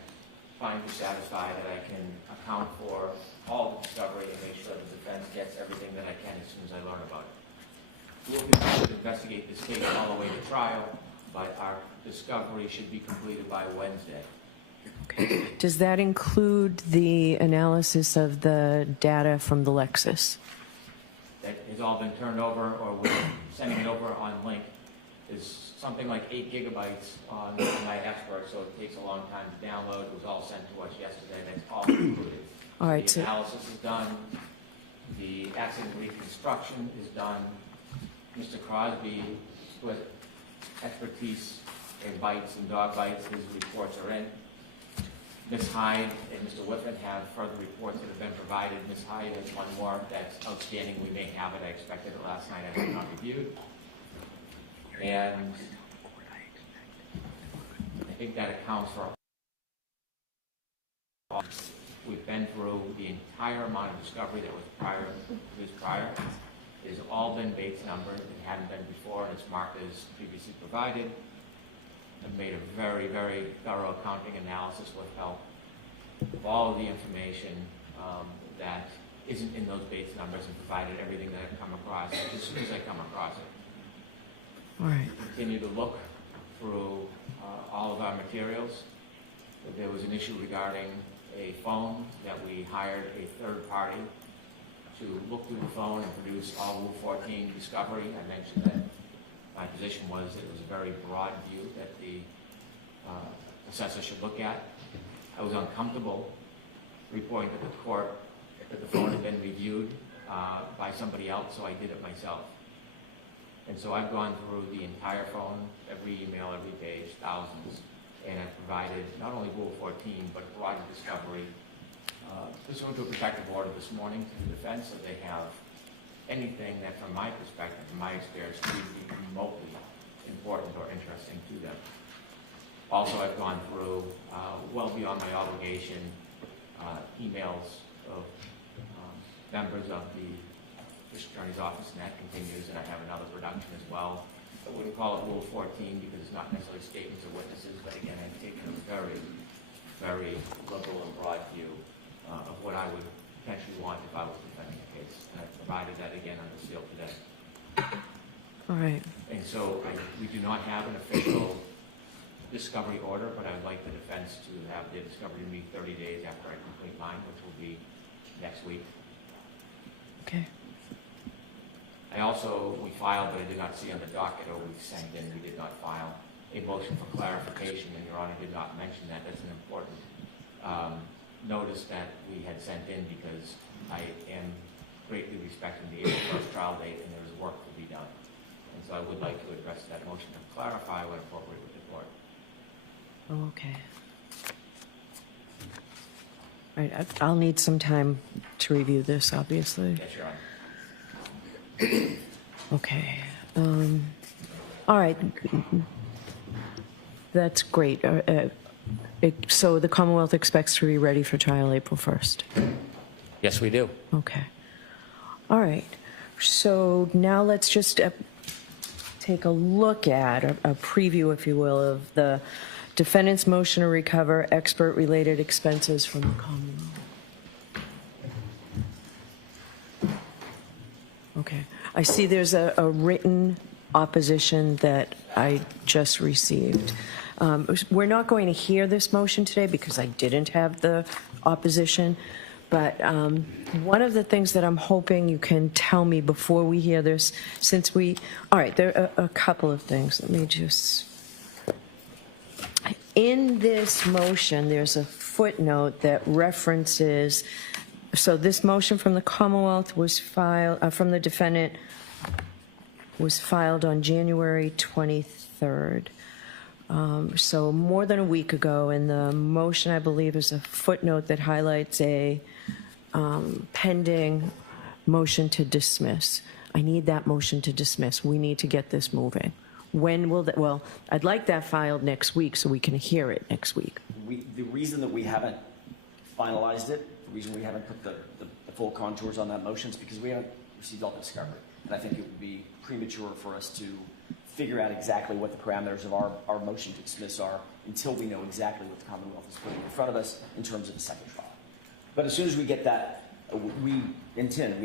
find you satisfied that I can account for all the discovery and make sure the defense gets everything that I can as soon as I learn about it. We'll continue to investigate this case all the way to trial, but our discovery should be completed by Wednesday. Okay. Does that include the analysis of the data from the Lexus? That has all been turned over, or we're sending it over on link. There's something like 8 gigabytes on my expert, so it takes a long time to download. It was all sent to us yesterday. That's all included. All right, The analysis is done. The accident reconstruction is done. Mr. Crosby, who has expertise in bites and dog bites, his reports are in. Ms. Hyde and Mr. Whitman have further reports that have been provided. Ms. Hyde has one more that's outstanding. We may have it. I expected it last night. I have not reviewed. And I think that accounts for all. We've been through the entire amount of discovery that was prior. It has all been Bates numbers. It hadn't been before, and it's marked as previously provided. I've made a very, very thorough accounting analysis with help of all of the information that isn't in those Bates numbers, and provided everything that I've come across as soon as I come across it. All right. Continue to look through all of our materials. There was an issue regarding a phone that we hired a third party to look through the phone and produce all Rule 14 discovery. I mentioned that my position was that it was a very broad view that the assessor should look at. I was uncomfortable reporting to the court that the phone had been reviewed by somebody else, so I did it myself. And so I've gone through the entire phone, every email, every page, thousands, and I've provided not only Rule 14, but a broad discovery pursuant to a protective order this morning to the defense, so they have anything that, from my perspective, from my experience, would be remotely important or interesting to them. Also, I've gone through, well beyond my obligation, emails of members of the District Attorney's Office, and that continues, and I have another production as well. I wouldn't call it Rule 14 because it's not necessarily statements of witnesses, but again, I've taken a very, very liberal and broad view of what I would potentially want if I was defending the case. And I've provided that again under seal today. All right. And so we do not have an official discovery order, but I'd like the defense to have their discovery to me 30 days after I complete mine, which will be next week. Okay. We filed, but I did not see on the docket, or we sent in, we did not file a motion for clarification, and Your Honor did not mention that. That's an important notice that we had sent in, because I am greatly respecting the April 1st trial date, and there is work to be done. And so I would like to address that motion to clarify when appropriate with the court. Okay. All right, I'll need some time to review this, obviously. Yes, Your Honor. Okay. All right. That's great. So the Commonwealth expects to be ready for trial April 1st? Yes, we do. Okay. All right. So now let's just take a look at a preview, if you will, of the defendant's motion to recover expert-related expenses from the Commonwealth. Okay. I see there's a written opposition that I just received. We're not going to hear this motion today because I didn't have the opposition, but one of the things that I'm hoping you can tell me before we hear this, all right, there are a couple of things. Let me just, in this motion, there's a footnote that references, so this motion from the Commonwealth was filed, from the defendant, was filed on January 23rd. So more than a week ago, and the motion, I believe, is a footnote that highlights a pending motion to dismiss. I need that motion to dismiss. We need to get this moving. When will that, well, I'd like that filed next week so we can hear it next week. The reason that we haven't finalized it, the reason we haven't put the full contours on that motion is because we haven't received all the discovery. And I think it would be premature for us to figure out exactly what the parameters of our motion to dismiss are until we know exactly what the Commonwealth is putting in front of us in terms of a second trial. But as soon as we get that, we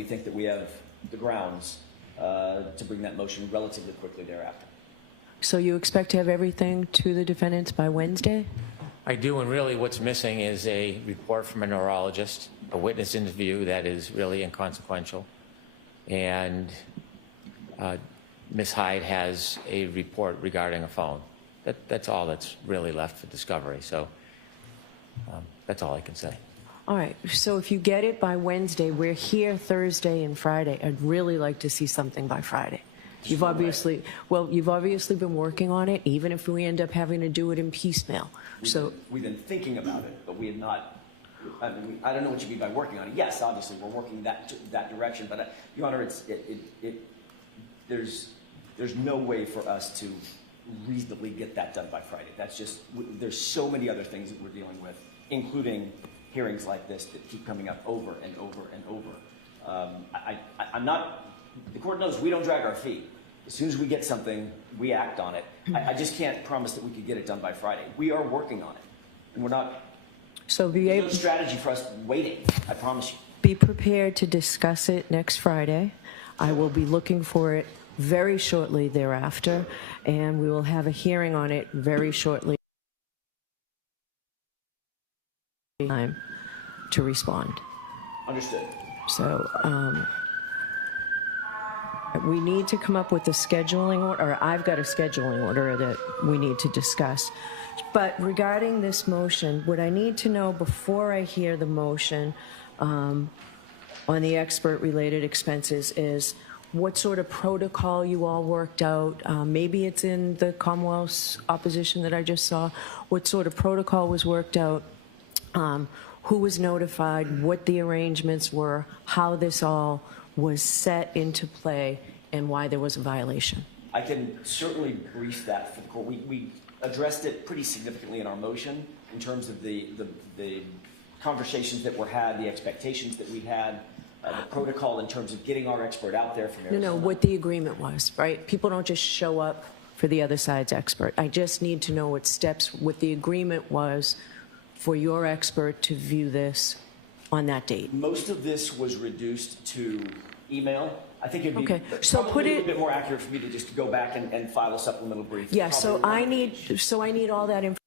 think that we have the grounds to bring that motion relatively quickly thereafter. So you expect to have everything to the defendants by Wednesday? I do, and really what's missing is a report from a neurologist, a witness interview that is really inconsequential, and Ms. Hyde has a report regarding a phone. That's all that's really left for discovery, so that's all I can say. All right, so if you get it by Wednesday, we're here Thursday and Friday. I'd really like to see something by Friday. You've obviously been working on it, even if we end up having to do it in piecemeal. We've been thinking about it, but we have not. I don't know what you mean by working on it. Yes, obviously we're working that direction, but Your Honor, there's no way for us to reasonably get that done by Friday. That's just, there's so many other things that we're dealing with, including hearings like this that keep coming up over and over and over. I'm not. The court knows we don't drag our feet. As soon as we get something, we act on it. I just can't promise that we could get it done by Friday. We are working on it, and we're not. So there's no strategy for us waiting. I promise you. Be prepared to discuss it next Friday. I will be looking for it very shortly thereafter, and we will have a hearing on it very shortly. Time to respond. Understood. So we need to come up with a scheduling order, or I've got a scheduling order that we need to discuss. But regarding this motion, what I need to know before I hear the motion on the expert-related expenses is what sort of protocol you all worked out. Maybe it's in the Commonwealth's opposition that I just saw. What sort of protocol was worked out? Who was notified? What the arrangements were? How this all was set into play, and why there was a violation. I can certainly brief that for the court. We addressed it pretty significantly in our motion in terms of the conversations that were had, the expectations that we had, the protocol in terms of getting our expert out there from Arizona. No, what the agreement was, right? People don't just show up for the other side's expert. I just need to know what the agreement was for your expert to view this on that date. Most of this was reduced to email. I think it'd be probably a little bit more accurate for me to just go back and file a supplemental brief. Yeah, so I need all that information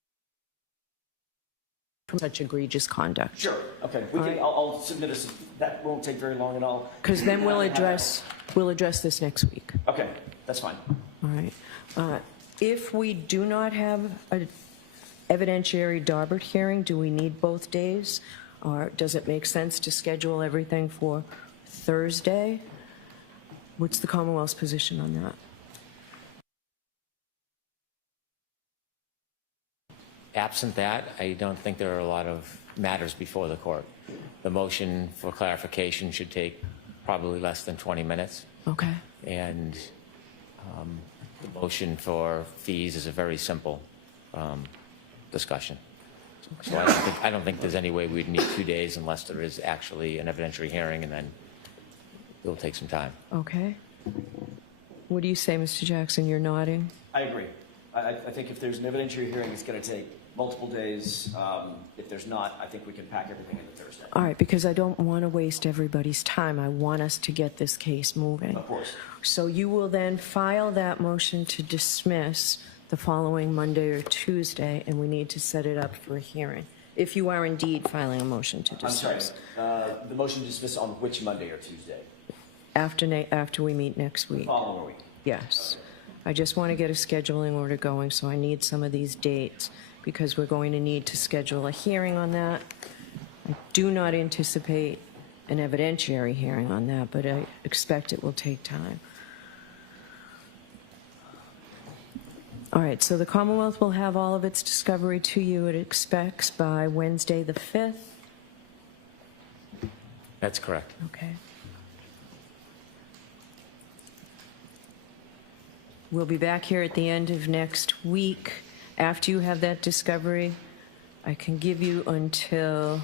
from such egregious conduct. Sure. Okay. I'll submit that won't take very long at all. Because then we'll address this next week. Okay, that's fine. All right. If we do not have an evidentiary Daubert hearing, do we need both days? Or does it make sense to schedule everything for Thursday? What's the Commonwealth's position on that? Absent that, I don't think there are a lot of matters before the court. The motion for clarification should take probably less than 20 minutes. Okay. And the motion for fees is a very simple discussion. So I don't think there's any way we'd need 2 days unless there is actually an evidentiary hearing, and then it'll take some time. Okay. What do you say, Mr. Jackson? You're nodding? I agree. I think if there's an evidentiary hearing, it's going to take multiple days. If there's not, I think we can pack everything into Thursday. All right, because I don't want to waste everybody's time. I want us to get this case moving. Of course. So you will then file that motion to dismiss the following Monday or Tuesday, and we need to set it up for a hearing, if you are indeed filing a motion to dismiss. I'm sorry. The motion to dismiss on which Monday or Tuesday? After we meet next week. The following week. Yes. I just want to get a scheduling order going, so I need some of these dates, because we're going to need to schedule a hearing on that. I do not anticipate an evidentiary hearing on that, but I expect it will take time. All right, so the Commonwealth will have all of its discovery to you, it expects, by Wednesday the 5th? That's correct. Okay. We'll be back here at the end of next week. After you have that discovery, I can give you until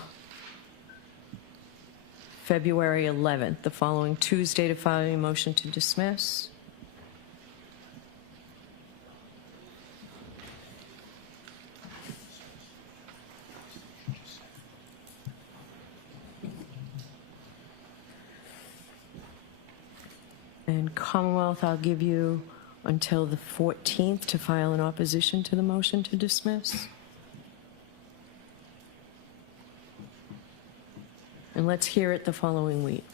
February 11th, the following Tuesday, to file a motion to dismiss. Commonwealth, I'll give you until the 14th to file an opposition to the motion to dismiss. And let's hear it the following week.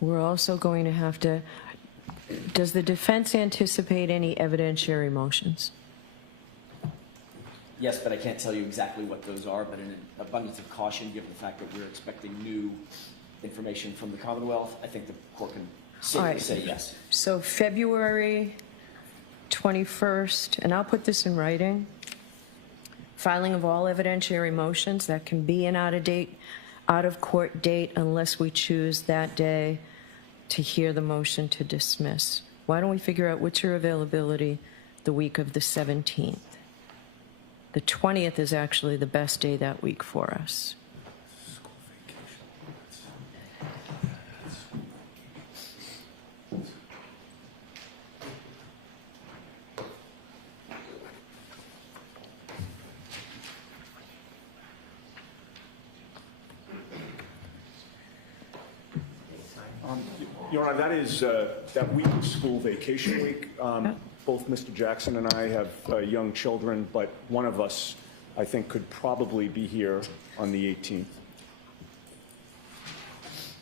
We're also going to have to, does the defense anticipate any evidentiary motions? Yes, but I can't tell you exactly what those are, but in an abundance of caution, given the fact that we're expecting new information from the Commonwealth, I think the court can safely say yes. So February 21st, and I'll put this in writing, filing of all evidentiary motions. That can be an out-of-court date unless we choose that day to hear the motion to dismiss. Why don't we figure out what's your availability the week of the 17th? The 20th is actually the best day that week for us. Your Honor, that is that week of school vacation week. Both Mr. Jackson and I have young children, but one of us, I think, could probably be here on the 18th.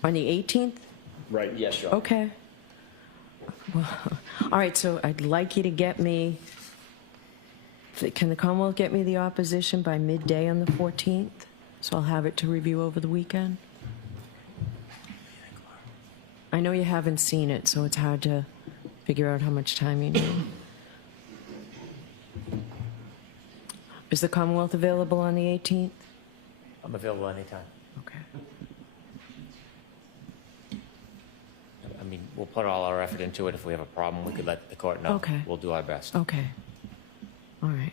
On the 18th? Right. Yes, Your Honor. Okay. Well, all right, so I'd like you to get me, can the Commonwealth get me the opposition by midday on the 14th? So I'll have it to review over the weekend. I know you haven't seen it, so it's hard to figure out how much time you need. Is the Commonwealth available on the 18th? I'm available anytime. Okay. I mean, we'll put all our effort into it. If we have a problem, we could let the court know. Okay. We'll do our best. Okay. All right.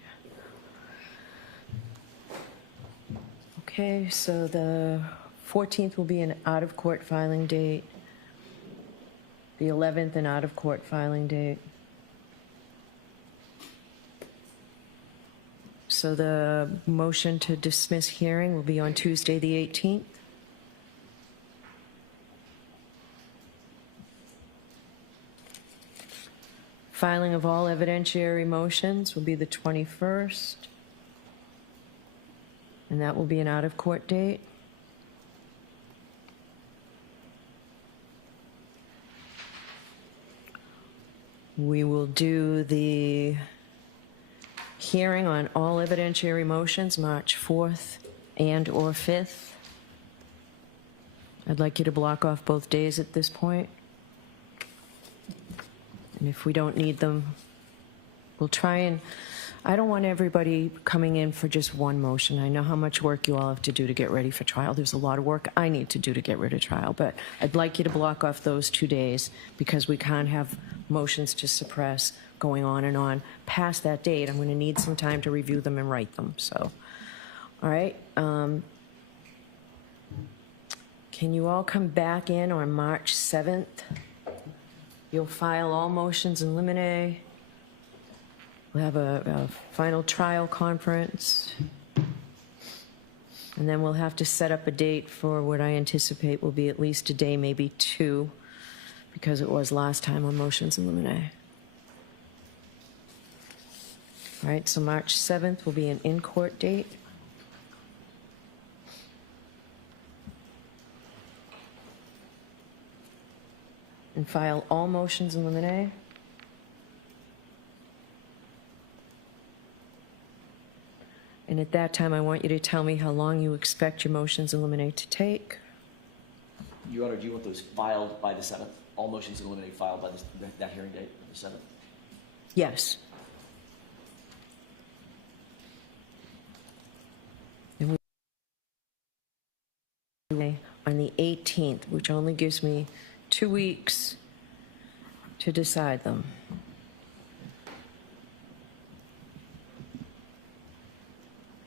Okay, so the 14th will be an out-of-court filing date. The 11th, an out-of-court filing date. So the motion to dismiss hearing will be on Tuesday, the 18th. Filing of all evidentiary motions will be the 21st. And that will be an out-of-court date. We will do the hearing on all evidentiary motions March 4th and/or 5th. I'd like you to block off both days at this point. And if we don't need them, we'll try and, I don't want everybody coming in for just one motion. I know how much work you all have to do to get ready for trial. There's a lot of work I need to do to get rid of trial, but I'd like you to block off those 2 days because we can't have motions to suppress going on and on past that date. I'm going to need some time to review them and write them. So, all right. Can you all come back in on March 7th? You'll file all motions in limine. We'll have a final trial conference. And then we'll have to set up a date for what I anticipate will be at least a day, maybe two, because it was last time on motions in limine. All right, so March 7th will be an in-court date. And file all motions in limine. And at that time, I want you to tell me how long you expect your motions in limine to take. Your Honor, do you want those filed by the 7th? All motions in limine filed by that hearing date, the 7th? Yes. And we on the 18th, which only gives me 2 weeks to decide them.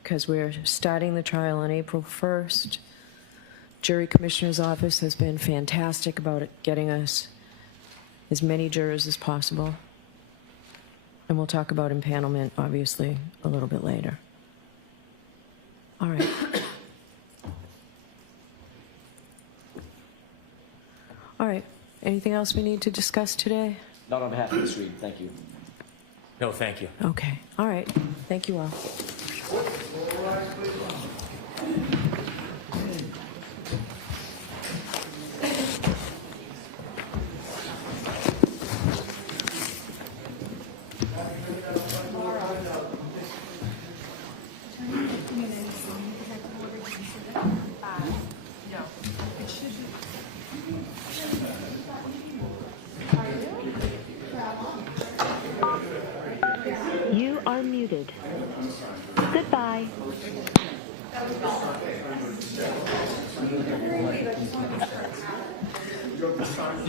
Because we're starting the trial on April 1st. Jury Commissioner's Office has been fantastic about it, getting us as many jurors as possible. And we'll talk about empanelment, obviously, a little bit later. All right. Anything else we need to discuss today? Not on behalf of Ms. Reed, thank you. No, thank you. Okay, all right. Thank you all. You are muted. Goodbye.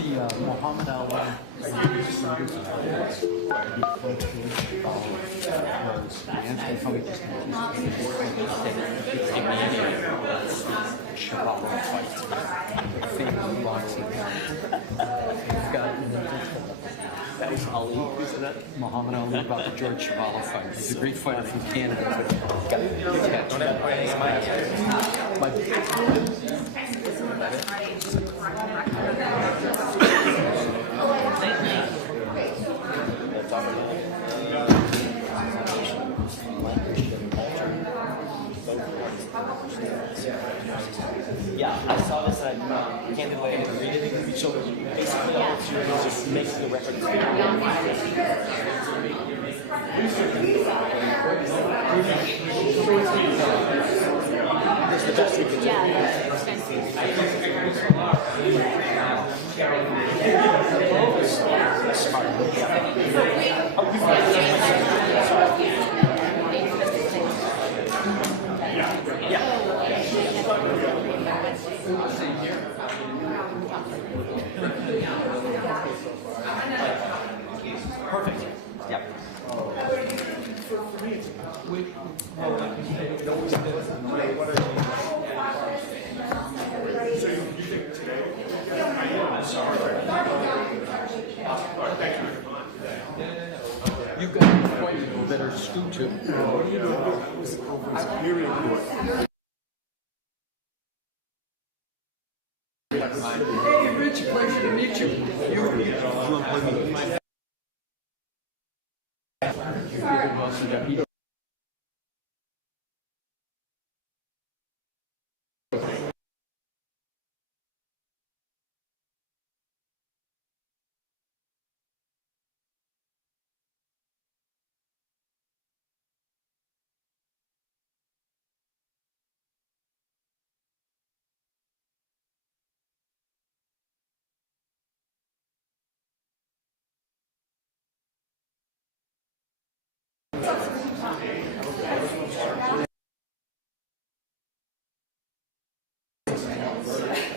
The Muhammad Ali That was Ali, isn't it? Muhammad Ali about the George Chuvalo fight. He's a great fighter from Canada, but got Yeah, I saw this and I can't delay to read it. So basically, all it's doing is just making the record the best we can do. Perfect. Yep. you've got quite a better scoop too. Hey, Rich, pleasure to meet you. You